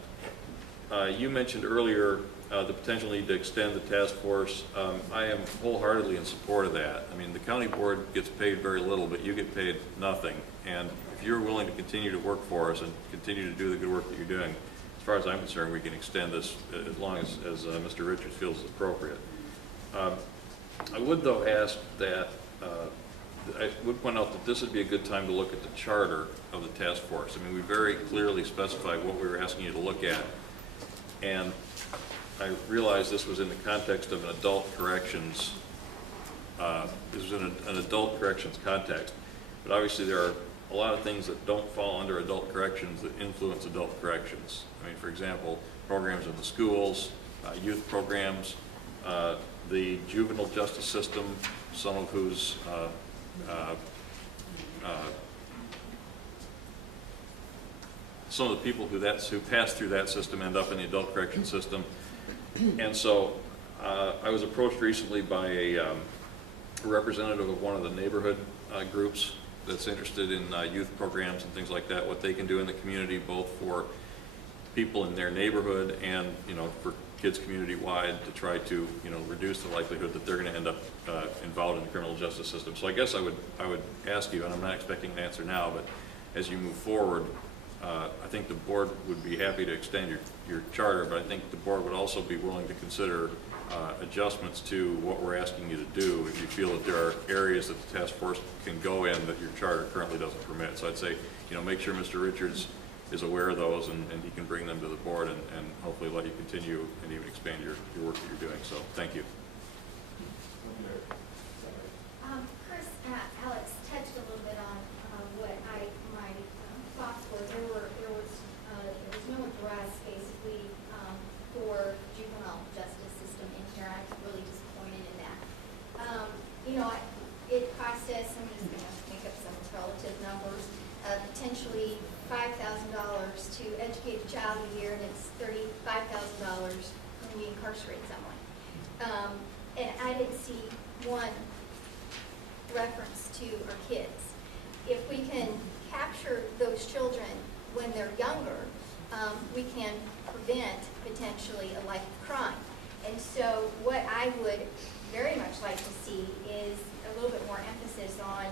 you mentioned earlier the potential need to extend the task force. I am wholeheartedly in support of that. I mean, the county board gets paid very little, but you get paid nothing. And if you're willing to continue to work for us and continue to do the good work that you're doing, as far as I'm concerned, we can extend this as long as Mr. Richards feels is appropriate. I would, though, ask that, I would point out that this would be a good time to look at the charter of the task force. I mean, we very clearly specified what we were asking you to look at. And I realize this was in the context of an adult corrections, this was in an adult corrections context, but obviously there are a lot of things that don't fall under adult corrections that influence adult corrections. I mean, for example, programs in the schools, youth programs, the juvenile justice system, some of whose some of the people who pass through that system end up in the adult correction system. And so I was approached recently by a representative of one of the neighborhood groups that's interested in youth programs and things like that, what they can do in the community, both for people in their neighborhood and, you know, for kids community-wide, to try to, you know, reduce the likelihood that they're going to end up involved in the criminal justice system. So I guess I would ask you, and I'm not expecting an answer now, but as you move forward, I think the board would be happy to extend your charter, but I think the board would also be willing to consider adjustments to what we're asking you to do if you feel that there are areas that the task force can go in that your charter currently doesn't permit. So I'd say, you know, make sure Mr. Richards is aware of those, and he can bring them to the board and hopefully let you continue and even expand your work that you're doing. So thank you. Chris, Alex touched a little bit on what my thoughts were. There was no address basically for juvenile justice system in here. I'm really disappointed in that. You know, it cost us, I'm just going to make up some relative numbers, potentially $5,000 to educate a child a year, and it's $35,000 when we incarcerate someone. And I didn't see one reference to our kids. If we can capture those children when they're younger, we can prevent potentially a life of crime. And so what I would very much like to see is a little bit more emphasis on,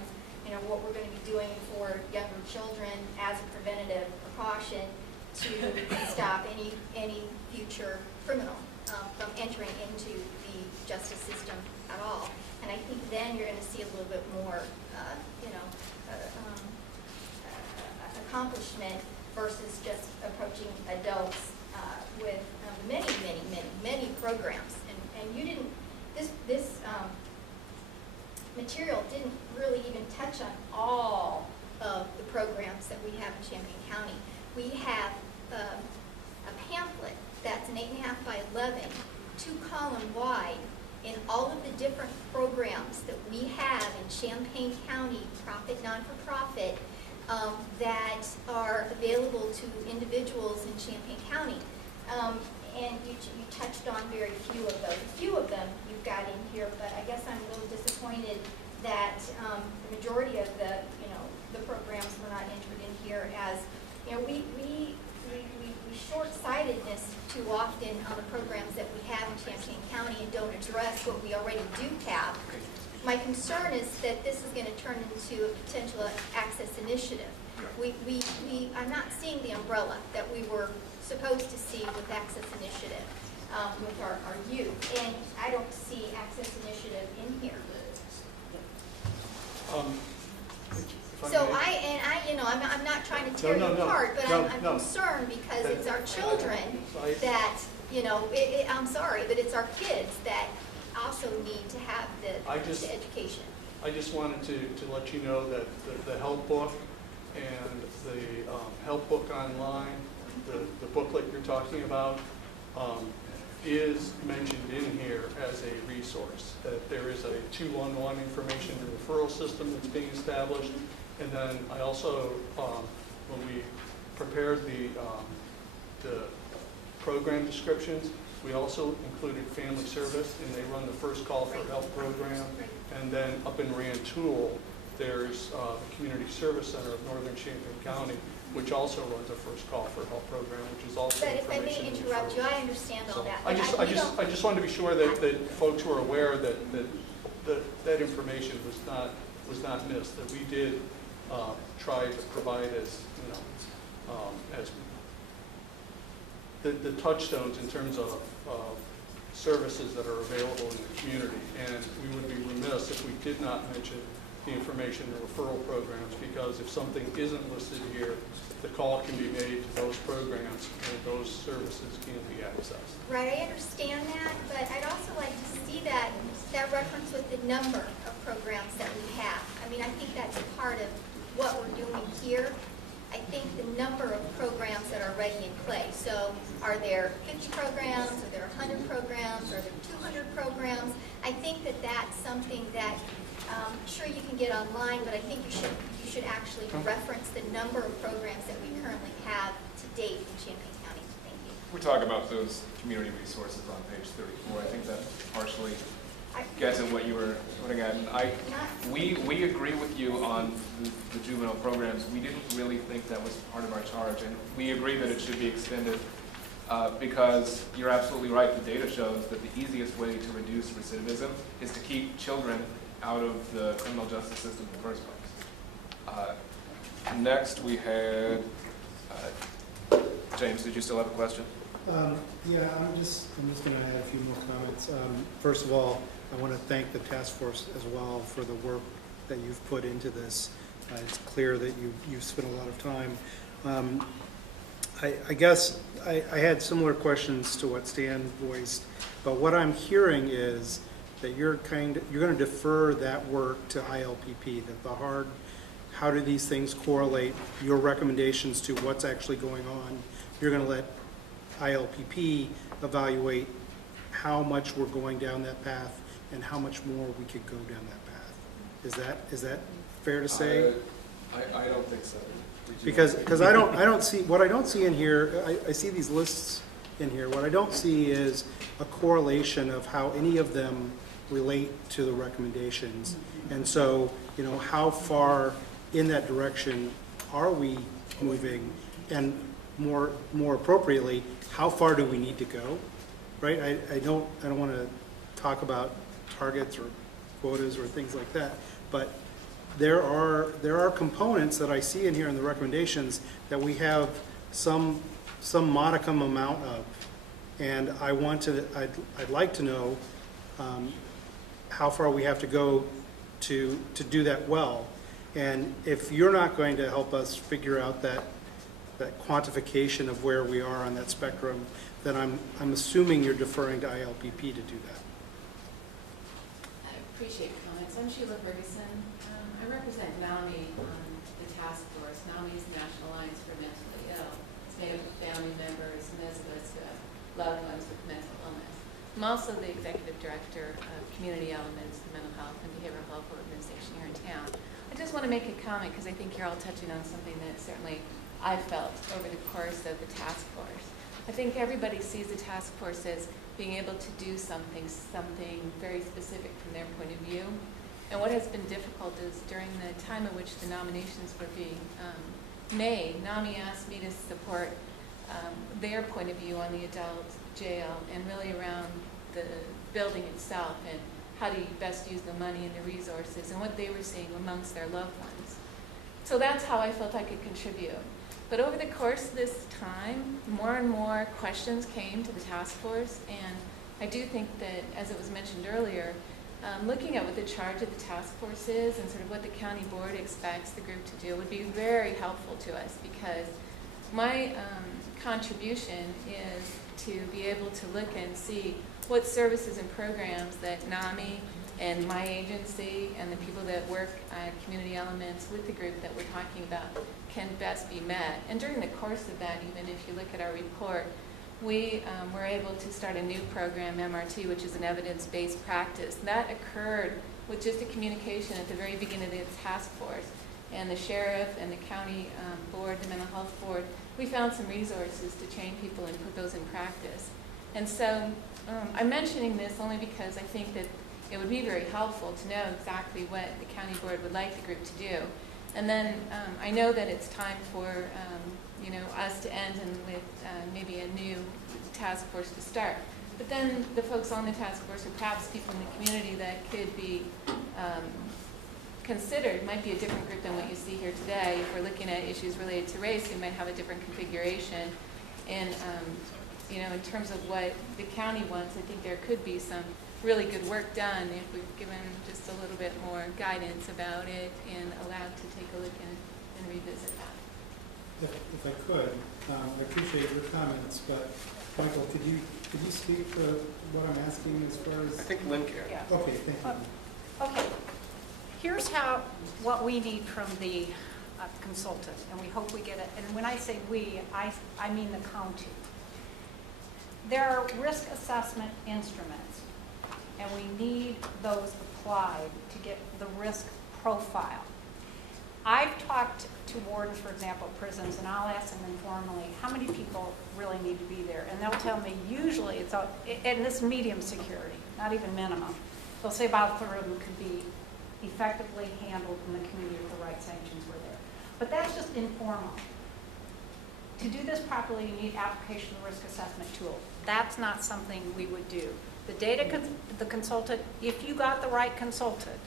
you know, what we're going to be doing for younger children as a preventative precaution to stop any future criminal from entering into the justice system at all. And I think then you're going to see a little bit more, accomplishment versus just approaching adults with many programs. And you didn't, this material didn't really even touch on all of the programs that we have in Champaign County. We have a pamphlet that's an 8.5 by 11, 2-column wide, in all of the different programs that we have in Champaign County, profit, non-for-profit, that are available to individuals in Champaign County. And you touched on very few of those. A few of them you've got in here, but I guess I'm a little disappointed that the majority of the programs were not entered in here, as we short-sightedness too often on the programs that we have in Champaign County and don't address what we already do have. My concern is that this is going to turn into a potential access initiative. I'm not seeing the umbrella that we were supposed to see with access initiative with our youth, and I don't see access initiative in here. So I'm not trying to tear you apart, but I'm concerned because it's our children that, I'm sorry, but it's our kids that also need to have the education. I just wanted to let you know that the help book and the help book online, the booklet you're talking about, is mentioned in here as a resource, that there is a 211 information and referral system that's being established. And then I also, when we prepared the program descriptions, we also included family service, and they run the first call for help program. And then up in Rantoul, there's the Community Service Center of Northern Champaign County, which also runs a first call for help program, which is also But if I may information interrupt you, I understand all that. I just wanted to be sure that folks were aware that information was not missed, that we did try to provide as the touchstones in terms of services that are available in the community. And we would be remiss if we did not mention the information and referral programs, because if something isn't listed here, the call can be made to those programs and those services can be accessed. Right, I understand that, but I'd also like to see that reference with the number of programs that we have. I mean, I think that's a part of what we're doing here. I think the number of programs that are already in play. So are there 50 programs? Are there 100 programs? Are there 200 programs? I think that that's something that, sure you can get online, but I think you should should actually reference the number of programs that we currently have to date in Champaign County. Thank you. We talk about those community resources on page 34. I think that partially gets at what you were putting at. And we agree with you on the juvenile programs. We didn't really think that was part of our charge, and we agree that it should be extended because you're absolutely right. The data shows that the easiest way to reduce recidivism is to keep children out of the criminal justice system in the first place. Next, we had James. Did you still have a question? Yeah, I'm just going to add a few more comments. First of all, I want to thank the task force as well for the work that you've put into this. It's clear that you've spent a lot of time. I guess I had similar questions to what Stan voiced, but what I'm hearing is that you're going to defer that work to ILPP, that how do these things correlate, your recommendations to what's actually going on. You're going to let ILPP evaluate how much we're going down that path and how much more we could go down that path. Is that fair to say? I don't think so. Because I don't see what I don't see in here. I see these lists in here. What I don't see is a correlation of how any of them relate to the recommendations. And so, how far in that direction are we moving? And more appropriately, how far do we need to go? Right? I don't want to talk about targets or quotas or things like that, but there are components that I see in here in the recommendations that we have some modicum amount of, and I'd like to know how far we have to go to do that well. And if you're not going to help us figure out that quantification of where we are on that spectrum, then I'm assuming you're deferring to ILPP to do that. I appreciate your comments. I'm Sheila Ferguson. I represent NAMI on the task force. NAMI is the National Alliance for Mentally Ill. It's made up of family members and as well as loved ones with mental illness. I'm also the executive director of Community Elements, the mental health and behavioral health organization here in town. I just want to make a comment because I think you're all touching on something that certainly I felt over the course of the task force. I think everybody sees the task force as being able to do something very specific from their point of view. And what has been difficult is during the time in which the nominations were being made, NAMI asked me to support their point of view on the adult jail and really around the building itself and how do you best use the money and the resources and what they were seeing amongst their loved ones. So that's how I felt I could contribute. But over the course of this time, more and more questions came to the task force, and I do think that, as it was mentioned earlier, looking at what the charge of the task force is and sort of what the county board expects the group to do would be very helpful to us, because my contribution is to be able to look and see what services and programs that NAMI and my agency and the people that work at Community Elements with the group that we're talking about can best be met. And during the course of that, even if you look at our report, we were able to start a new program, MRT, which is an evidence-based practice. That occurred with just a communication at the very beginning of the task force. And the sheriff and the county board, the mental health board, we found some resources to train people and put those in practice. And so I'm mentioning this only because I think that it would be very helpful to know exactly what the county board would like the group to do. And then I know that it's time for us to end and with maybe a new task force to start. But then the folks on the task force, or perhaps people in the community that could be considered, might be a different group than what you see here today. If we're looking at issues related to race, we might have a different configuration. And in terms of what the county wants, I think there could be some really good work done if we've given just a little bit more guidance about it and allowed to take a look and revisit that. If I could, I appreciate your comments, but Michael, could you speak to what I'm asking as far as? I think Lynn can. Yeah. Okay, thank you. Okay. Here's what we need from the consultant, and we hope we get it. And when I say we, I mean the county. There are risk assessment instruments, and we need those applied to get the risk profile. I've talked to wardens, for example, at prisons, and I'll ask them informally, how many people really need to be there? And they'll tell me usually it's, and this is medium security, not even minimum. They'll say about a third of them could be effectively handled in the community if the right sanctions were there. But that's just informal. To do this properly, you need application of the risk assessment tool. That's not something we would do. The consultant, if you got the right consultant,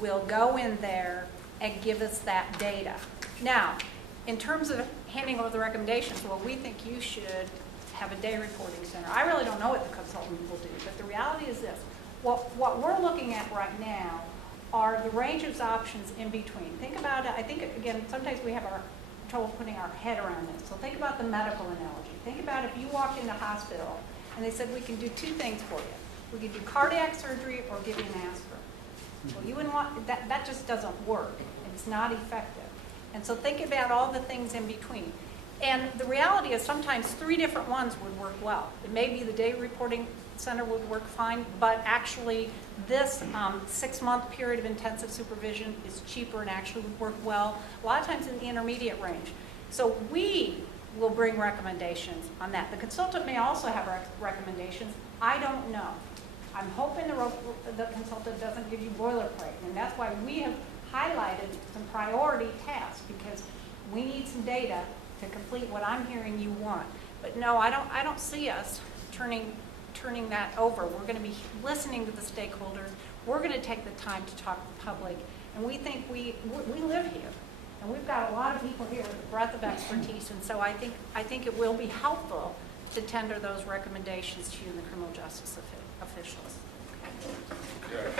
will go in there and give us that data. Now, in terms of handing over the recommendations, well, we think you should have a day reporting center. I really don't know what the consultant will do, but the reality is this. What we're looking at right now are the range of options in between. Think about it. I think, again, sometimes we have our trouble putting our head around this. So think about the medical analogy. Think about if you walked into a hospital and they said, we can do two things for you. We can do cardiac surgery or give you an aspirin. Well, you wouldn't want, that just doesn't work. It's not effective. And so think about all the things in between. And the reality is sometimes 3 different ones would work well. It may be the day reporting center would work fine, but actually this 6-month period of intensive supervision is cheaper and actually would work well, a lot of times in the intermediate range. So we will bring recommendations on that. The consultant may also have recommendations. I don't know. I'm hoping the consultant doesn't give you boilerplate, and that's why we have highlighted some priority tasks, because we need some data to complete what I'm hearing you want. But no, I don't see us turning that over. We're going to be listening to the stakeholders. We're going to take the time to talk to the public, and we think we live here, and we've got a lot of people here with a breadth of expertise, and so I think it will be helpful to tender those recommendations to you and the criminal justice officials. Okay.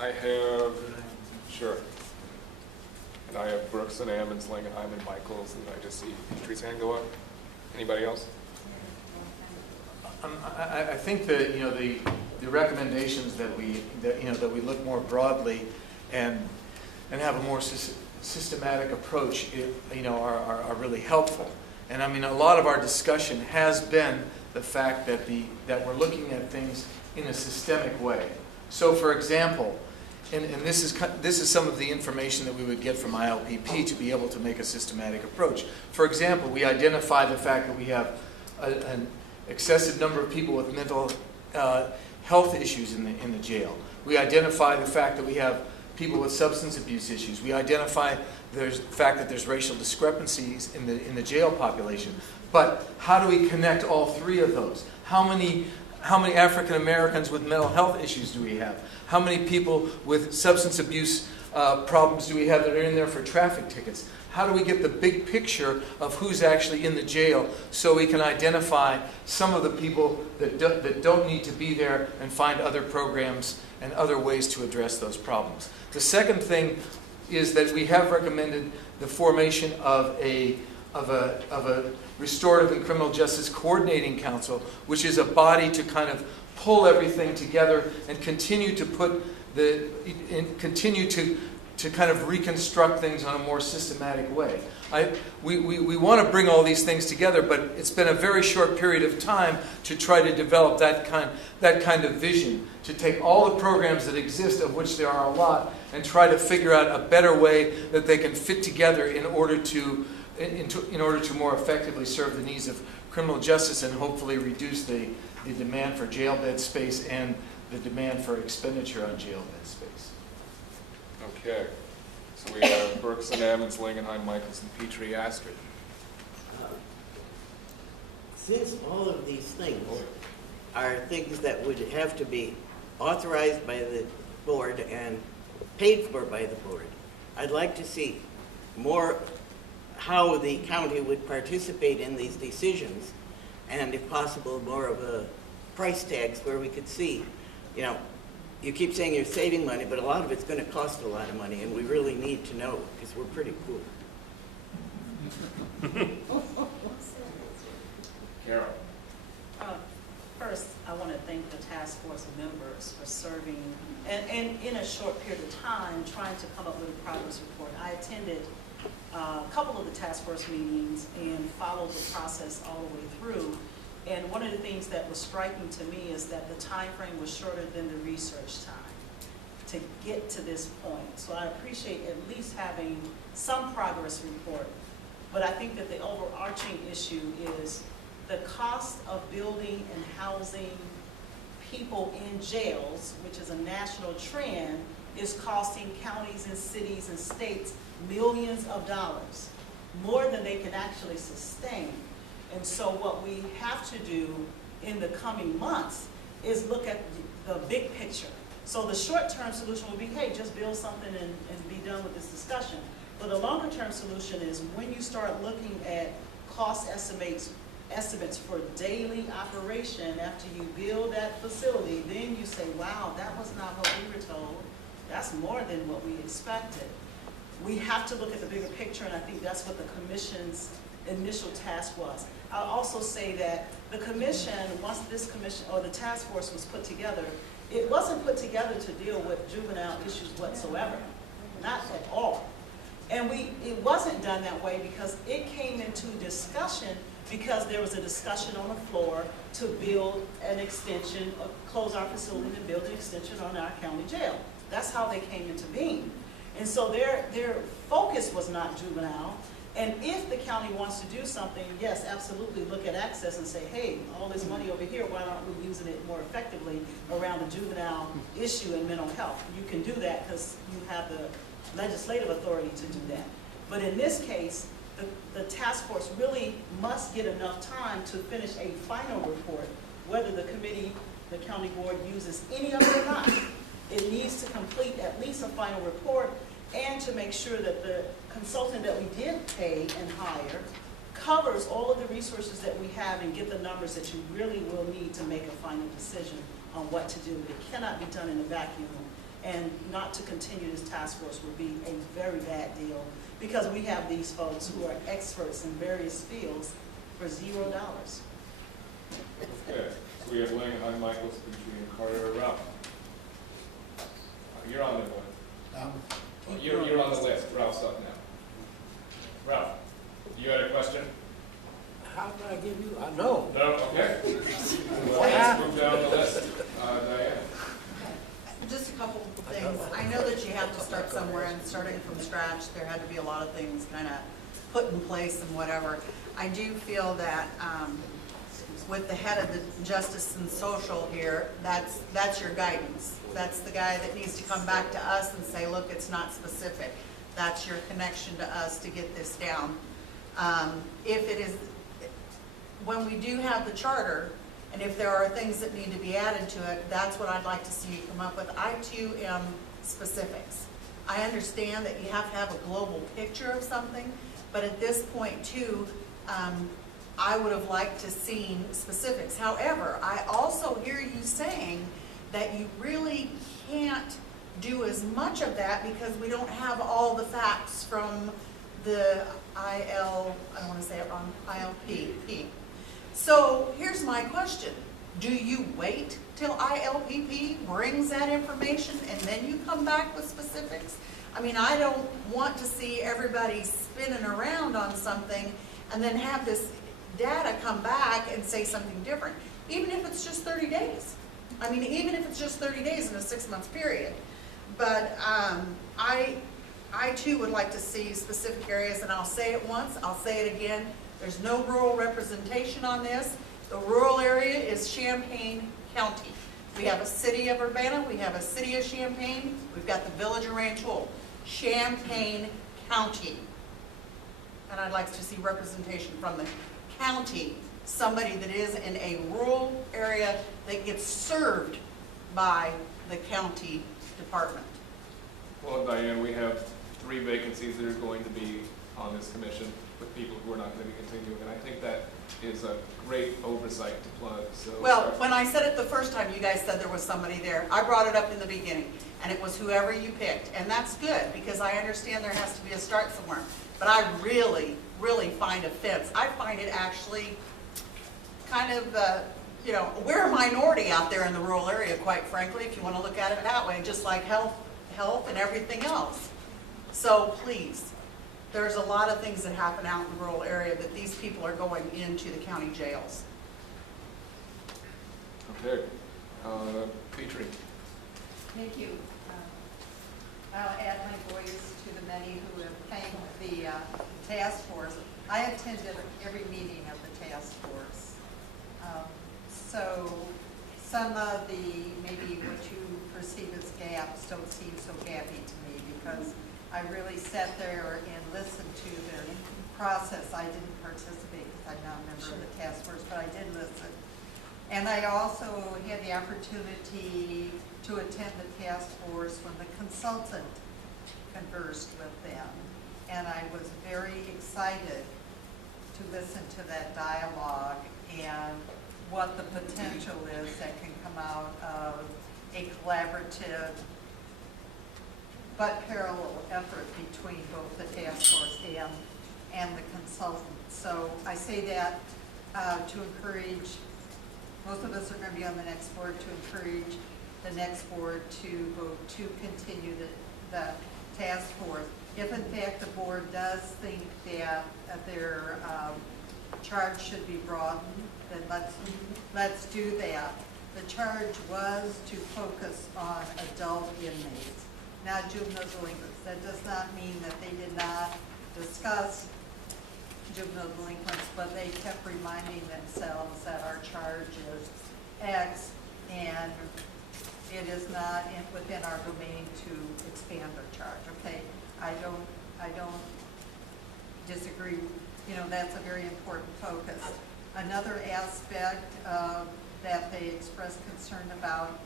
I have, sure. And I have Brooks and Ammons, Langenheim, and Michaels, and I just see Petrie's hand go up. Anybody else? I think that the recommendations that we look more broadly and have a more systematic approach, are really helpful. And I mean, a lot of our discussion has been the fact that we're looking at things in a systemic way. So, for example, and this is some of the information that we would get from ILPP to be able to make a systematic approach. For example, we identify the fact that we have an excessive number of people with mental health issues in the jail. We identify the fact that we have people with substance abuse issues. We identify the fact that there's racial discrepancies in the jail population. But how do we connect all 3 of those? How many African Americans with mental health issues do we have? How many people with substance abuse problems do we have that are in there for traffic tickets? How do we get the big picture of who's actually in the jail so we can identify some of the people that don't need to be there and find other programs and other ways to address those problems? The second thing is that we have recommended the formation of a Restorative and Criminal Justice Coordinating Council, which is a body to kind of pull everything together and continue to kind of reconstruct things in a more systematic way. We want to bring all these things together, but it's been a very short period of time to try to develop that kind of vision, to take all the programs that exist, of which there are a lot, and try to figure out a better way that they can fit together in order to more effectively serve the needs of criminal justice and hopefully reduce the demand for jail bed space and the demand for expenditure on jail bed space. Okay. So we have Brooks and Ammons, Langenheim, Michaels, and Petrie. Astrid. Since all of these things are things that would have to be authorized by the board and paid for by the board, I'd like to see more how the county would participate in these decisions, and if possible, more of a price tags where we could see, you keep saying you're saving money, but a lot of it's going to cost a lot of money, and we really need to know because we're pretty poor. Carol. First, I want to thank the task force members for serving, and in a short period of time, trying to come up with a progress report. I attended a couple of the task force meetings and followed the process all the way through. And one of the things that was striking to me is that the time frame was shorter than the research time. to get to this point. So I appreciate at least having some progress report. But I think that the overarching issue is the cost of building and housing people in jails, which is a national trend, is costing counties and cities and states millions of dollars, more than they can actually sustain. And so what we have to do in the coming months is look at the big picture. So the short-term solution would be, hey, just build something and be done with this discussion. But the longer-term solution is when you start looking at cost estimates for daily operation after you build that facility, then you say, wow, that was not what we were told. That's more than what we expected. We have to look at the bigger picture, and I think that's what the commission's initial task was. I'll also say that the commission, once this commission, or the task force was put together, it wasn't put together to deal with juvenile issues whatsoever, not at all. And it wasn't done that way because it came into discussion because there was a discussion on the floor to build an extension, close our facility and build an extension on our county jail. That's how they came into being. And so their focus was not juvenile. And if the county wants to do something, yes, absolutely look at access and say, hey, all this money over here, why aren't we using it more effectively around the juvenile issue and mental health? You can do that because you have the legislative authority to do that. But in this case, the task force really must get enough time to finish a final report, whether the committee, the county board uses any of it or not. It needs to complete at least a final report and to make sure that the consultant that we did pay and hire covers all of the resources that we have and get the numbers that you really will need to make a final decision on what to do. It cannot be done in a vacuum, and not to continue this task force would be a very bad deal because we have these folks who are experts in various fields for $0. Okay, so we have Lang, Hunt, Michaels, Petrie, and Carter. Ralph. You're on the one. You're on the list. Ralph's up now. Ralph, you had a question? How can I give you, no. No? Okay. Well, let's move down the list. Diane. Just a couple of things. I know that you have to start somewhere, and starting from scratch, there had to be a lot of things kind of put in place and whatever. I do feel that with the head of the Justice and Social here, that's your guidance. That's the guy that needs to come back to us and say, look, it's not specific. That's your connection to us to get this down. If it is, when we do have the charter, and if there are things that need to be added to it, that's what I'd like to see you come up with. I too am specifics. I understand that you have to have a global picture of something, but at this point too, I would have liked to see specifics. However, I also hear you saying that you really can't do as much of that because we don't have all the facts from the I don't want to say it wrong, ILPP. So here's my question. Do you wait till ILPP brings that information and then you come back with specifics? I mean, I don't want to see everybody spinning around on something and then have this data come back and say something different, even if it's just 30 days. I mean, even if it's just 30 days in a 6-month period. But I too would like to see specific areas, and I'll say it once, I'll say it again. There's no rural representation on this. The rural area is Champaign County. We have a city of Urbana, we have a city of Champaign, we've got the village of Rancho. Champaign County. And I'd like to see representation from the county, somebody that is in a rural area that gets served by the county department. Well, Diane, we have 3 vacancies that are going to be on this commission with people who are not going to be continuing, and I think that is a great oversight to plug. So well, when I said it the first time, you guys said there was somebody there. I brought it up in the beginning, and it was whoever you picked, and that's good because I understand there has to be a start somewhere. But I really, really find offense. I find it actually kind of, you know, we're a minority out there in the rural area, quite frankly, if you want to look at it that way, just like health and everything else. So please, there's a lot of things that happen out in the rural area that these people are going into the county jails. Okay. Petrie. Thank you. task force. I attended every meeting of the task force. So some of the, maybe what you perceive as gaps don't seem so gappy to me, because I really sat there and listened to their process. I didn't participate because I'm not a member of the task force, but I did listen. And I also had the opportunity to attend the task force when the consultant conversed with them. And I was very excited to listen to that dialogue and what the potential is that can come out of a collaborative but parallel effort between both the task force and the consultant. So I say that to encourage, most of us are going to be on the next board, to encourage the next board to vote to continue the task force. If in fact the board does think that their charge should be broadened, then let's do that. The charge was to focus on adult inmates, not juvenile delinquents. That does not mean that they did not discuss juvenile delinquents, but they kept reminding themselves that our charge is X, and it is not within our domain to expand our charge. Okay, I don't disagree. You know, that's a very important focus. Another aspect that they expressed concern about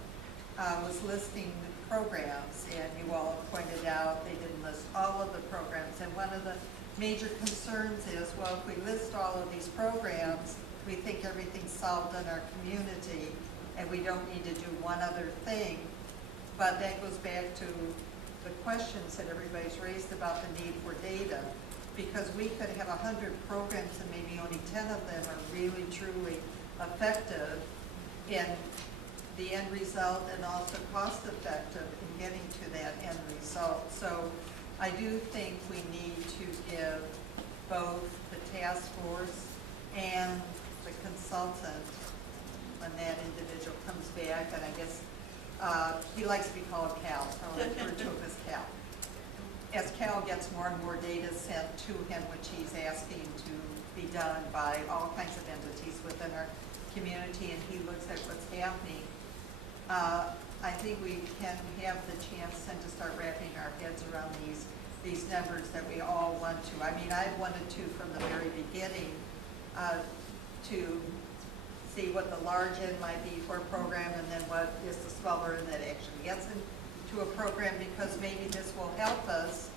was listing programs, and you all pointed out they didn't list all of the programs. And one of the major concerns is, well, if we list all of these programs, we think everything's solved in our community, and we don't need to do one other thing. But that goes back to the questions that everybody's raised about the need for data, because we could have 100 programs and maybe only 10 of them are really, truly effective in the end result, and also cost effective in getting to that end result. So I do think we need to give both the task force and the consultant, when that individual comes back, and I guess he likes to be called Cal, so I'll refer to him as Cal. As Cal gets more and more data sent to him, which he's asking to be done by all kinds of entities within our community, and he looks at what's happening, I think we can have the chance then to start wrapping our heads around these numbers that we all want to. I mean, I've wanted to from the very beginning to see what the large end might be for a program, and then what is the smaller end that actually gets into a program, because maybe this will help us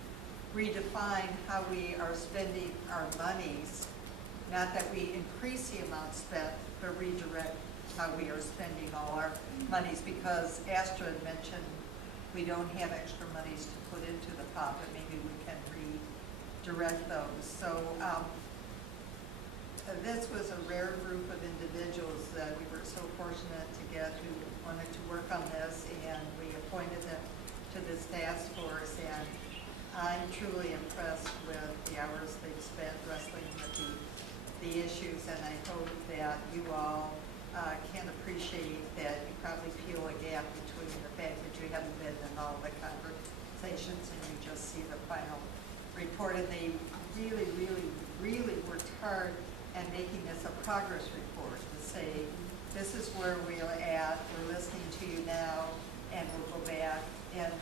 redefine how we are spending our monies. Not that we increase the amount spent, but redirect how we are spending all our monies, because Astrid mentioned we don't have extra monies to put into the pot, but maybe we can redirect those. So this was a rare group of individuals that we were so fortunate to get who wanted to work on this, and we appointed them to this task force, and I'm truly impressed with the hours they've spent wrestling with the issues, and I hope that you all can appreciate that you probably feel a gap between the fact that you haven't been in all the conversations and you just see the final report. And they really, really, really worked hard at making this a progress report to say, this is where we're at, we're listening to you now, and we'll go back and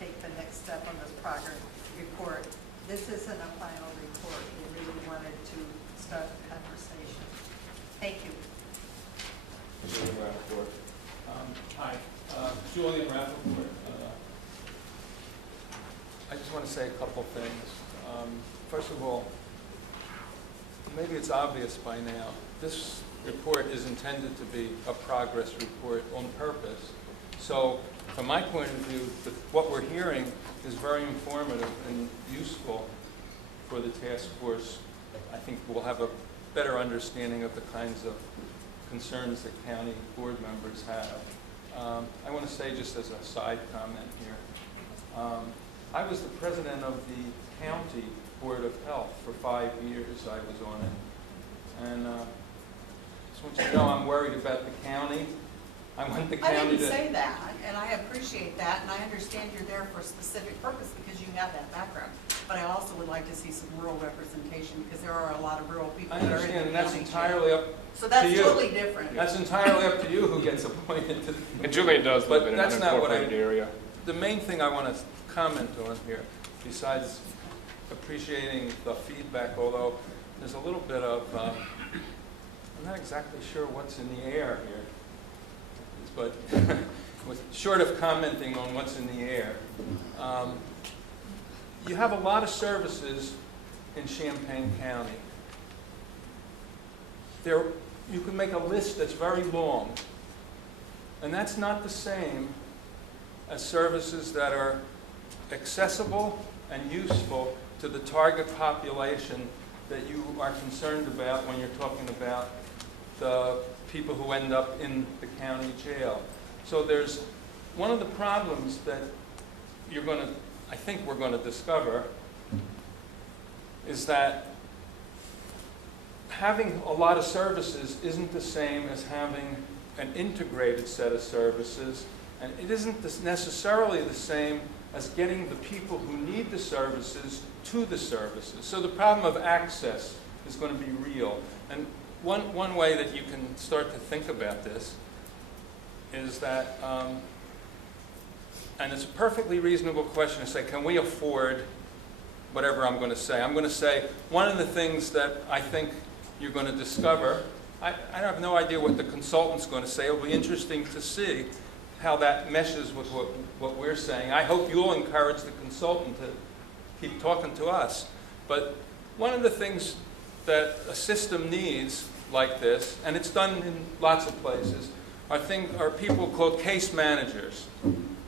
take the next step on this progress report. This isn't a final report. They really wanted to start the conversation. Thank you. Julian Rappaport. Hi, Julian Rappaport. I just want to say a couple things. First of all, maybe it's obvious by now, this report is intended to be a progress report on purpose. So from my point of view, what we're hearing is very informative and useful for the task force. I think we'll have a better understanding of the kinds of concerns that county board members have. I want to say, just as a side comment here, I was the president of the county board of health for 5 years. I was on it, and just want you to know I'm worried about the county. I want the county I didn't to say that, and I appreciate that, and I understand you're there for a specific purpose because you have that background. But I also would like to see some rural representation, because there are a lot of rural people I that are in understand, the and that's county entirely jail. up So to that's you. totally different. That's entirely up to you who gets appointed to. And Julian does live But in an that's not what unincorporated area. The main thing I want to comment on here, besides appreciating the feedback, although there's a little bit of, I'm not exactly sure what's in the air here, but short of commenting on what's in the air, you have a lot of services in Champaign County. You can make a list that's very long, and that's not the same as services that are accessible and useful to the target population that you are concerned about when you're talking about the people who end up in the county jail. So there's one of the problems that I think we're going to discover is that having a lot of services isn't the same as having an integrated set of services, and it isn't necessarily the same as getting the people who need the services to the services. So the problem of access is going to be real. And one way that you can start to think about this is that, and it's a perfectly reasonable question to say, can we afford whatever I'm going to say? I'm going to say one of the things that I think you're going to discover, I have no idea what the consultant's going to say. It'll be interesting to see how that meshes with what we're saying. I hope you'll encourage the consultant to keep talking to us. But one of the things that a system needs like this, and it's done in lots of places, are people called case managers.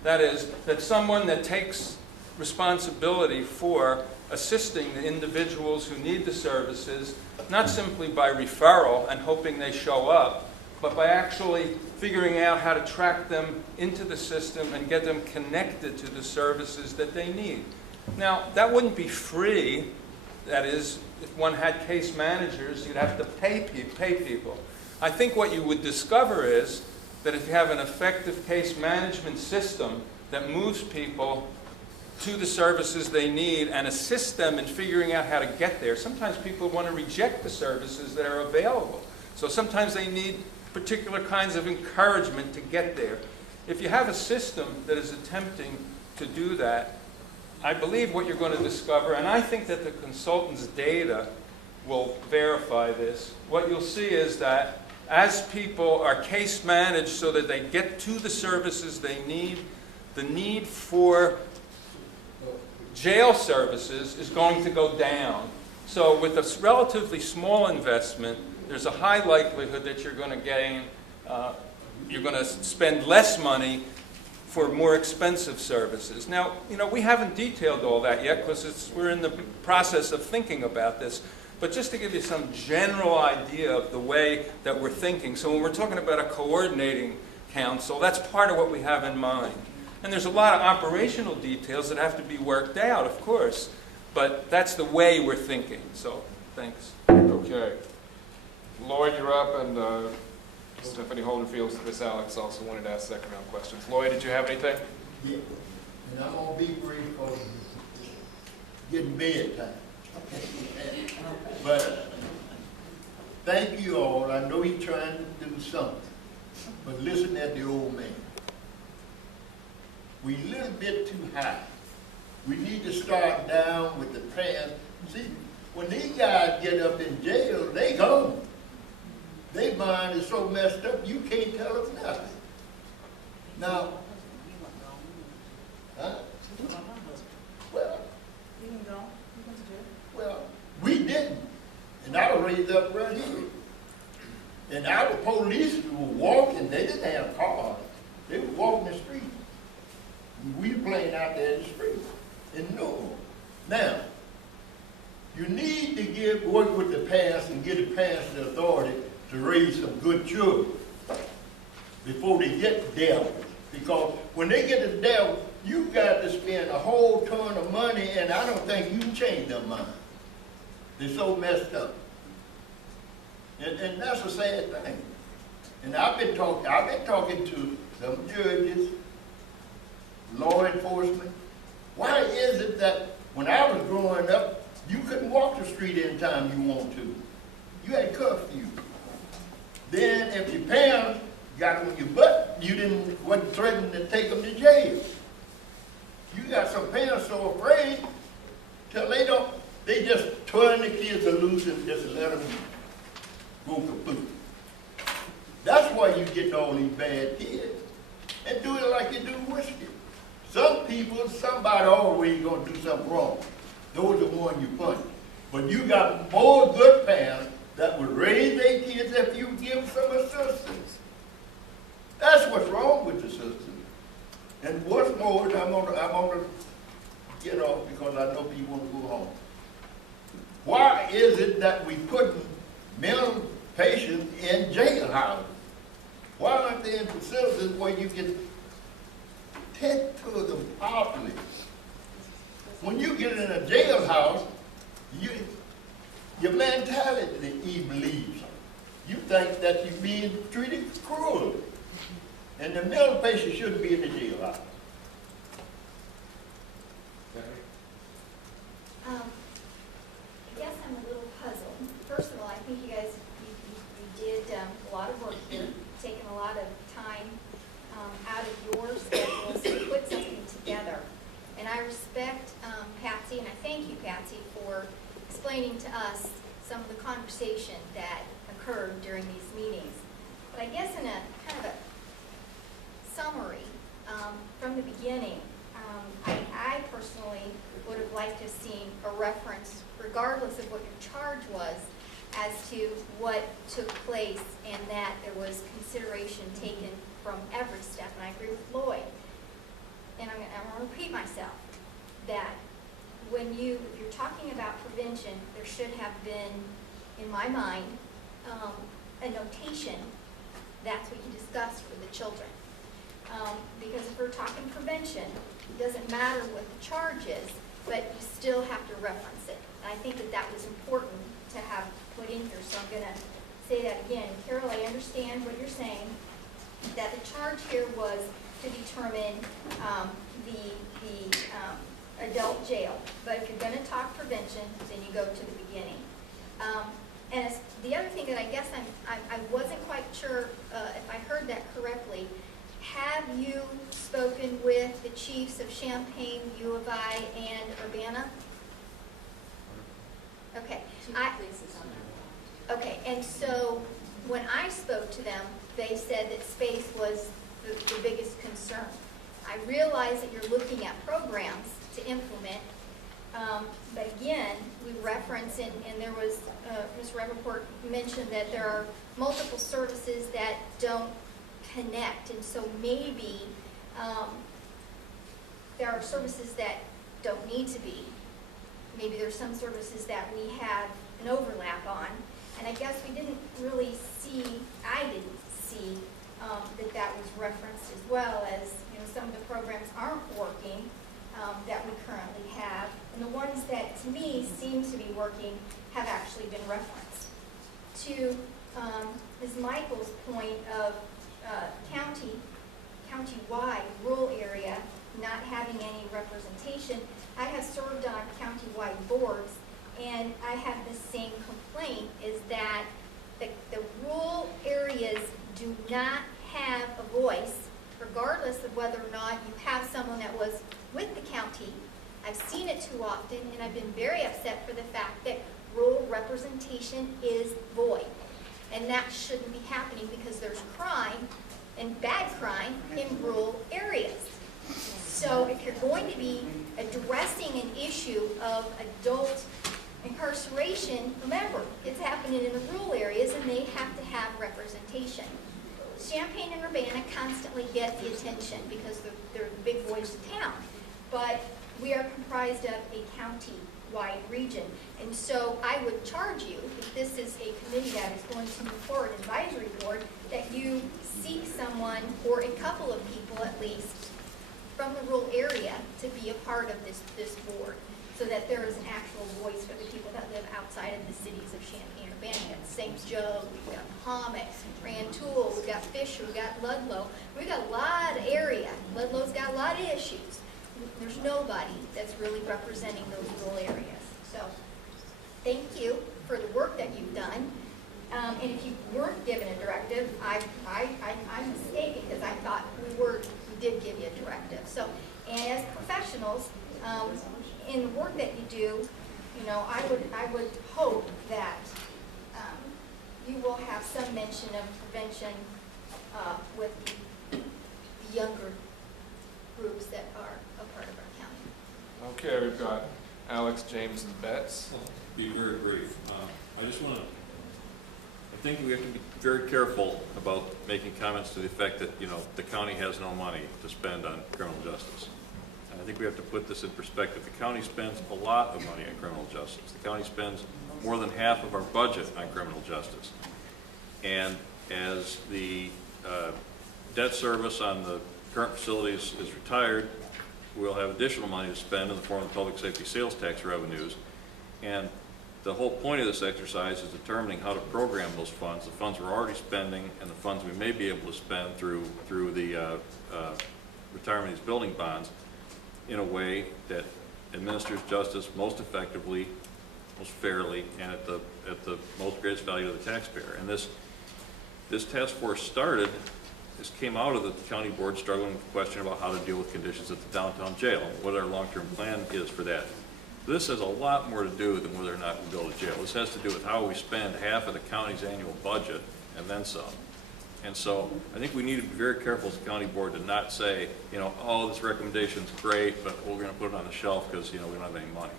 That is, that someone that takes responsibility for assisting the individuals who need the services, not simply by referral and hoping they show up, but by actually figuring out how to track them into the system and get them connected to the services that they need. Now, that wouldn't be free. That is, if one had case managers, you'd have to pay people. I think what you would discover is that if you have an effective case management system that moves people to the services they need and assists them in figuring out how to get there. Sometimes people want to reject the services that are available. So sometimes they need particular kinds of encouragement to get there. If you have a system that is attempting to do that, I believe what you're going to discover, and I think that the consultant's data will verify this, what you'll see is that as people are case managed so that they get to the services they need, the need for jail services is going to go down. So with a relatively small investment, there's a high likelihood that you're going to gain, you're going to spend less money for more expensive services. Now, we haven't detailed all that yet because we're in the process of thinking about this. But just to give you some general idea of the way that we're thinking. So when we're talking about a coordinating council, that's part of what we have in mind. And there's a lot of operational details that have to be worked out, of course. But that's the way we're thinking. So, thanks. Okay. Lloyd, you're up, and Stephanie Holderfield, Miss Alex also wanted to ask second round questions. Lloyd, did you have anything? Yeah, and I'm gonna be brief because it's getting bedtime. But thank you all. I know he's trying to do something, but listen at the old man. We a little bit too high. We need to start down with the past. See, when these guys get up in jail, they gone. Their mind is so messed up, you can't tell them nothing. Now, huh? Well, we didn't. And I was raised up right here. And our police were walking, they didn't have cars. They were walking the street. We were playing out there in the street. And no. Now, you need to work with the past and get the past the authority to raise some good children before they get devils. Because when they get the devil, you got to spend a whole ton of money, and I don't think you can change their mind. They're so messed up. And that's a sad thing. And I've been talking to some judges, law enforcement. Why is it that when I was growing growing up, you couldn't walk the street anytime you want to. You had curfew. Then if your parents got on your butt, you wasn't threatening to take them to jail. You got some parents so afraid till they just turn the kids loose and just let them go kaput. That's why you get all these bad kids. And do it like you do whiskey. Some people, somebody always gonna do something wrong. Those are the ones you punish. But you got more good parents that would raise their kids if you give some assistance. That's what's wrong with the system. And what's more, I'm gonna get off because I know people want to go home. Why is it that we put mental patients in jail houses? Why aren't they in facilities where you can tend to them properly? When you get in a jailhouse, your mentality even leaves. You think that you're being treated cruelly. And the mental patient shouldn't be in the jailhouse. I guess I'm a little puzzled. First of all, I think you guys, you did a lot of work here, taken a lot of time out of your schedules to put something together. And I respect Patsy, and I thank you, Patsy, for explaining to us some of the conversation that occurred during these meetings. But I guess in a kind of a summary from the beginning, I personally would have liked to have seen a reference, regardless of what your charge was, as to what took place and that there was consideration taken from every step. And I agree with Lloyd. And I'm going to repeat myself, that if you're talking about prevention, there should have been, in my mind, a notation. That's what you discussed for the children. Because if we're talking prevention, it doesn't matter what the charge is, but you still have to reference it. And I think that that was important to have put in here, so I'm going to say that again. Carol, I understand what you're saying, that the charge here was to determine the adult jail. But if you're going to talk prevention, then you go to the beginning. And the other thing that I guess I wasn't quite sure if I heard that correctly, have you spoken with the chiefs of Champaign, U of I, and Urbana? Okay. Okay, and so when I spoke to them, they said that space was the biggest concern. I realize that you're looking at programs to implement, but again, we reference, and there was, Ms. Rappaport mentioned that there are multiple services that don't connect, and so maybe there are services that don't need to be. Maybe there's some services that we have an overlap on, and I guess we didn't really see, I didn't see that was referenced, as well as, you know, some of the programs aren't working that we currently have, and the ones that to me seem to be working have actually been referenced. To Ms. Michael's point of county-wide, rural area, not having any representation, I have served on county-wide boards, and I have the same complaint, is that the rural areas do not have a voice, regardless of whether or not you have someone that was with the county. I've seen it too often, and I've been very upset for the fact that rural representation is void. And that shouldn't be happening, because there's crime and bad crime in rural areas. So if you're going to be addressing an issue of adult incarceration, remember, it's happening in the rural areas, and they have to have representation. Champaign and Urbana constantly get the attention because they're the big boys of town, but we are comprised of a county-wide region. And so I would charge you, if this is a committee that is going to move forward, advisory board, that you seek someone, or a couple of people at least, from the rural area to be a part of this board, so that there is an actual voice for the people that live outside of the cities of Champaign and Urbana. We've got St. Joe, we've got Mahomet, Rantoul, we've got Fisher, we've got Ludlow. We've got a lot of area. Ludlow's got a lot of issues. There's nobody that's really representing those rural areas. So, thank you for the work that you've done. And if you weren't given a directive, I'm mistaken, because I thought we did give you a directive. So, and as professionals, in the work that you do, you know, I would hope that you will have some mention of prevention with the younger groups that are a part of our county. Okay, we've got Alex, James, and Betts. Be very brief. I just want to, I think we have to be very careful about making comments to the effect that, you know, the county has no money to spend on criminal justice. And I think we have to put this in perspective. The county spends a lot of money on criminal justice. The county spends more than half of our budget on criminal justice. And as the debt service on the current facilities is retired, we'll have additional money to spend in the form of public safety sales tax revenues. And the whole point of this exercise is determining how to program those funds, the funds we're already spending and the funds we may be able to spend through the retirement of these building bonds, in a way that administers justice most effectively, most fairly, and at the most greatest value to the taxpayer. And this task force came out of the county board struggling with the question about how to deal with conditions at the downtown jail, what our long-term plan is for that. This has a lot more to do than whether or not we build a jail. This has to do with how we spend half of the county's annual budget and then some. And so I think we need to be very careful as a county board to not say, you know, oh, this recommendation's great, but we're going to put it on the shelf because, you know, we don't have any money.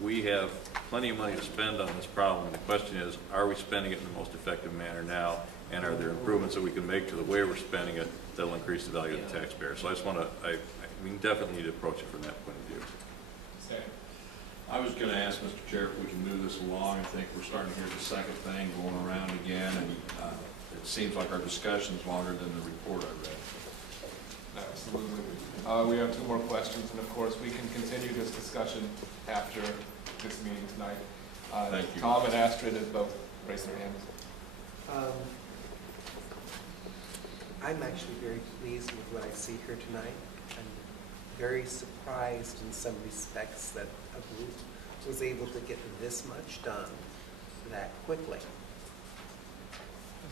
We have plenty of money to spend on this problem. And the question is, are we spending it in the most effective manner now? And are there improvements that we can make to the way we're spending it that will increase the value of the taxpayer? So I just want to, we definitely need to approach it from that point of view. Okay. I was going to ask Mr. Chair if we can move this along. I think we're starting to hear the second thing going around again, and it seems like our discussion's longer than the report I read. Absolutely. We have two more questions, and of course, we can continue this discussion after this meeting tonight. Thank you. Tom and Astrid have both raised their hands. I'm actually very pleased with what I see here tonight. I'm very surprised in some respects that a group was able to get this much done that quickly.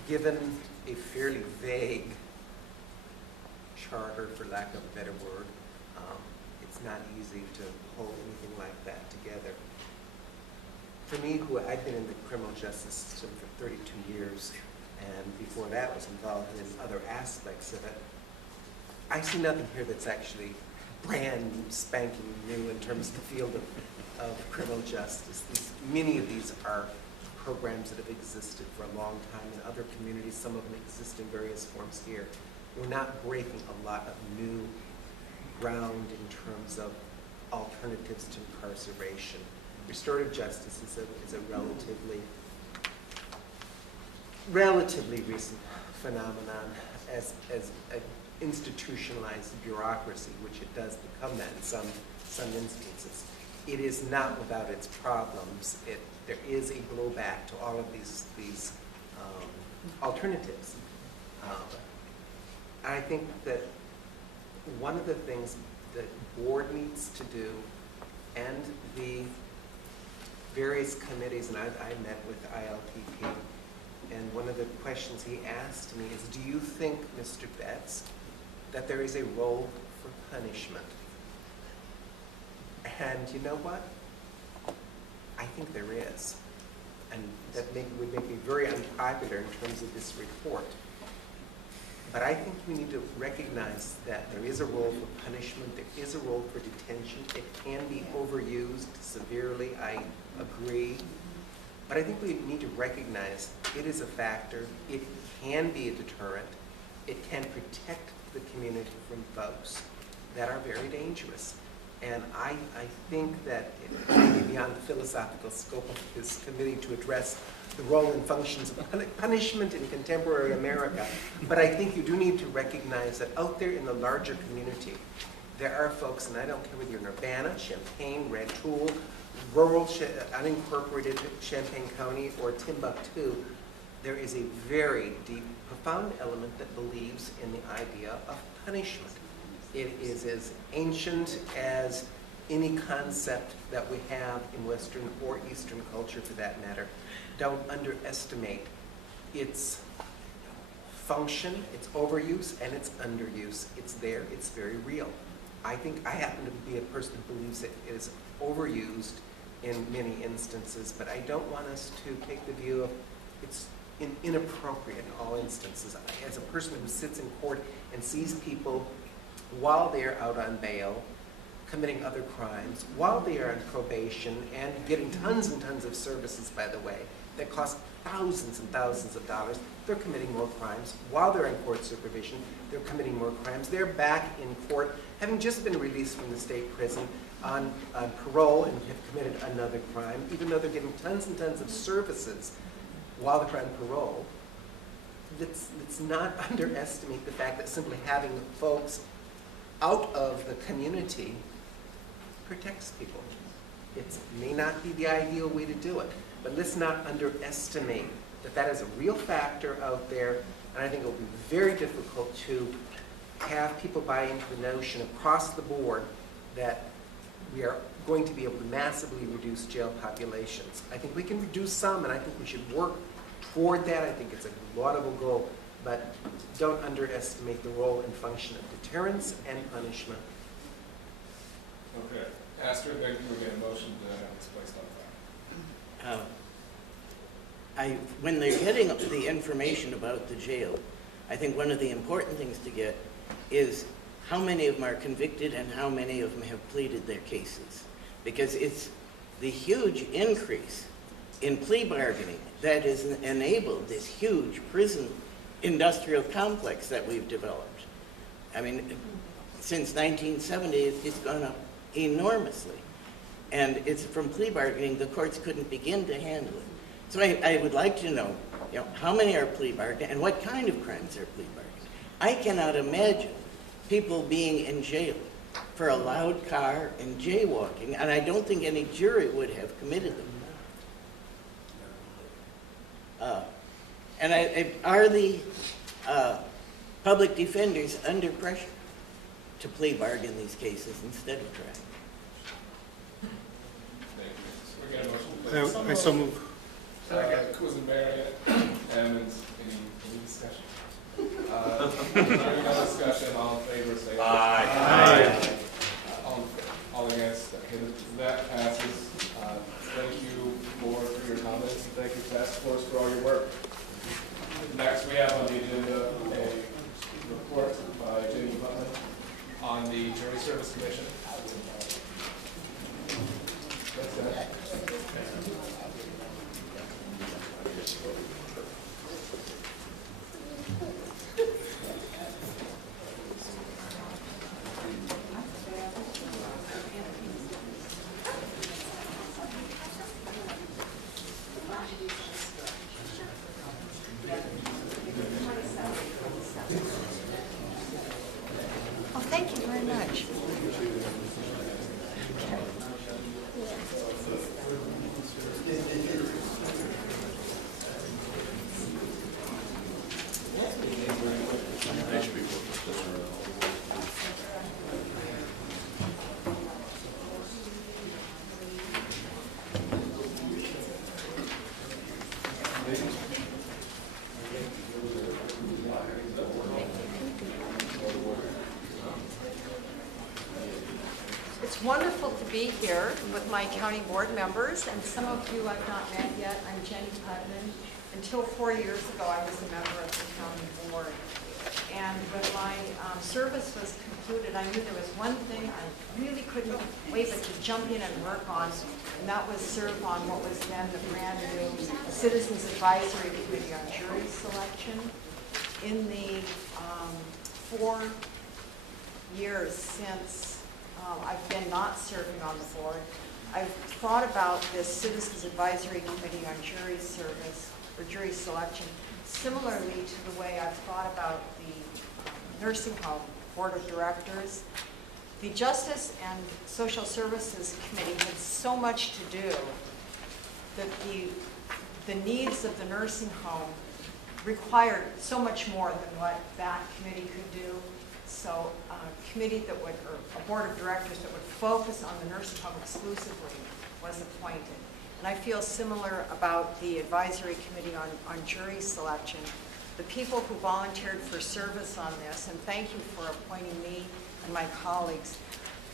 Given a fairly vague charter, for lack of a better word, it's not easy to hold anything like that together. For me, I've been in the criminal justice system for 32 years, and before that was involved in other aspects of it, I see nothing here that's actually brand spanking new in terms of the field of criminal justice. Many of these are programs that have existed for a long time in other communities. Some of them exist in various forms here. We're not breaking a lot of new ground in terms of alternatives to incarceration. Restorative justice is a relatively recent phenomenon as an institutionalized bureaucracy, which it does become that in some instances. It is not without its problems. There is a blowback to all of these alternatives. I think that one of the things that board needs to do, and the various committees, and I met with ILPP, and one of the questions he asked me is, do you think, Mr. Betts, that there is a role for punishment? And you know what? I think there is. And that would make me very unpopular in terms of this report. But I think we need to recognize that there is a role for punishment, there is a role for detention. It can be overused severely, I agree. But I think we need to recognize it is a factor. It can be a deterrent. It can protect the community from folks that are very dangerous. And I think that it may be beyond the philosophical scope of this committee to address the role and functions of punishment in contemporary America. But I think you do need to recognize that out there in the larger community, there are folks, and I don't care whether you're in Urbana, Champaign, Red Tool, rural, unincorporated Champaign County, or Timbuktu, there is a very deep, profound element that believes in the idea of punishment. It is as ancient as any concept that we have in Western or Eastern culture for that matter. Don't underestimate its function, its overuse, and its underuse. It's there, it's very real. I think I happen to be a person who believes it is overused in many instances, but I don't want us to take the view of it's inappropriate in all instances. As a person who sits in court and sees people while they're out on bail, committing other crimes, while they are on probation and getting tons and tons of services, by the way, that cost thousands and thousands of dollars, they're committing more crimes. While they're in court supervision, they're committing more crimes. They're back in court, having just been released from the state prison on parole and have committed another crime, even though they're getting tons and tons of services while they're on parole. Let's not underestimate the fact that simply having folks out of the community protects people. It may not be the ideal way to do it, but let's not underestimate that that is a real factor out there, and I think it will be very difficult to have people buy into the notion across the board that we are going to be able to massively reduce jail populations. I think we can reduce some, and I think we should work toward that. I think it's a laudable goal, but don't underestimate the role and function of deterrence and punishment. Okay. Aster, then can we get a motion to have this placed on file? When they're getting the information about the jail, I think one of the important things to get is how many of them are convicted and how many of them have pleaded their cases. Because it's the huge increase in plea bargaining that has enabled this huge prison industrial complex that we've developed. I mean, since 1970, it's gone up enormously. And it's from plea bargaining, the courts couldn't begin to handle it. So I would like to know, how many are plea bargaining and what kind of crimes are plea bargaining? I cannot imagine people being in jail for a loud car and jaywalking, and I don't think any jury would have committed them. Are the public defenders under pressure to plea bargain these cases instead of trying? Thank you. So we get a motion, please. I so move. Kuzenberry, and any discussion? Hearing no discussion, all in favor, say aye. Aye. All against, okay, that passes. Thank you for your comments, and thank you, task force, for all your work. Next, we have on the agenda a report by Jamie Butler on the Jury Service Commission. That's it. Oh, thank you very much. It's wonderful to be here with my county board members, and some of you I've not met yet. I'm Jenny Putnam. Until 4 years ago, I was a member of the county board. And when my service was concluded, I knew there was one thing I really couldn't wait but to jump in and work on, and that was serve on what was then the brand new Citizens Advisory Committee on Jury Selection. In the 4 years since I've been not serving on the board, I've thought about this Citizens Advisory Committee on Jury Service or Jury Selection similarly to the way I've thought about the nursing home board of directors. The Justice and Social Services Committee had so much to do that the needs of the nursing home required so much more than what that committee could do. So a committee that would, or a board of directors that would focus on the nursing home exclusively was appointed. And I feel similar about the advisory committee on jury selection. The people who volunteered for service on this, and thank you for appointing me and my colleagues,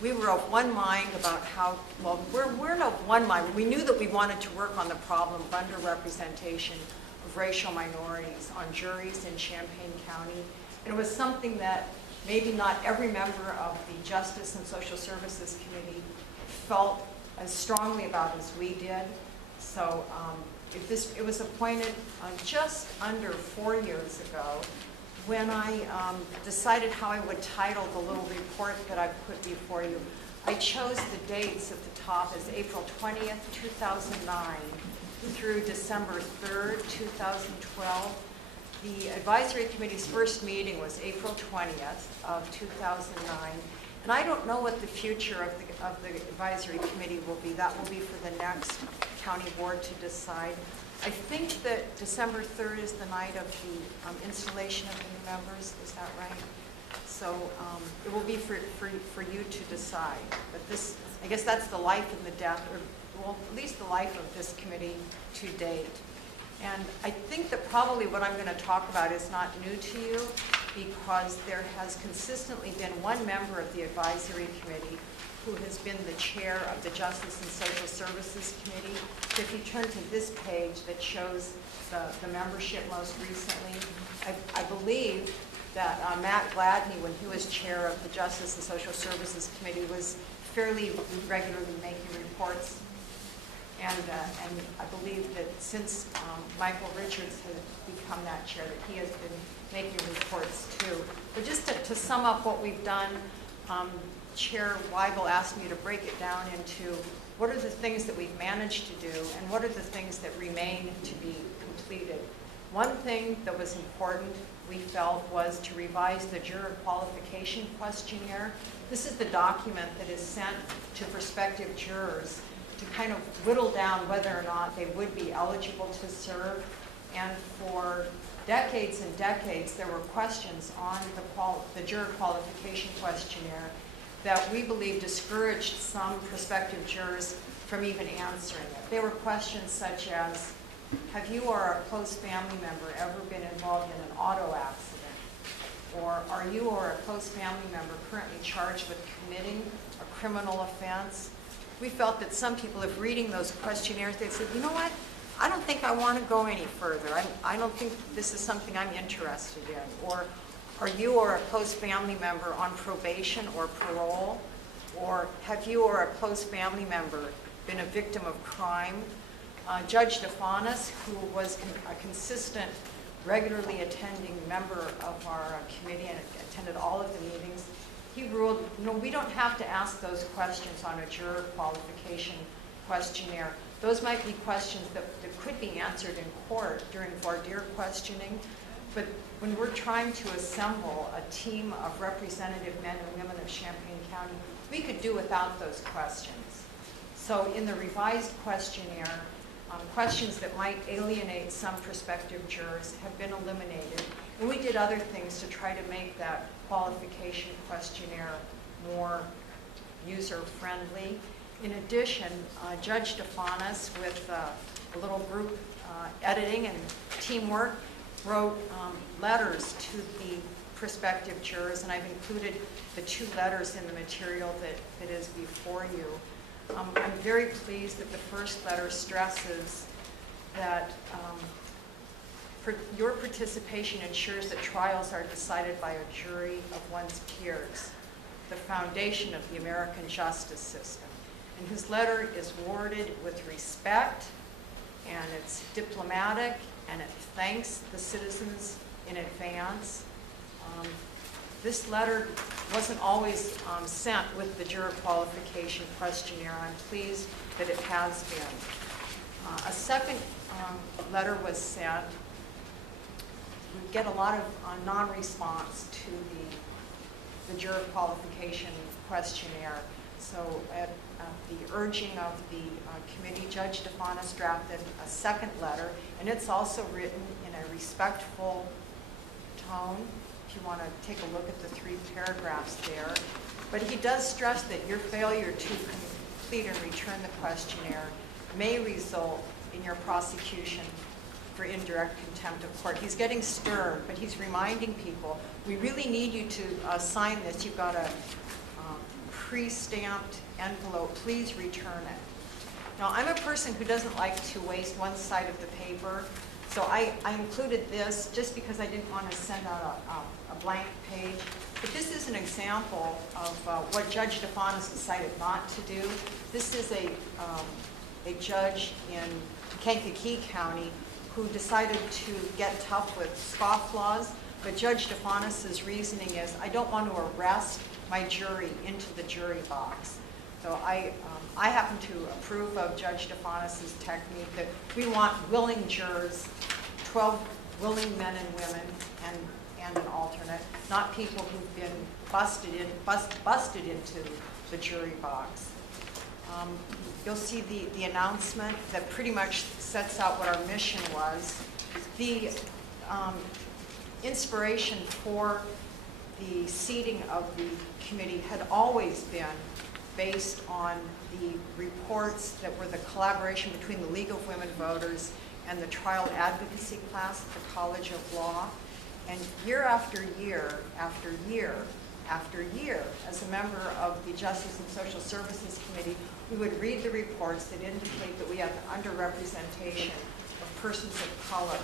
we were of one mind about how, well, we're of one mind. We knew that we wanted to work on the problem of underrepresentation of racial minorities on juries in Champaign County. And it was something that maybe not every member of the Justice and Social Services Committee felt as strongly about as we did. So it was appointed just under 4 years ago when I decided how I would title the little report that I put before you. I chose the dates at the top as April 20th, 2009 through December 3rd, 2012. The advisory committee's first meeting was April 20th of 2009. And I don't know what the future of the advisory committee will be. That will be for the next county board to decide. I think that December 3rd is the night of the installation of the new members. Is that right? So it will be for you to decide. But this, I guess that's the life and the death, or well, at least the life of this committee to date. And I think that probably what I'm going to talk about is not new to you, because there has consistently been one member of the advisory committee who has been the chair of the Justice and Social Services Committee. So if you turn to this page that shows the membership most recently, I believe that Matt Gladney, when he was chair of the Justice and Social Services Committee, was fairly regularly making reports. And I believe that since Michael Richards has become that chair, that he has been making reports too. But just to sum up what we've done, Chair Weigel asked me to break it down into what are the things that we've managed to do and what are the things that remain to be completed. One thing that was important, we felt, was to revise the juror qualification questionnaire. This is the document that is sent to prospective jurors to kind of whittle down whether or not they would be eligible to serve. And for decades and decades, there were questions on the juror qualification questionnaire that we believe discouraged some prospective jurors from even answering it. They were questions such as, have you or a close family member ever been involved in an auto accident? Or are you or a close family member currently charged with committing a criminal offense? We felt that some people, if reading those questionnaires, they said, you know what, I don't think I want to go any further. I don't think this is something I'm interested in. Or are you or a close family member on probation or parole? Or have you or a close family member been a victim of crime? Judge DeFanis, who was a consistent, regularly attending member of our committee and attended all of the meetings, he ruled, no, we don't have to ask those questions on a juror qualification questionnaire. Those might be questions that could be answered in court during voir dire questioning, but when we're trying to assemble a team of representative men and women of Champaign County, we could do without those questions. So in the revised questionnaire, questions that might alienate some prospective jurors have been eliminated. And we did other things to try to make that qualification questionnaire more user-friendly. In addition, Judge DeFanis, with a little group editing and teamwork, wrote letters to the prospective jurors, and I've included the 2 letters in the material that is before you. I'm very pleased that the first letter stresses that your participation ensures that trials are decided by a jury of one's peers, the foundation of the American justice system. And his letter is worded with respect, and it's diplomatic, and it thanks the citizens in advance. This letter wasn't always sent with the juror qualification questionnaire. I'm pleased that it has been. A second letter was sent. We get a lot of non-response to the juror qualification questionnaire. So at the urging of the committee, Judge DeFanis drafted a second letter, and it's also written in a respectful tone if you want to take a look at the 3 paragraphs there. But he does stress that your failure to complete and return the questionnaire may result in your prosecution for indirect contempt of court. He's getting stern, but he's reminding people, we really need you to sign this. You've got a pre-stamped envelope. Please return it. Now, I'm a person who doesn't like to waste one side of the paper, so I included this just because I didn't want to send out a blank page. But this is an example of what Judge DeFanis decided not to do. This is a judge in Kankakee County who decided to get tough with scofflaws, but Judge DeFanis' reasoning is, I don't want to arrest my jury into the jury box. So I happen to approve of Judge DeFanis' technique that we want willing jurors, 12 willing men and women, and an alternate, not people who've been busted into the jury box. You'll see the announcement that pretty much sets out what our mission was. The inspiration for the seating of the committee had always been based on the reports that were the collaboration between the League of Women Voters and the trial advocacy class at the College of Law. And year after year, after year, after year, as a member of the Justice and Social Services Committee, we would read the reports that indicate that we have underrepresentation of persons of color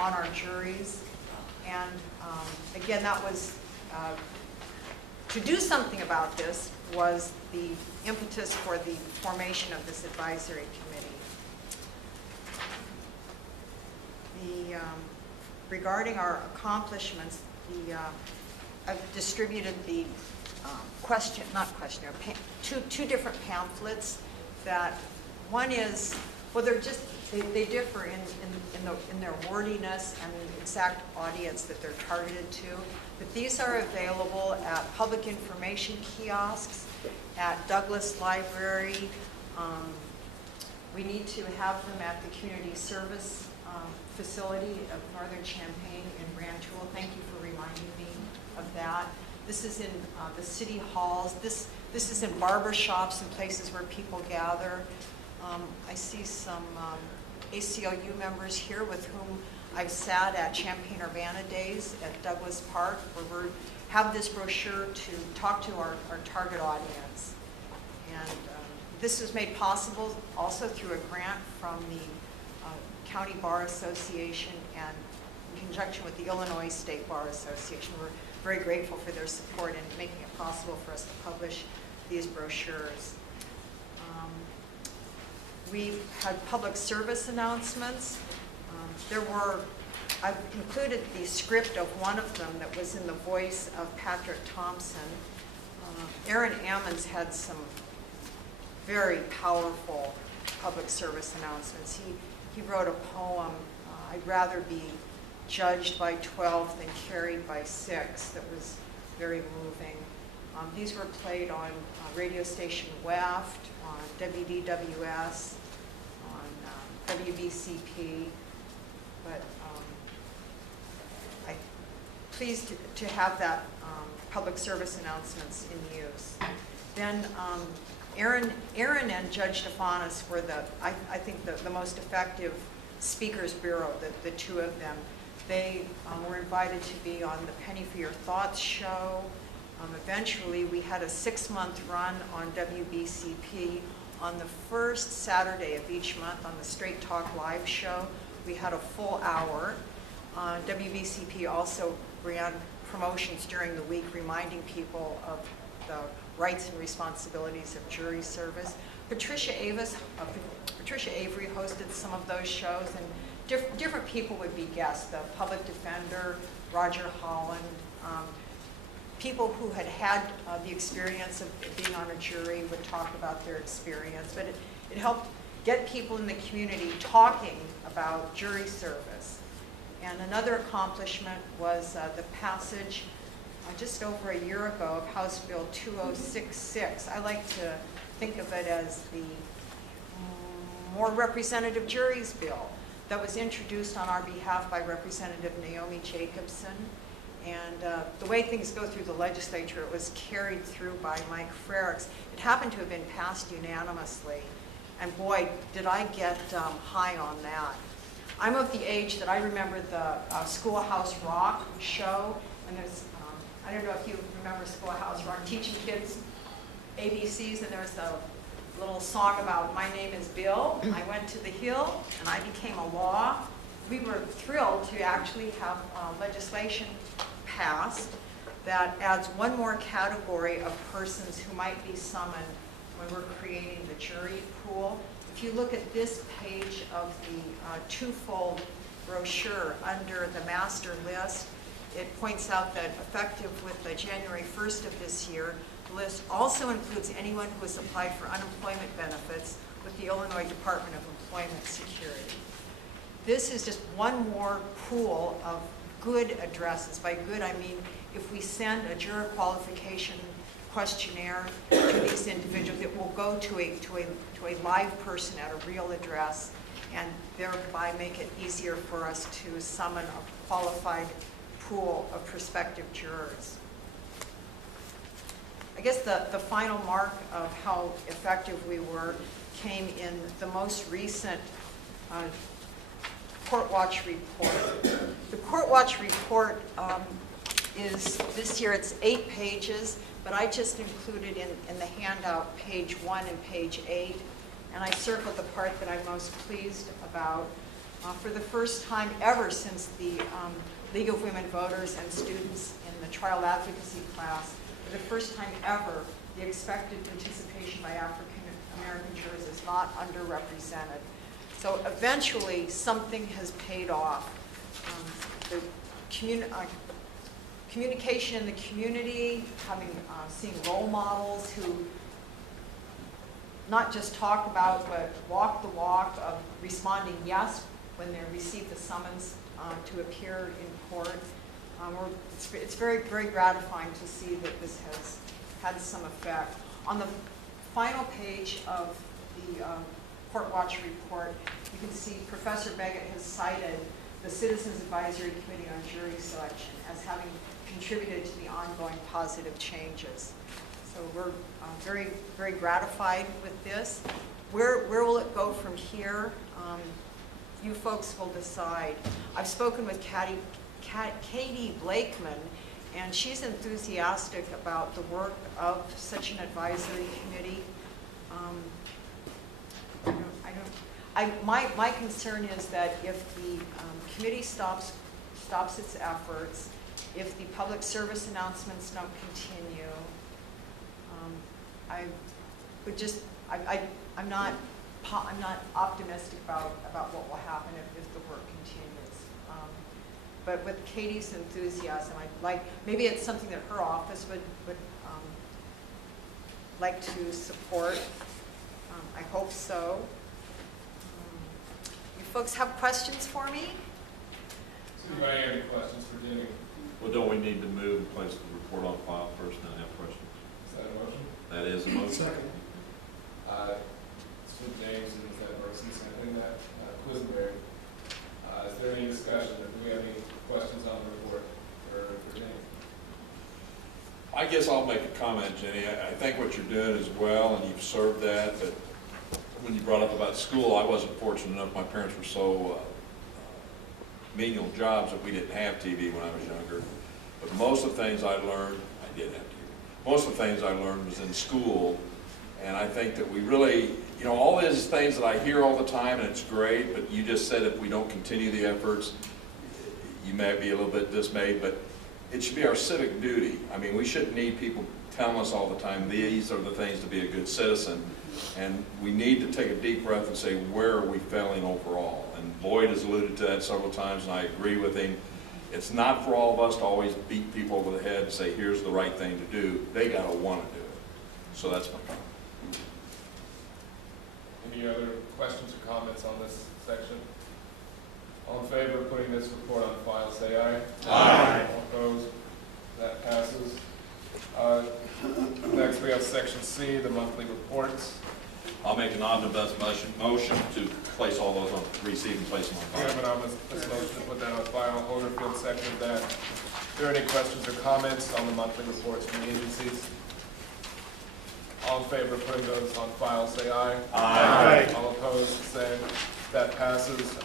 on our juries. And again, that was, to do something about this was the impetus for the formation of this advisory committee. Regarding our accomplishments, I've distributed the two different pamphlets. That one is, well, they differ in their wordiness and the exact audience that they're targeted to. But these are available at public information kiosks, at Douglas Library. We need to have them at the community service facility of Northern Champaign in Rantoul. Thank you for reminding me of that. This is in the city halls. This is in barber shops and places where people gather. I see some ACLU members here with whom I've sat at Champaign-Urbana Days at Douglas Park, where we have this brochure to talk to our target audience. And this was made possible also through a grant from the County Bar Association and in conjunction with the Illinois State Bar Association. We're very grateful for their support in making it possible for us to publish these brochures. We had public service announcements. I've included the script of one of them that was in the voice of Patrick Thompson. Aaron Ammons had some very powerful public service announcements. He wrote a poem, I'd rather be judged by 12 than carried by 6, that was very moving. These were played on radio station WAFT, on WDWS, on WBCP, but I'm pleased to have that public service announcements in use. Then Aaron and Judge DeFanis were I think the most effective speakers bureau, the two of them. They were invited to be on the Penny for Your Thoughts show. Eventually, we had a 6-month run on WBCP. On the first Saturday of each month on the Straight Talk Live show, we had a full hour. WBCP also ran promotions during the week reminding people of the rights and responsibilities of jury service. Patricia Avery hosted some of those shows, and different people would be guests. The public defender, Roger Holland, people who had the experience of being on a jury would talk about their experience. But it helped get people in the community talking about jury service. And another accomplishment was the passage just over a year ago of House Bill 2066. I like to think of it as the more representative juries bill that was introduced on our behalf by Representative Naomi Jacobson. And the way things go through the legislature, it was carried through by Mike Frericks. It happened to have been passed unanimously. And boy, did I get high on that. I'm of the age that I remember the Schoolhouse Rock show. And there's, I don't know if you remember Schoolhouse Rock, teaching kids ABCs, and there's a little song about my name is Bill. I went to the Hill and I became a law. We were thrilled to actually have legislation passed that adds one more category of persons who might be summoned when we're creating the jury pool. If you look at this page of the twofold brochure under the master list, it points out that effective with the January 1st of this year, the list also includes anyone who has applied for unemployment benefits with the Illinois Department of Employment Security. This is just one more pool of good addresses. By good, I mean if we send a juror qualification questionnaire to these individuals, it will go to a live person at a real address, and thereby make it easier for us to summon a qualified pool of prospective jurors. I guess the final mark of how effective we were came in the most recent Court Watch report. The Court Watch report is, this year it's 8 pages, but I just included in the handout page 1 and page 8, and I circled the part that I'm most pleased about. For the first time ever since the League of Women Voters and students in the trial advocacy class, for the first time ever, the expected participation by African American jurors is not underrepresented. So eventually, something has paid off. The communication in the community, seeing role models who not just talk about, but walk the walk of responding yes when they receive the summons to appear in court. It's very, very gratifying to see that this has had some effect. On the final page of the Court Watch report, you can see Professor Beggett has cited the Citizens Advisory Committee on Jury Selection as having contributed to the ongoing positive changes. So we're very, very gratified with this. Where will it go from here? You folks will decide. I've spoken with Katie Blakeman, and she's enthusiastic about the work of such an advisory committee. My concern is that if the committee stops its efforts, if the public service announcements don't continue, I'm not optimistic about what will happen if the work continues. But with Katie's enthusiasm, maybe it's something that her office would like to support. I hope so. You folks have questions for me? So anybody have any questions for Jenny? Well, don't we need to move and place the report on file first and then have questions? Is that a motion? That is a motion. Second. It's with James and is that Mercy seconding that? Quisenberry. Is there any discussion? Do we have any questions on the report for Jenny? I guess I'll make a comment, Jenny. I think what you're doing is well, and you've served that, but when you brought up about school, I wasn't fortunate enough. My parents were so menial jobs that we didn't have TV when I was younger. But most of the things I learned, I did have TV. Most of the things I learned was in school, and I think that we really, all these things that I hear all the time, and it's great, but you just said if we don't continue the efforts, you may be a little bit dismayed, but it should be our civic duty. I mean, we shouldn't need people telling us all the time, these are the things to be a good citizen. And we need to take a deep breath and say, where are we failing overall? And Lloyd has alluded to that several times, and I agree with him. It's not for all of us to always beat people over the head and say, here's the right thing to do. They got to want to do it. So that's my comment. Any other questions or comments on this section? All in favor of putting this report on file, say aye. Aye. All opposed? That passes. Next, we have section C, the monthly reports. I'll make an omnibus motion to place all those on, receive and place them on We file. have an omnibus motion to put that on file. Hoderfield seconded that. Is there any questions or comments on the monthly reports from the agencies? All in favor of putting those on file, say aye. Aye. All opposed, same. That passes.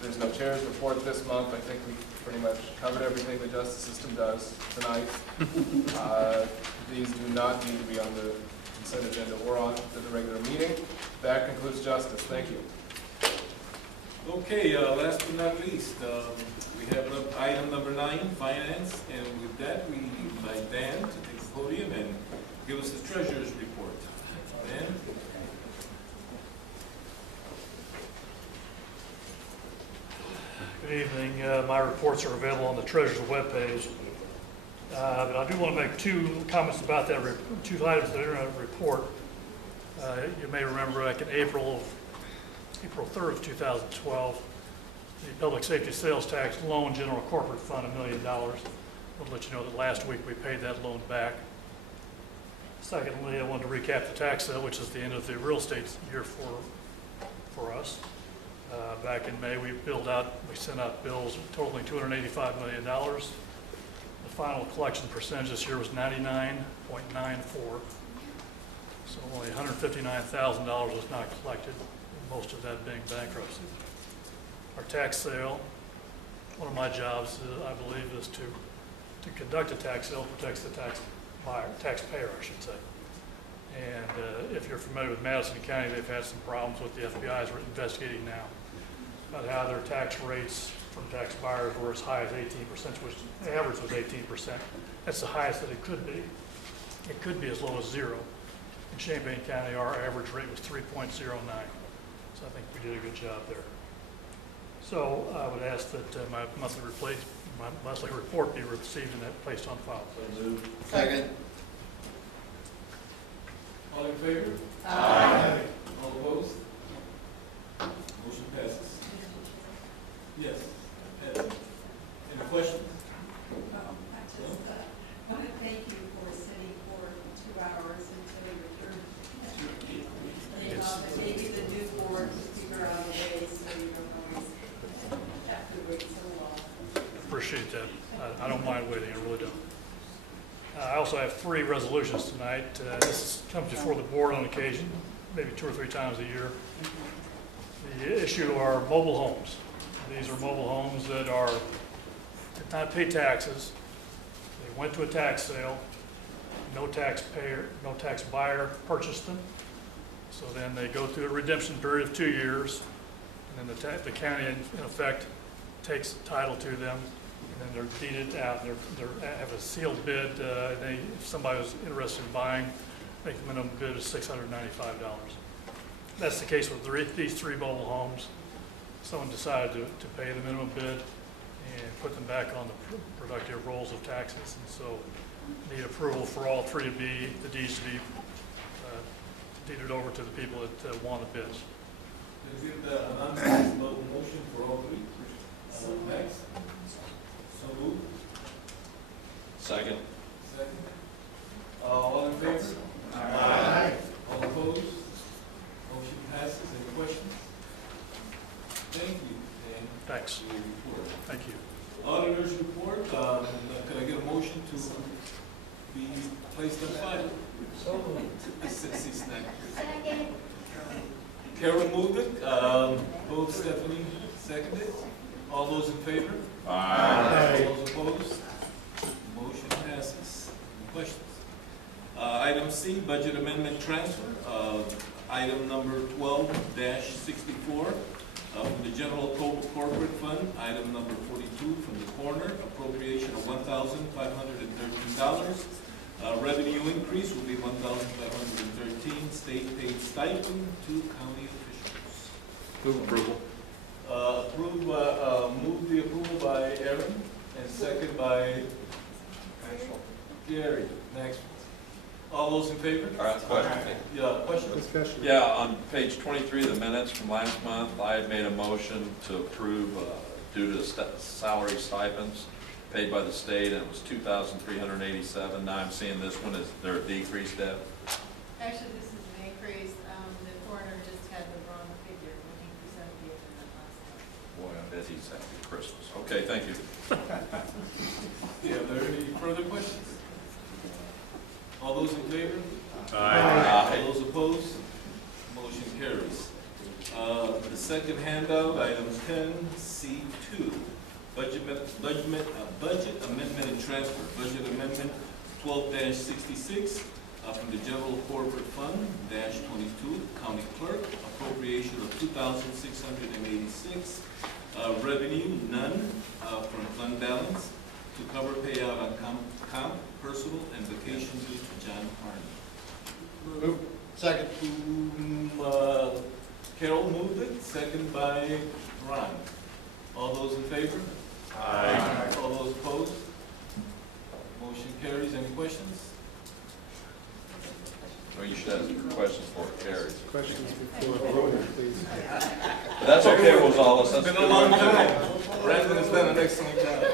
There's no chair's report this month. I think we pretty much covered everything the justice system does tonight. These do not need to be on the consent agenda or on to the regular meeting. That concludes justice. Thank you. Okay, last but not least, we have item number 9, finance, and with that, we invite Dan to take the podium and give us the treasurer's report. Dan? Good evening. My reports are available on the treasurer's webpage. But I do want to make 2 comments about that, 2 items that are in that report. You may remember back in April 3rd of 2012, the Public Safety Sales Tax Loan General Corporate Fund, $1 million. I'll let you know that last week we paid that loan back. Secondly, I wanted to recap the tax sale, which is the end of the real estate year for us. Back in May, we sent out bills totaling $285 million. The final collection percentage this year was 99.94. So only $159,000 was not collected, most of that being bankruptcy. Our tax sale, one of my jobs, I believe, is to conduct a tax sale, protects the taxpayer, I should say. And if you're familiar with Madison County, they've had some problems with the FBI is investigating now about how their tax rates from tax buyers were as high as 18%, which the average was 18%. That's the highest that it could be. It could be as low as 0. In Champaign County, our average rate was 3.09. So I think we did a good job there. So I would ask that my monthly report be received and placed on file, please. Second. All in favor? Aye. All opposed? Motion passes. Yes. Any questions? I just want to thank you for sitting for 2 hours until your turn. It gave you the new board to figure out a way so you don't always have to wait so long. Appreciate that. I don't mind waiting, I really don't. I also have 3 resolutions tonight. This comes before the board on occasion, maybe 2 or 3 times a year. The issue are mobile homes. These are mobile homes that did not pay taxes. They went to a tax sale. No tax buyer purchased them. So then they go through a redemption period of 2 years, and then the county, in effect, takes title to them, and then they're deeded out. They have a sealed bid. If somebody was interested in buying, the minimum bid is $695. That's the case with these 3 mobile homes. Someone decided to pay the minimum bid and put them back on the productive rolls of taxes, and so need approval for all 3 of the deeds to be deeded over to the people that won the bids. Is it an unanimous motion for all 3? Next. So moved. Second. Second. All in favor? Aye. All opposed? Motion passes. Any questions? Thank you, Dan. Thanks. For your report. Thank you. Auditor's report, could I get a motion to be placed on file? So moved. Sexy snack. Second. Carol moved it, both Stephanie seconded. All those in favor? Aye. All those opposed? Motion passes. Any questions? Item C, budget amendment transfer. Item number 12-64 from the general corporate fund. Item number 42 from the corner, appropriation of $1,513. Revenue increase will be $1,513. State paid stipend to county officials. Move approval. Move the approval by Aaron and second by Gary. Next. All those in favor? All right, question. Yeah, question? Discussion. Yeah, on page 23 of the minutes from last month, I had made a motion to approve due to salary stipends paid by the state, and it was $2,387. Now I'm seeing this one, is there a decrease, Deb? Actually, this is an increase. The coroner just had the wrong figure when he presented the agenda last time. Boy, I bet he's happy Christmas. Okay, thank you. Yeah, are there any further questions? All those in favor? Aye. All those opposed? Motion carries. The second handout, item 10C2, budget amendment and transfer. Budget amendment 12-66 from the general corporate fund -22, county clerk, appropriation of $2,686. Revenue, none, from fund balance to cover payout on comp, personal, and vacation due to John Harney. Move. Second. Carol moved it, second by Ron. All those in favor? Aye. All those opposed? Motion carries. Any questions? Well, you should have some questions for it, carries. Questions before voting, please. But that's okay, Rosales. That's It's been good. a long time. Brandon has done an excellent job.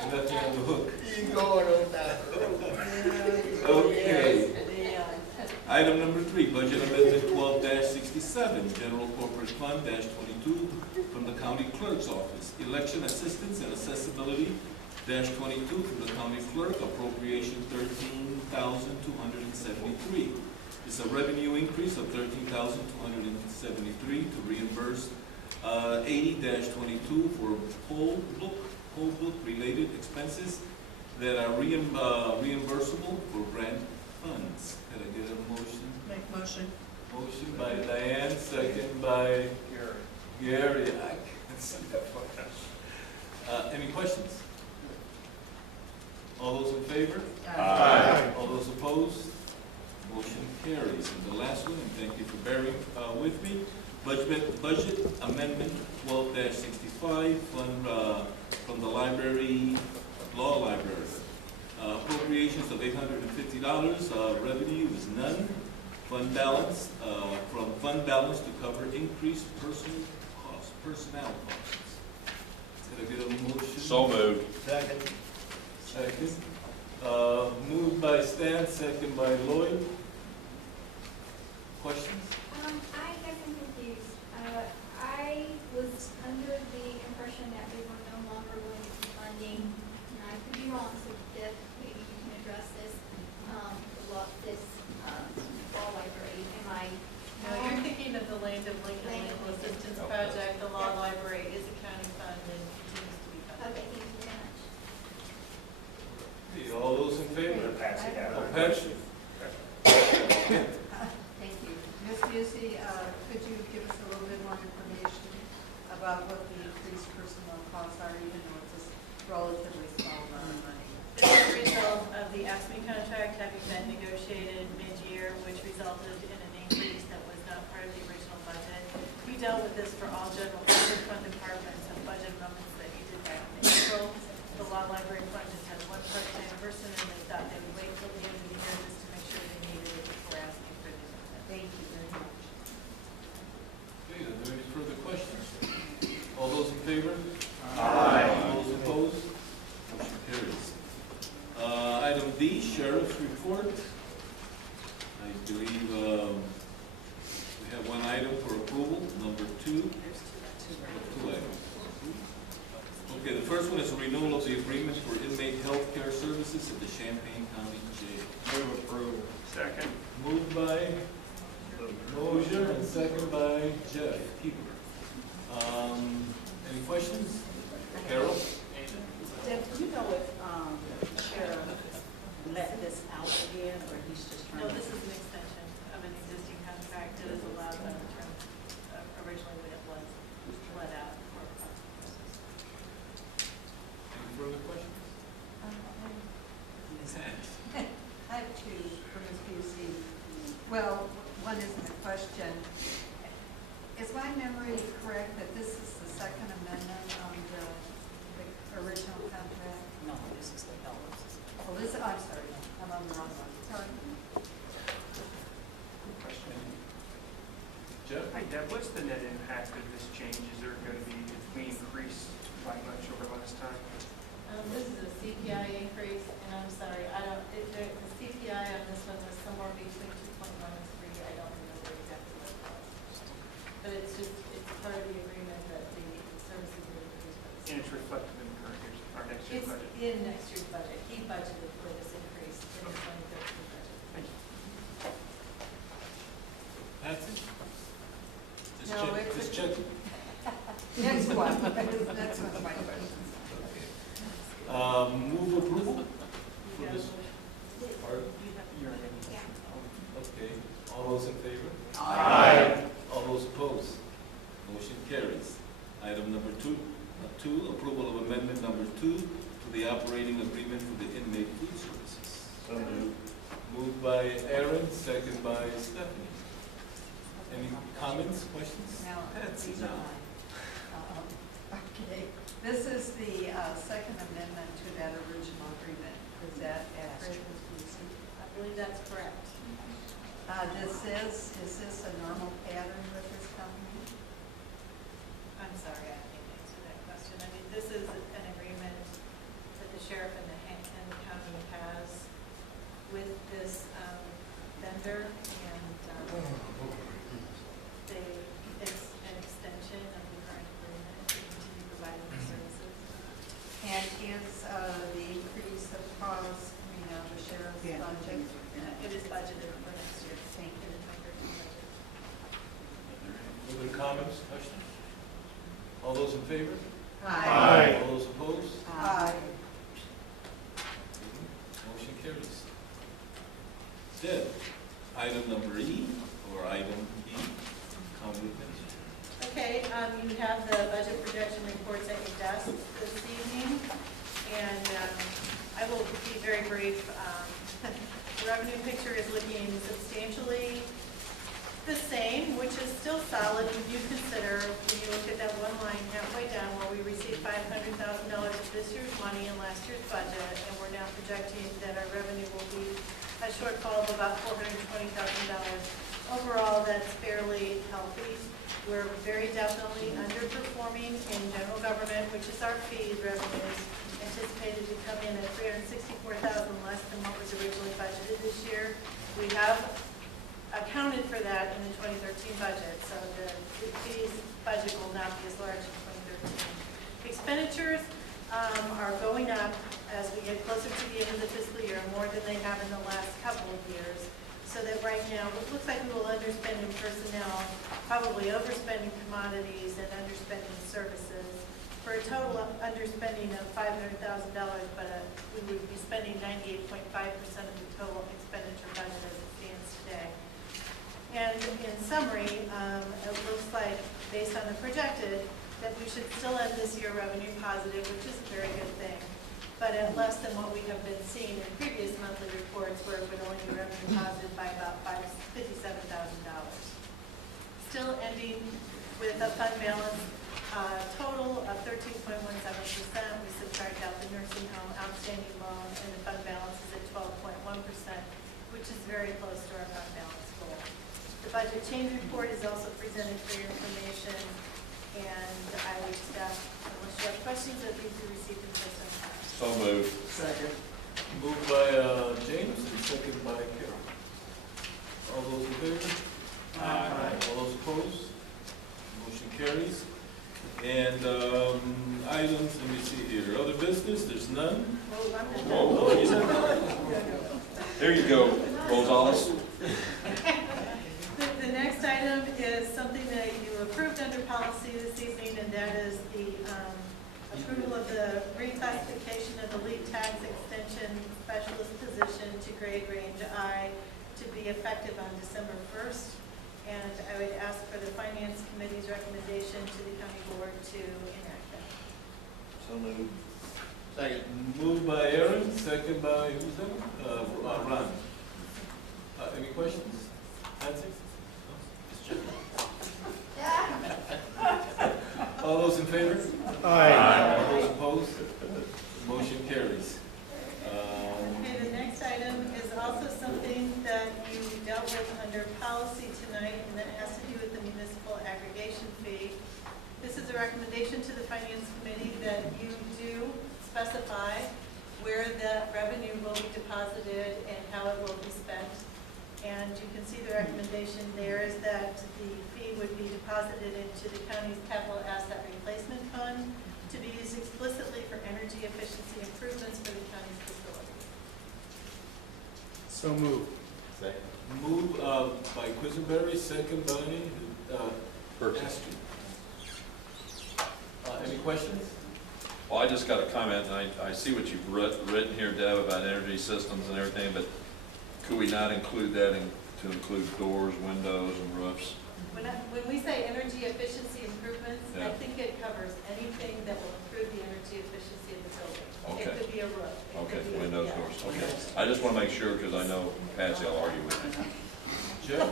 And left you on the hook. You going on that? Okay. Item number 3, budget amendment 12-67, general corporate fund -22 from the county clerk's office. Election assistance and accessibility -22 from the county clerk, appropriation $13,273. It's a revenue increase of $13,273 to reimburse 80-22 for poll book related expenses that are reimbursable for grant funds. Can I get a motion? Make motion. Motion by Diane, second by Gary. I can't see that far. Any questions? All those in favor? Aye. All those opposed? Motion carries. And the last one, and thank you for bearing with me, budget amendment 12-65 from the library, law library. Appropriations of $850, revenue is none. Fund balance, from fund balance to cover increased personnel costs. Can I get a motion? So moved. Second. Second. Moved by Stan, second by Lloyd. Questions? I guess I'm confused. I was under the impression that we were no longer going to be funding, and I could be wrong, so Deb, maybe you can address this, this law library. Am I? No, you're thinking of the Land of Lincoln Legal Assistance Project. The law library is a county fund and continues to be funded. Okay, thank you very much. Okay, all those in favor? Patsy. Thank you. Ms. Busey, could you give us a little bit more information about what the increased personnel costs are, even though it's a relatively small amount of money? This is a result of the AFSCME contract having been negotiated mid-year, which resulted in an increase that was not part of the original budget. We dealt with this for all general fund departments and budget amendments that you did back in April. The law library fund just had one part-time person, and they thought they would wait till the end of the year just to make sure they needed it before asking for the amendment. Thank you very much. Okay, are there any further questions? All those in favor? Aye. All those opposed? Motion carries. Item D, Sheriff's Report. I believe we have one item for approval, number 2. Two items. Okay, the first one is a renewal of the agreement for inmate health care services at the Champaign County Jail. Move approval. Second. Moved by Mosier and second by Jeff Keeper. Any questions? Carol? Deb, do you know if Sheriff let this out again, or he's just trying No, to? this is an extension of an existing contract that is allowed by the term originally when it was let out for process. Any further questions? I have two for Ms. Busey. Well, one isn't a question. Is my memory correct that this is the second amendment on the original contract? No, this is the health. Oh, this, I'm sorry, I'm on the wrong one, sorry. Jeff? Hi, Deb, what's the net impact of this change? Is there going to be, if we increase by much over last time? This is a CPI increase, and I'm sorry, the CPI on this one was somewhere between 2.1 and 3, I don't remember exactly what it was. But it's part of the agreement that the services are increased. And it's reflected in the current year's, our next year's It's budget. in next year's budget. He budgeted for this increase in the 2013 budget. Thank you. Patsy? Just No, check, it's- just check. Next one, next one's my question. Move approval for this. Pardon? You're in. Okay, all those in favor? Aye. All those opposed? Motion carries. Item number two, approval of amendment number 2 to the operating agreement for the inmate food services. So moved. Moved by Aaron, second by Stephanie. Any comments, questions? Now, Patsy, these now. are mine. Okay, this is the second amendment to that original agreement. Is that accurate? I believe that's correct. Is this a normal pattern with this company? I'm sorry, I can't answer that question. I mean, this is an agreement that the sheriff and the county has with this vendor, and it's an extension of the current agreement to continue providing the services. And is the increase of cost, the sheriff's budget? It is budgeted for next year. Thank you. Other comments, questions? All those in favor? Aye. All those opposed? Aye. Motion carries. Then, item number E, or item E, county administrator. Okay, you have the budget projection reports at your desk this evening, and I will be very brief. The revenue picture is looking substantially the same, which is still solid if you consider, when you look at that one line halfway down where we received $500,000 of this year's money in last year's budget, and we're now projecting that our revenue will be a shortfall of about $420,000. Overall, that's fairly healthy. We're very definitely underperforming in general government, which is our fees revenues, anticipated to come in at $364,000 less than what was originally budgeted this year. We have accounted for that in the 2013 budget, so the fees budget will not be as large in 2013. Expenditures are going up as we get closer to the end of the fiscal year, more than they have in the last couple of years. So that right now, it looks like we will underspend in personnel, probably overspend in commodities and underspend in services, for a total underspending of $500,000, but we would be spending 98.5% of the total expenditure budget as it stands today. And in summary, it looks like, based on the projected, that we should still end this year revenue positive, which is a very good thing, but at less than what we have been seeing in previous monthly reports, where it would only be revenue positive by about $57,000. Still ending with a fund balance total of 13.17%. We subtract out the nursing home outstanding loan, and the fund balance is at 12.1%, which is very close to our fund balance goal. The budget change report is also presented for your information, and I would just ask, unless you have questions, that these be received in person. So moved. Second. Moved by James and second by Carol. All those in favor? Aye. All those opposed? Motion carries. And items, let me see here, other business, there's none? Oh, I'm not Oh, done. you said- There you go, Rosales. The next item is something that you approved under policy this evening, and that is the approval of the reclassification of the lead tax extension specialist position to grade range I to be effective on December 1st. And I would ask for the Finance Committee's recommendation to the county board to enact that. So moved. Second. Moved by Aaron, second by, who's that? Ron. Any questions? Nancy? All those in favor? Aye. All those opposed? Motion carries. Okay, the next item is also something that you dealt with under policy tonight, and that has to do with the municipal aggregation fee. This is a recommendation to the Finance Committee that you do specify where the revenue will be deposited and how it will be spent. And you can see the recommendation there is that the fee would be deposited into the county's capital asset replacement fund to be used explicitly for energy efficiency improvements for the county's facilities. So moved. Move by Quisenberry, second by Askew. Any questions? Well, I just got a comment, and I see what you've written here, Deb, about energy systems and everything, but could we not include that to include doors, windows, and roofs? When we say energy efficiency improvements, I Yeah. think it covers anything that will improve the energy efficiency of the building. Okay. It could be a roof. It Okay, could be- windows, yeah. doors, okay. I just want to make sure, because I know Patsy will argue with me. Jeff?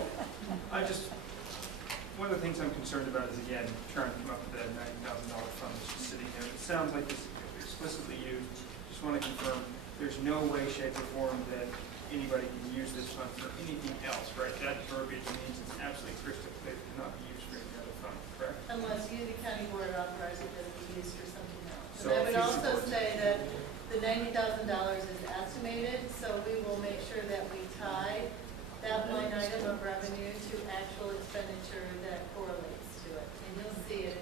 One of the things I'm concerned about is, again, trying to come up with that $90,000 fund that's just sitting there. It sounds like it's explicitly used. Just want to confirm, there's no way, shape, or form that anybody can use this fund for anything else, right? That verbiage means it's absolutely crystal clear, it cannot be used for any other fund, correct? Unless you, the county board, authorize it to be used for something else. So And I would future also boards. say that the $90,000 is estimated, so we will make sure that we tie that line item of revenue to actual expenditure that correlates to it. And you'll see it.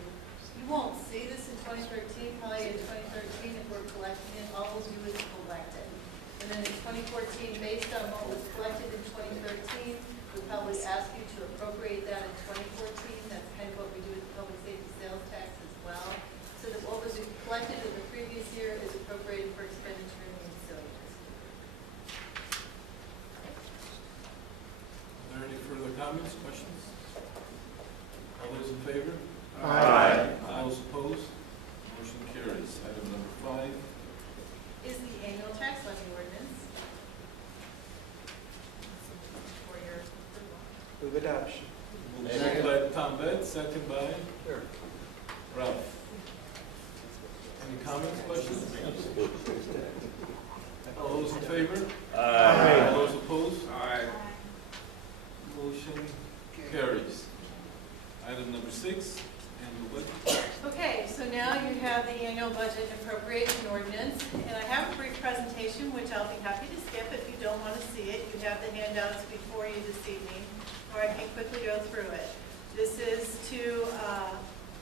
You won't see this in 2013, probably in 2013 if we're collecting it, all we'll do is collect it. And then in 2014, based on what was collected in 2013, we'll probably ask you to appropriate that in 2014. That's kind of what we do with the public safety sales tax as well. So that what was collected in the previous year is appropriated for expenditure in the ensuing fiscal year. Are there any further comments, questions? All those in favor? Aye. All those opposed? Motion carries. Item number 5. Is the annual tax levy ordinance. For your approval. Move adoption. Moved by Tom Betts, second by Ralph. Any comments, questions? All those in favor? Aye. All those opposed? Motion carries. Item number 6, annual budget. Okay, so now you have the annual budget and appropriation ordinance, and I have a brief presentation, which I'll be happy to skip if you don't want to see it. You have the handouts before you this evening, or I can quickly go through it. This is to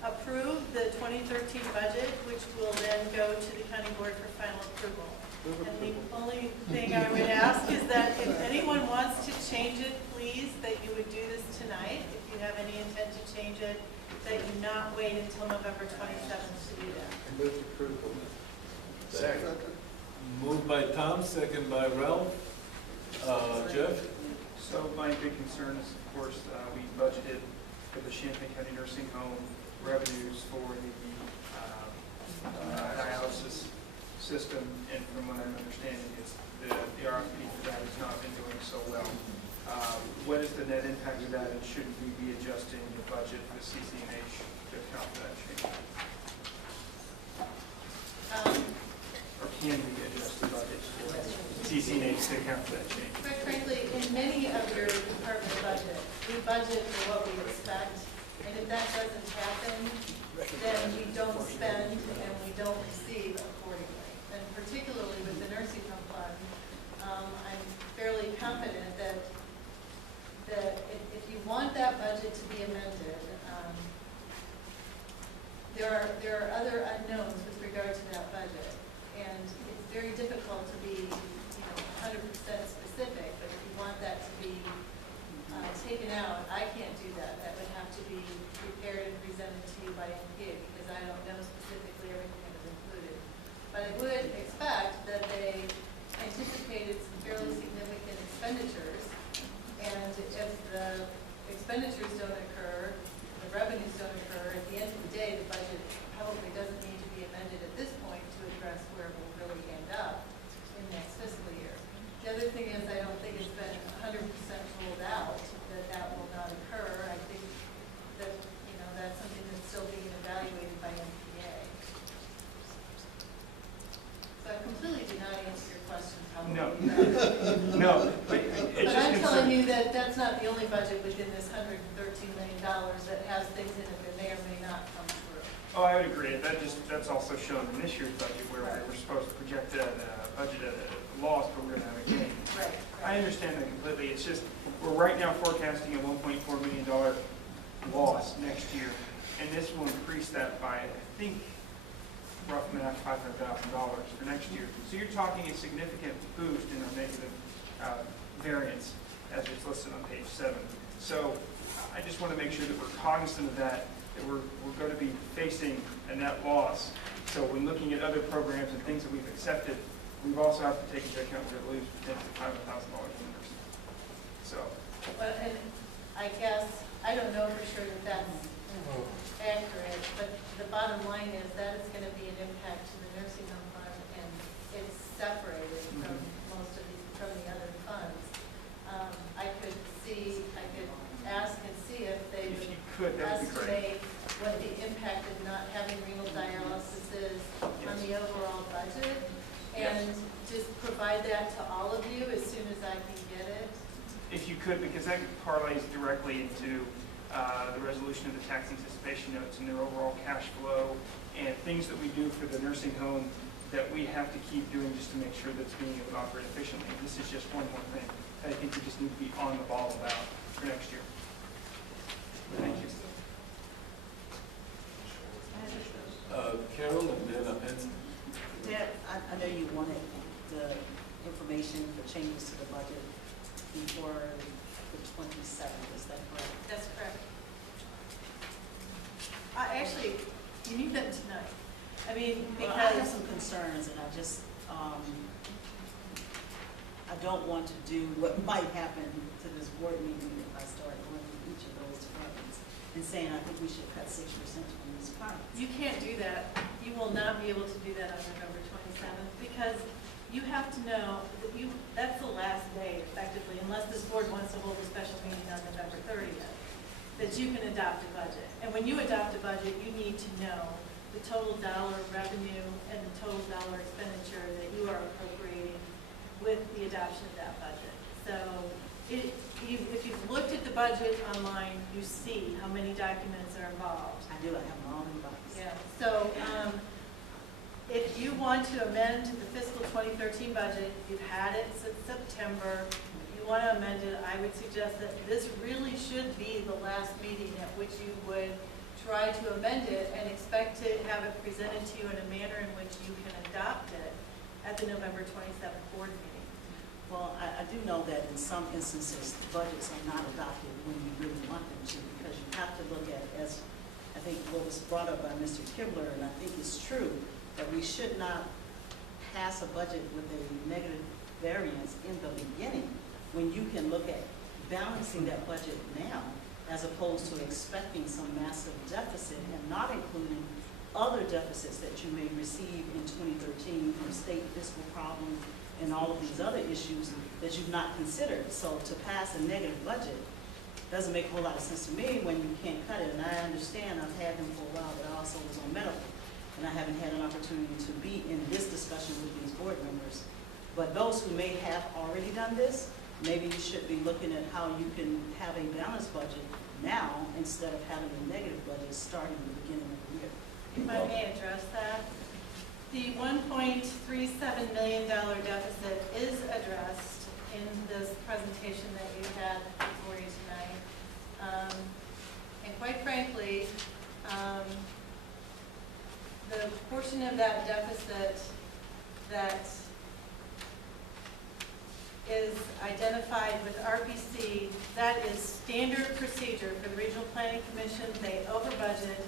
approve the 2013 budget, which will then go to the county board for final approval. And the only thing I would ask is that if anyone wants to change it, please, that you would do this tonight. If you have any intent to change it, that you not wait until November 27th to do that. Move approval. Second. Moved by Tom, second by Ralph. Jeff? So my big concern is, of course, we budgeted for the Champaign County Nursing Home revenues for the dialysis system, and from what I'm understanding, it's the RFP for that has not been doing so well. What is the net impact of that, and should we be adjusting the budget for CCNH to account for that change? Or can we adjust the budget for CCNH to account for that change? Quite frankly, in many of your department budget, we budget for what we expect, and if that doesn't happen, then we don't spend and we don't receive accordingly. And particularly with the nursing home fund, I'm fairly confident that if you want that budget to be amended, there are other unknowns with regard to that budget. And it's very difficult to be 100% specific, but if you want that to be taken out, I can't do that. That would have to be prepared and presented to you by NPA, because I don't know specifically everything that is included. But I would expect that they anticipated some fairly significant expenditures, and if the expenditures don't occur, the revenues don't occur, at the end of the day, the budget probably doesn't need to be amended at this point to address where we'll really end up in next fiscal year. The other thing is, I don't think it's been 100% ruled out that that will not occur. I think that, that's something that's still being evaluated by NPA. So I completely did not answer your question, probably. No. No, but it's But just I'm telling concern. you that that's not the only budget within this $113 million that has things in it that may or may not come through. Oh, I would agree. That's also shown in this year's budget, where we were supposed to project a budget loss, but we're going to have a gain. Right. I understand that completely. It's just, we're right now forecasting a $1.4 million loss next year, and this will increase that by, I think, rough math, $500,000 for next year. So you're talking a significant boost in our negative variance as it's listed on page 7. So I just want to make sure that we're cognizant of that we're going to be facing a net loss. So when looking at other programs and things that we've accepted, we've also have to take into account we're going to lose potentially $500,000 in nursing. So. Well, and I guess, I don't know for sure that that's accurate, but the bottom line is that it's going to be an impact to the nursing home fund, and it's separated from most of these, from the other funds. I could ask and see if they If you could, that would be great. estimate what the impact of not having renal dialysis is on the overall budget, and just provide that to all of you as soon as I can get it. If you could, because that parlays directly into the resolution of the tax anticipation notes and their overall cash flow and things that we do for the nursing home that we have to keep doing just to make sure that it's being able to operate efficiently. This is just one more thing that I think we just need to be on the ball about for next year. Thank you. Carol, and then Dad, I know you wanted the information for changes to the budget before the 27th, is that correct? That's correct. Actually, you need them tonight. I mean, Well, I have because, some concerns, and I just, I don't want to do what might happen to this board meeting if I start going through each of those departments and saying, I think we should cut 6% from these departments. you can't do that. You will not be able to do that on November 27th, because you have to know that that's the last day effectively, unless this board wants to hold a special meeting on November 30th, that you can adopt a budget. And when you adopt a budget, you need to know the total dollar revenue and the total dollar expenditure that you are appropriating with the adoption of that budget. So if you've looked at the budget online, you see how many documents are involved. I do, I have my own box. Yeah, so if you want to amend the fiscal 2013 budget, you've had it since September, if you want to amend it, I would suggest that this really should be the last meeting at which you would try to amend it and expect to have it presented to you in a manner in which you can adopt it at the November 27th board meeting. Well, I do know that in some instances, budgets are not adopted when you really want them to, because you have to look at, as I think what was brought up by Mr. Kibler, and I think it's true, that we should not pass a budget with a negative variance in the beginning, when you can look at balancing that budget now, as opposed to expecting some massive deficit and not including other deficits that you may receive in 2013 from state fiscal problems and all of these other issues that you've not considered. So to pass a negative budget doesn't make a whole lot of sense to me when you can't cut it. And I understand, I've had them for a while, but I also was on medical, and I haven't had an opportunity to be in this discussion with these board members. But those who may have already done this, maybe you should be looking at how you can have a balanced budget now instead of having a negative budget starting at the beginning of the year. If I may address that, the $1.37 million deficit is addressed in this presentation that you had before you tonight. And quite frankly, the portion of that deficit that is identified with RPC, that is standard procedure for the Regional Planning Commission. They over budget,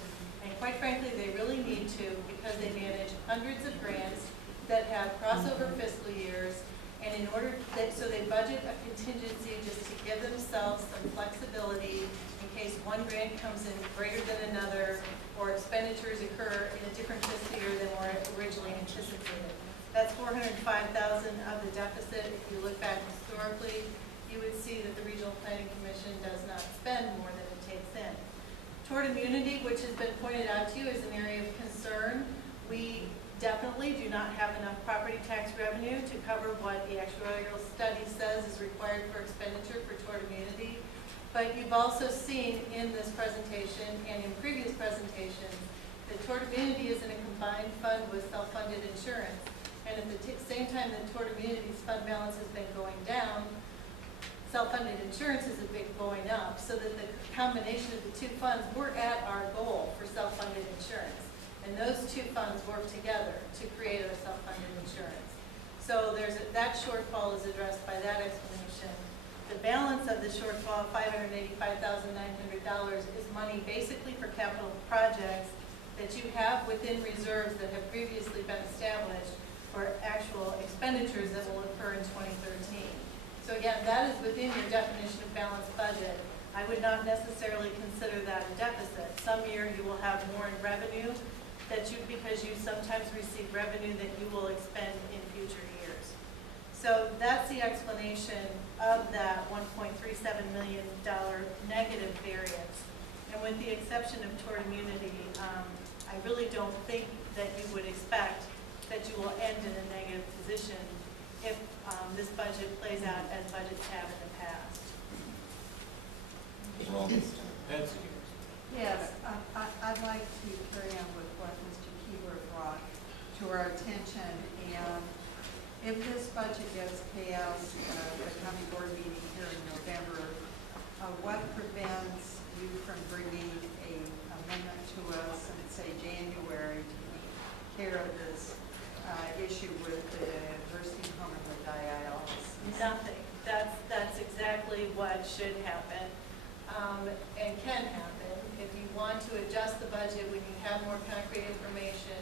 and quite frankly, they really need to, because they manage hundreds of grants that have crossover fiscal years, and in order that, so they budget a contingency just to give themselves some flexibility in case one grant comes in greater than another, or expenditures occur in a different fiscal year than were originally anticipated. That's $405,000 of the deficit. If you look back historically, you would see that the Regional Planning Commission does not spend more than it takes in. Toward immunity, which has been pointed out to you, is an area of concern. We definitely do not have enough property tax revenue to cover what the actuarial study says is required for expenditure for tort immunity. But you've also seen in this presentation and in previous presentations that tort immunity is in a combined fund with self-funded insurance. And at the same time that tort immunity's fund balance has been going down, self-funded insurance has been going up, so that the combination of the two funds, we're at our goal for self-funded insurance. And And those two funds work together to create our self-funded insurance. So that shortfall is addressed by that explanation. The balance of the shortfall, $585,900, is money basically for capital projects that you have within reserves that have previously been established for actual expenditures that will occur in 2013. So again, that is within your definition of balanced budget. I would not necessarily consider that a deficit. Some year you will have more in revenue because you sometimes receive revenue that you will expend in future years. So that's the explanation of that $1.37 million negative variance. And with the exception of tort immunity, I really don't think that you would expect that you will end in a negative position if this budget plays out as budgets have in the past. Patsy? Yes, I'd like to carry on with what Mr. Keeler brought to our attention. And if this budget gets paid out at the county board meeting here in November, what prevents you from bringing an amendment to us in, say, January to take care of this issue with the nursing home and the dialysis? Nothing. That's exactly what should happen and can happen. If you want to adjust the budget when you have more concrete information,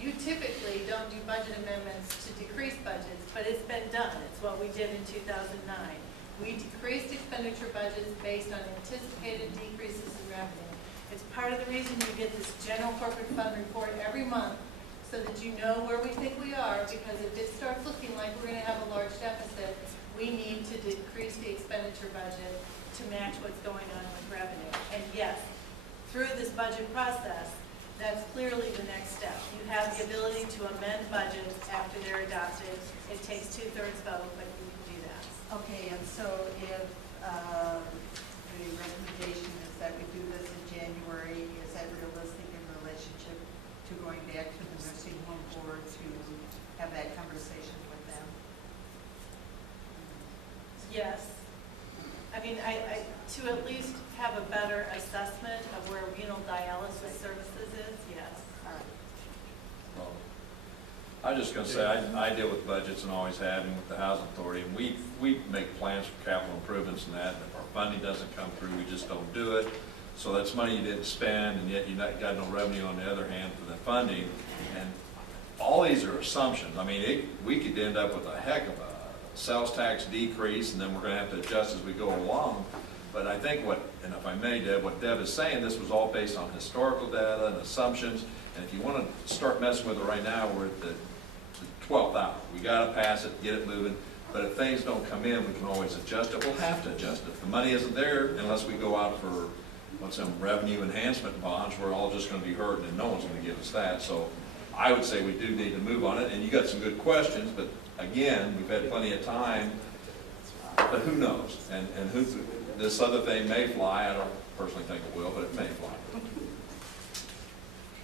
you typically don't do budget amendments to decrease budgets, but it's been done. It's what we did in 2009. We decreased expenditure budgets based on anticipated decreases in revenue. It's part of the reason you get this general corporate fund report every month, so that you know where we think we are, because if it starts looking like we're going to have a large deficit, we need to decrease the expenditure budget to match what's going on with revenue. And yes, through this budget process, that's clearly the next step. You have the ability to amend budgets after they're adopted. It takes 2/3 vote, but you can do that. Okay, and so if the recommendation is that we do this in January, is that realistic in relationship to going back to the nursing home board to have that conversation with them? Yes. I mean, to at least have a better assessment of where renal dialysis services is, yes. Well, I was just gonna say, I deal with budgets and always have, and with the housing authority, and we make plans for capital improvements and that, and if our funding doesn't come through, we just don't do it. So that's money you didn't spend, and yet you got no revenue on the other hand for the funding. And all these are assumptions. I mean, we could end up with a heck of a sales tax decrease, and then we're gonna have to adjust as we go along. But I think and if I may, Deb, what Deb is saying, this was all based on historical data and assumptions. And if you want to start messing with it right now, we're at the 12th hour. We got to pass it, get it moving. But if things don't come in, we can always adjust it. We'll have to adjust it. If the money isn't there, unless we go out for some revenue enhancement bonds, we're all just going to be hurting, and no one's going to give us that. So I would say we do need to move on it. And you got some good questions, but again, we've had plenty of time. But who knows? And this other thing may fly. I don't personally think it will, but it may fly.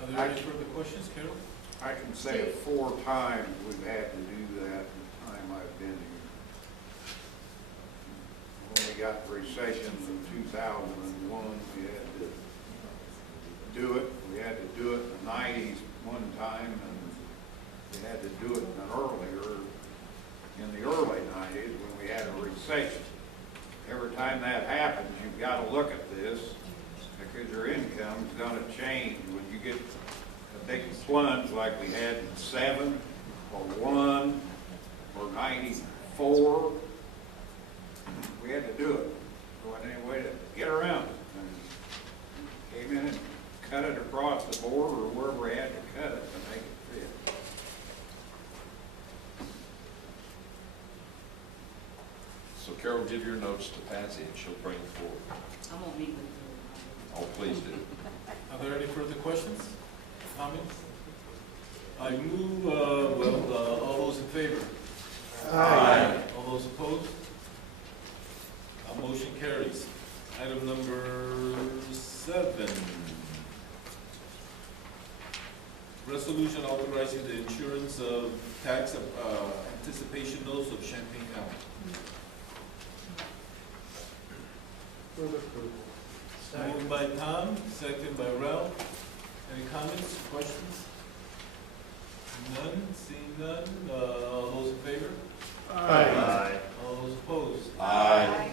Are there any further questions, Carol? I can say 4 times we've had to do that in the time I've been here. When we got the recession in 2001, we had to do it. We had to do it in the 90s one time, and we had to do it in the early 90s when we had a recession. Every time that happens, you've got to look at this, because your income is going to change. When you get a big plunge like we had in 7 or 1 or 94, we had to do it. There wasn't any way to get around it. And came in and cut it across the board or wherever we had to cut it to make it fit. So Carol, give your notes to Patsy and she'll bring it forward. I won't meet with you. Oh, please do. Are there any further questions, comments? I move, all those in favor? Aye. All those opposed? Motion carries. Item number 7. Resolution authorizing the insurance of tax anticipation notes of Champaign County. Moved by Tom, second by Ralph. Any comments, questions? None, seeing none, all those in favor? Aye. All those opposed? Aye.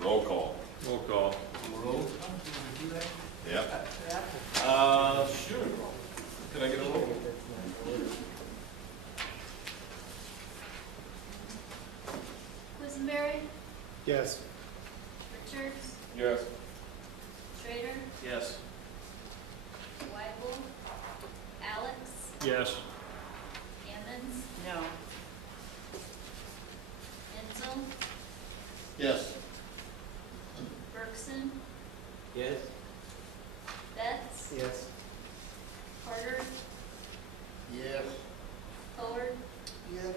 Roll call. Roll call. Roll call, can we do that? Yep. Sure. Can I get a roll? Quisenberry, Yes. Richards, Yes. Schrader, Yes. Weibel, Alex, Yes. Ammons, No. Enzel, Yes. Bergson, Yes? Betts, Yes. Carter, Yes. Howard, Yes.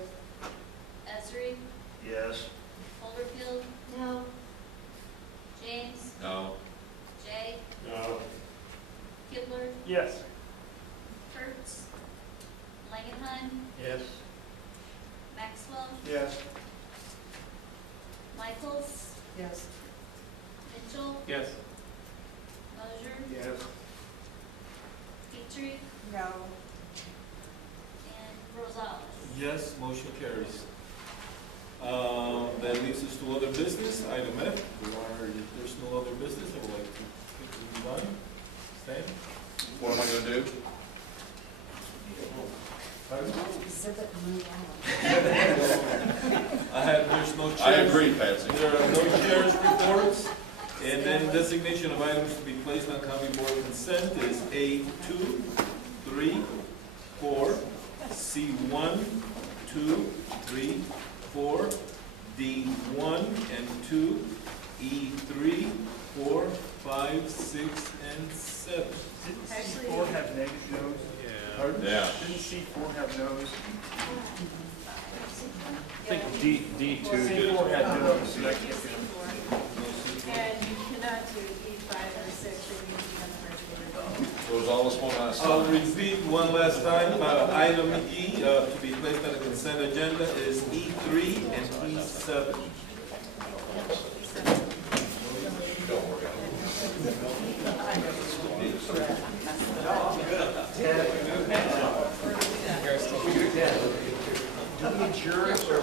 Esri, Yes. Holderfield. No. James, No. Jay, No. Kibler, Yes. Kurtz, Langenheim, Yes. Maxwell, Yes. Michaels, Yes. Mitchell, Yes. Mosier, Yes. Petrie, No. and Rosales. Yes, motion carries. That leads us to other business, item F. If there's no other business, I would like to quickly move on. Stan? What am I gonna do? There's no chairs. I agree, Patsy. There are no chairs reports. And then designation of items to be placed on county board consent is A 2, 3, 4, C 1, 2, 3, 4, D 1 and 2, E 3, 4, 5, 6, and 7. Didn't C4 have negative no's? Pardon? Yeah. Didn't C4 have no's? I think D2 did. C4 had no's, so that can't be. And you cannot do E5 or 6, they need to be on the first vote. There was always one last I'll time. repeat one last time. Item E, to be placed on the consent agenda is E3 and E7. Do we adjourn or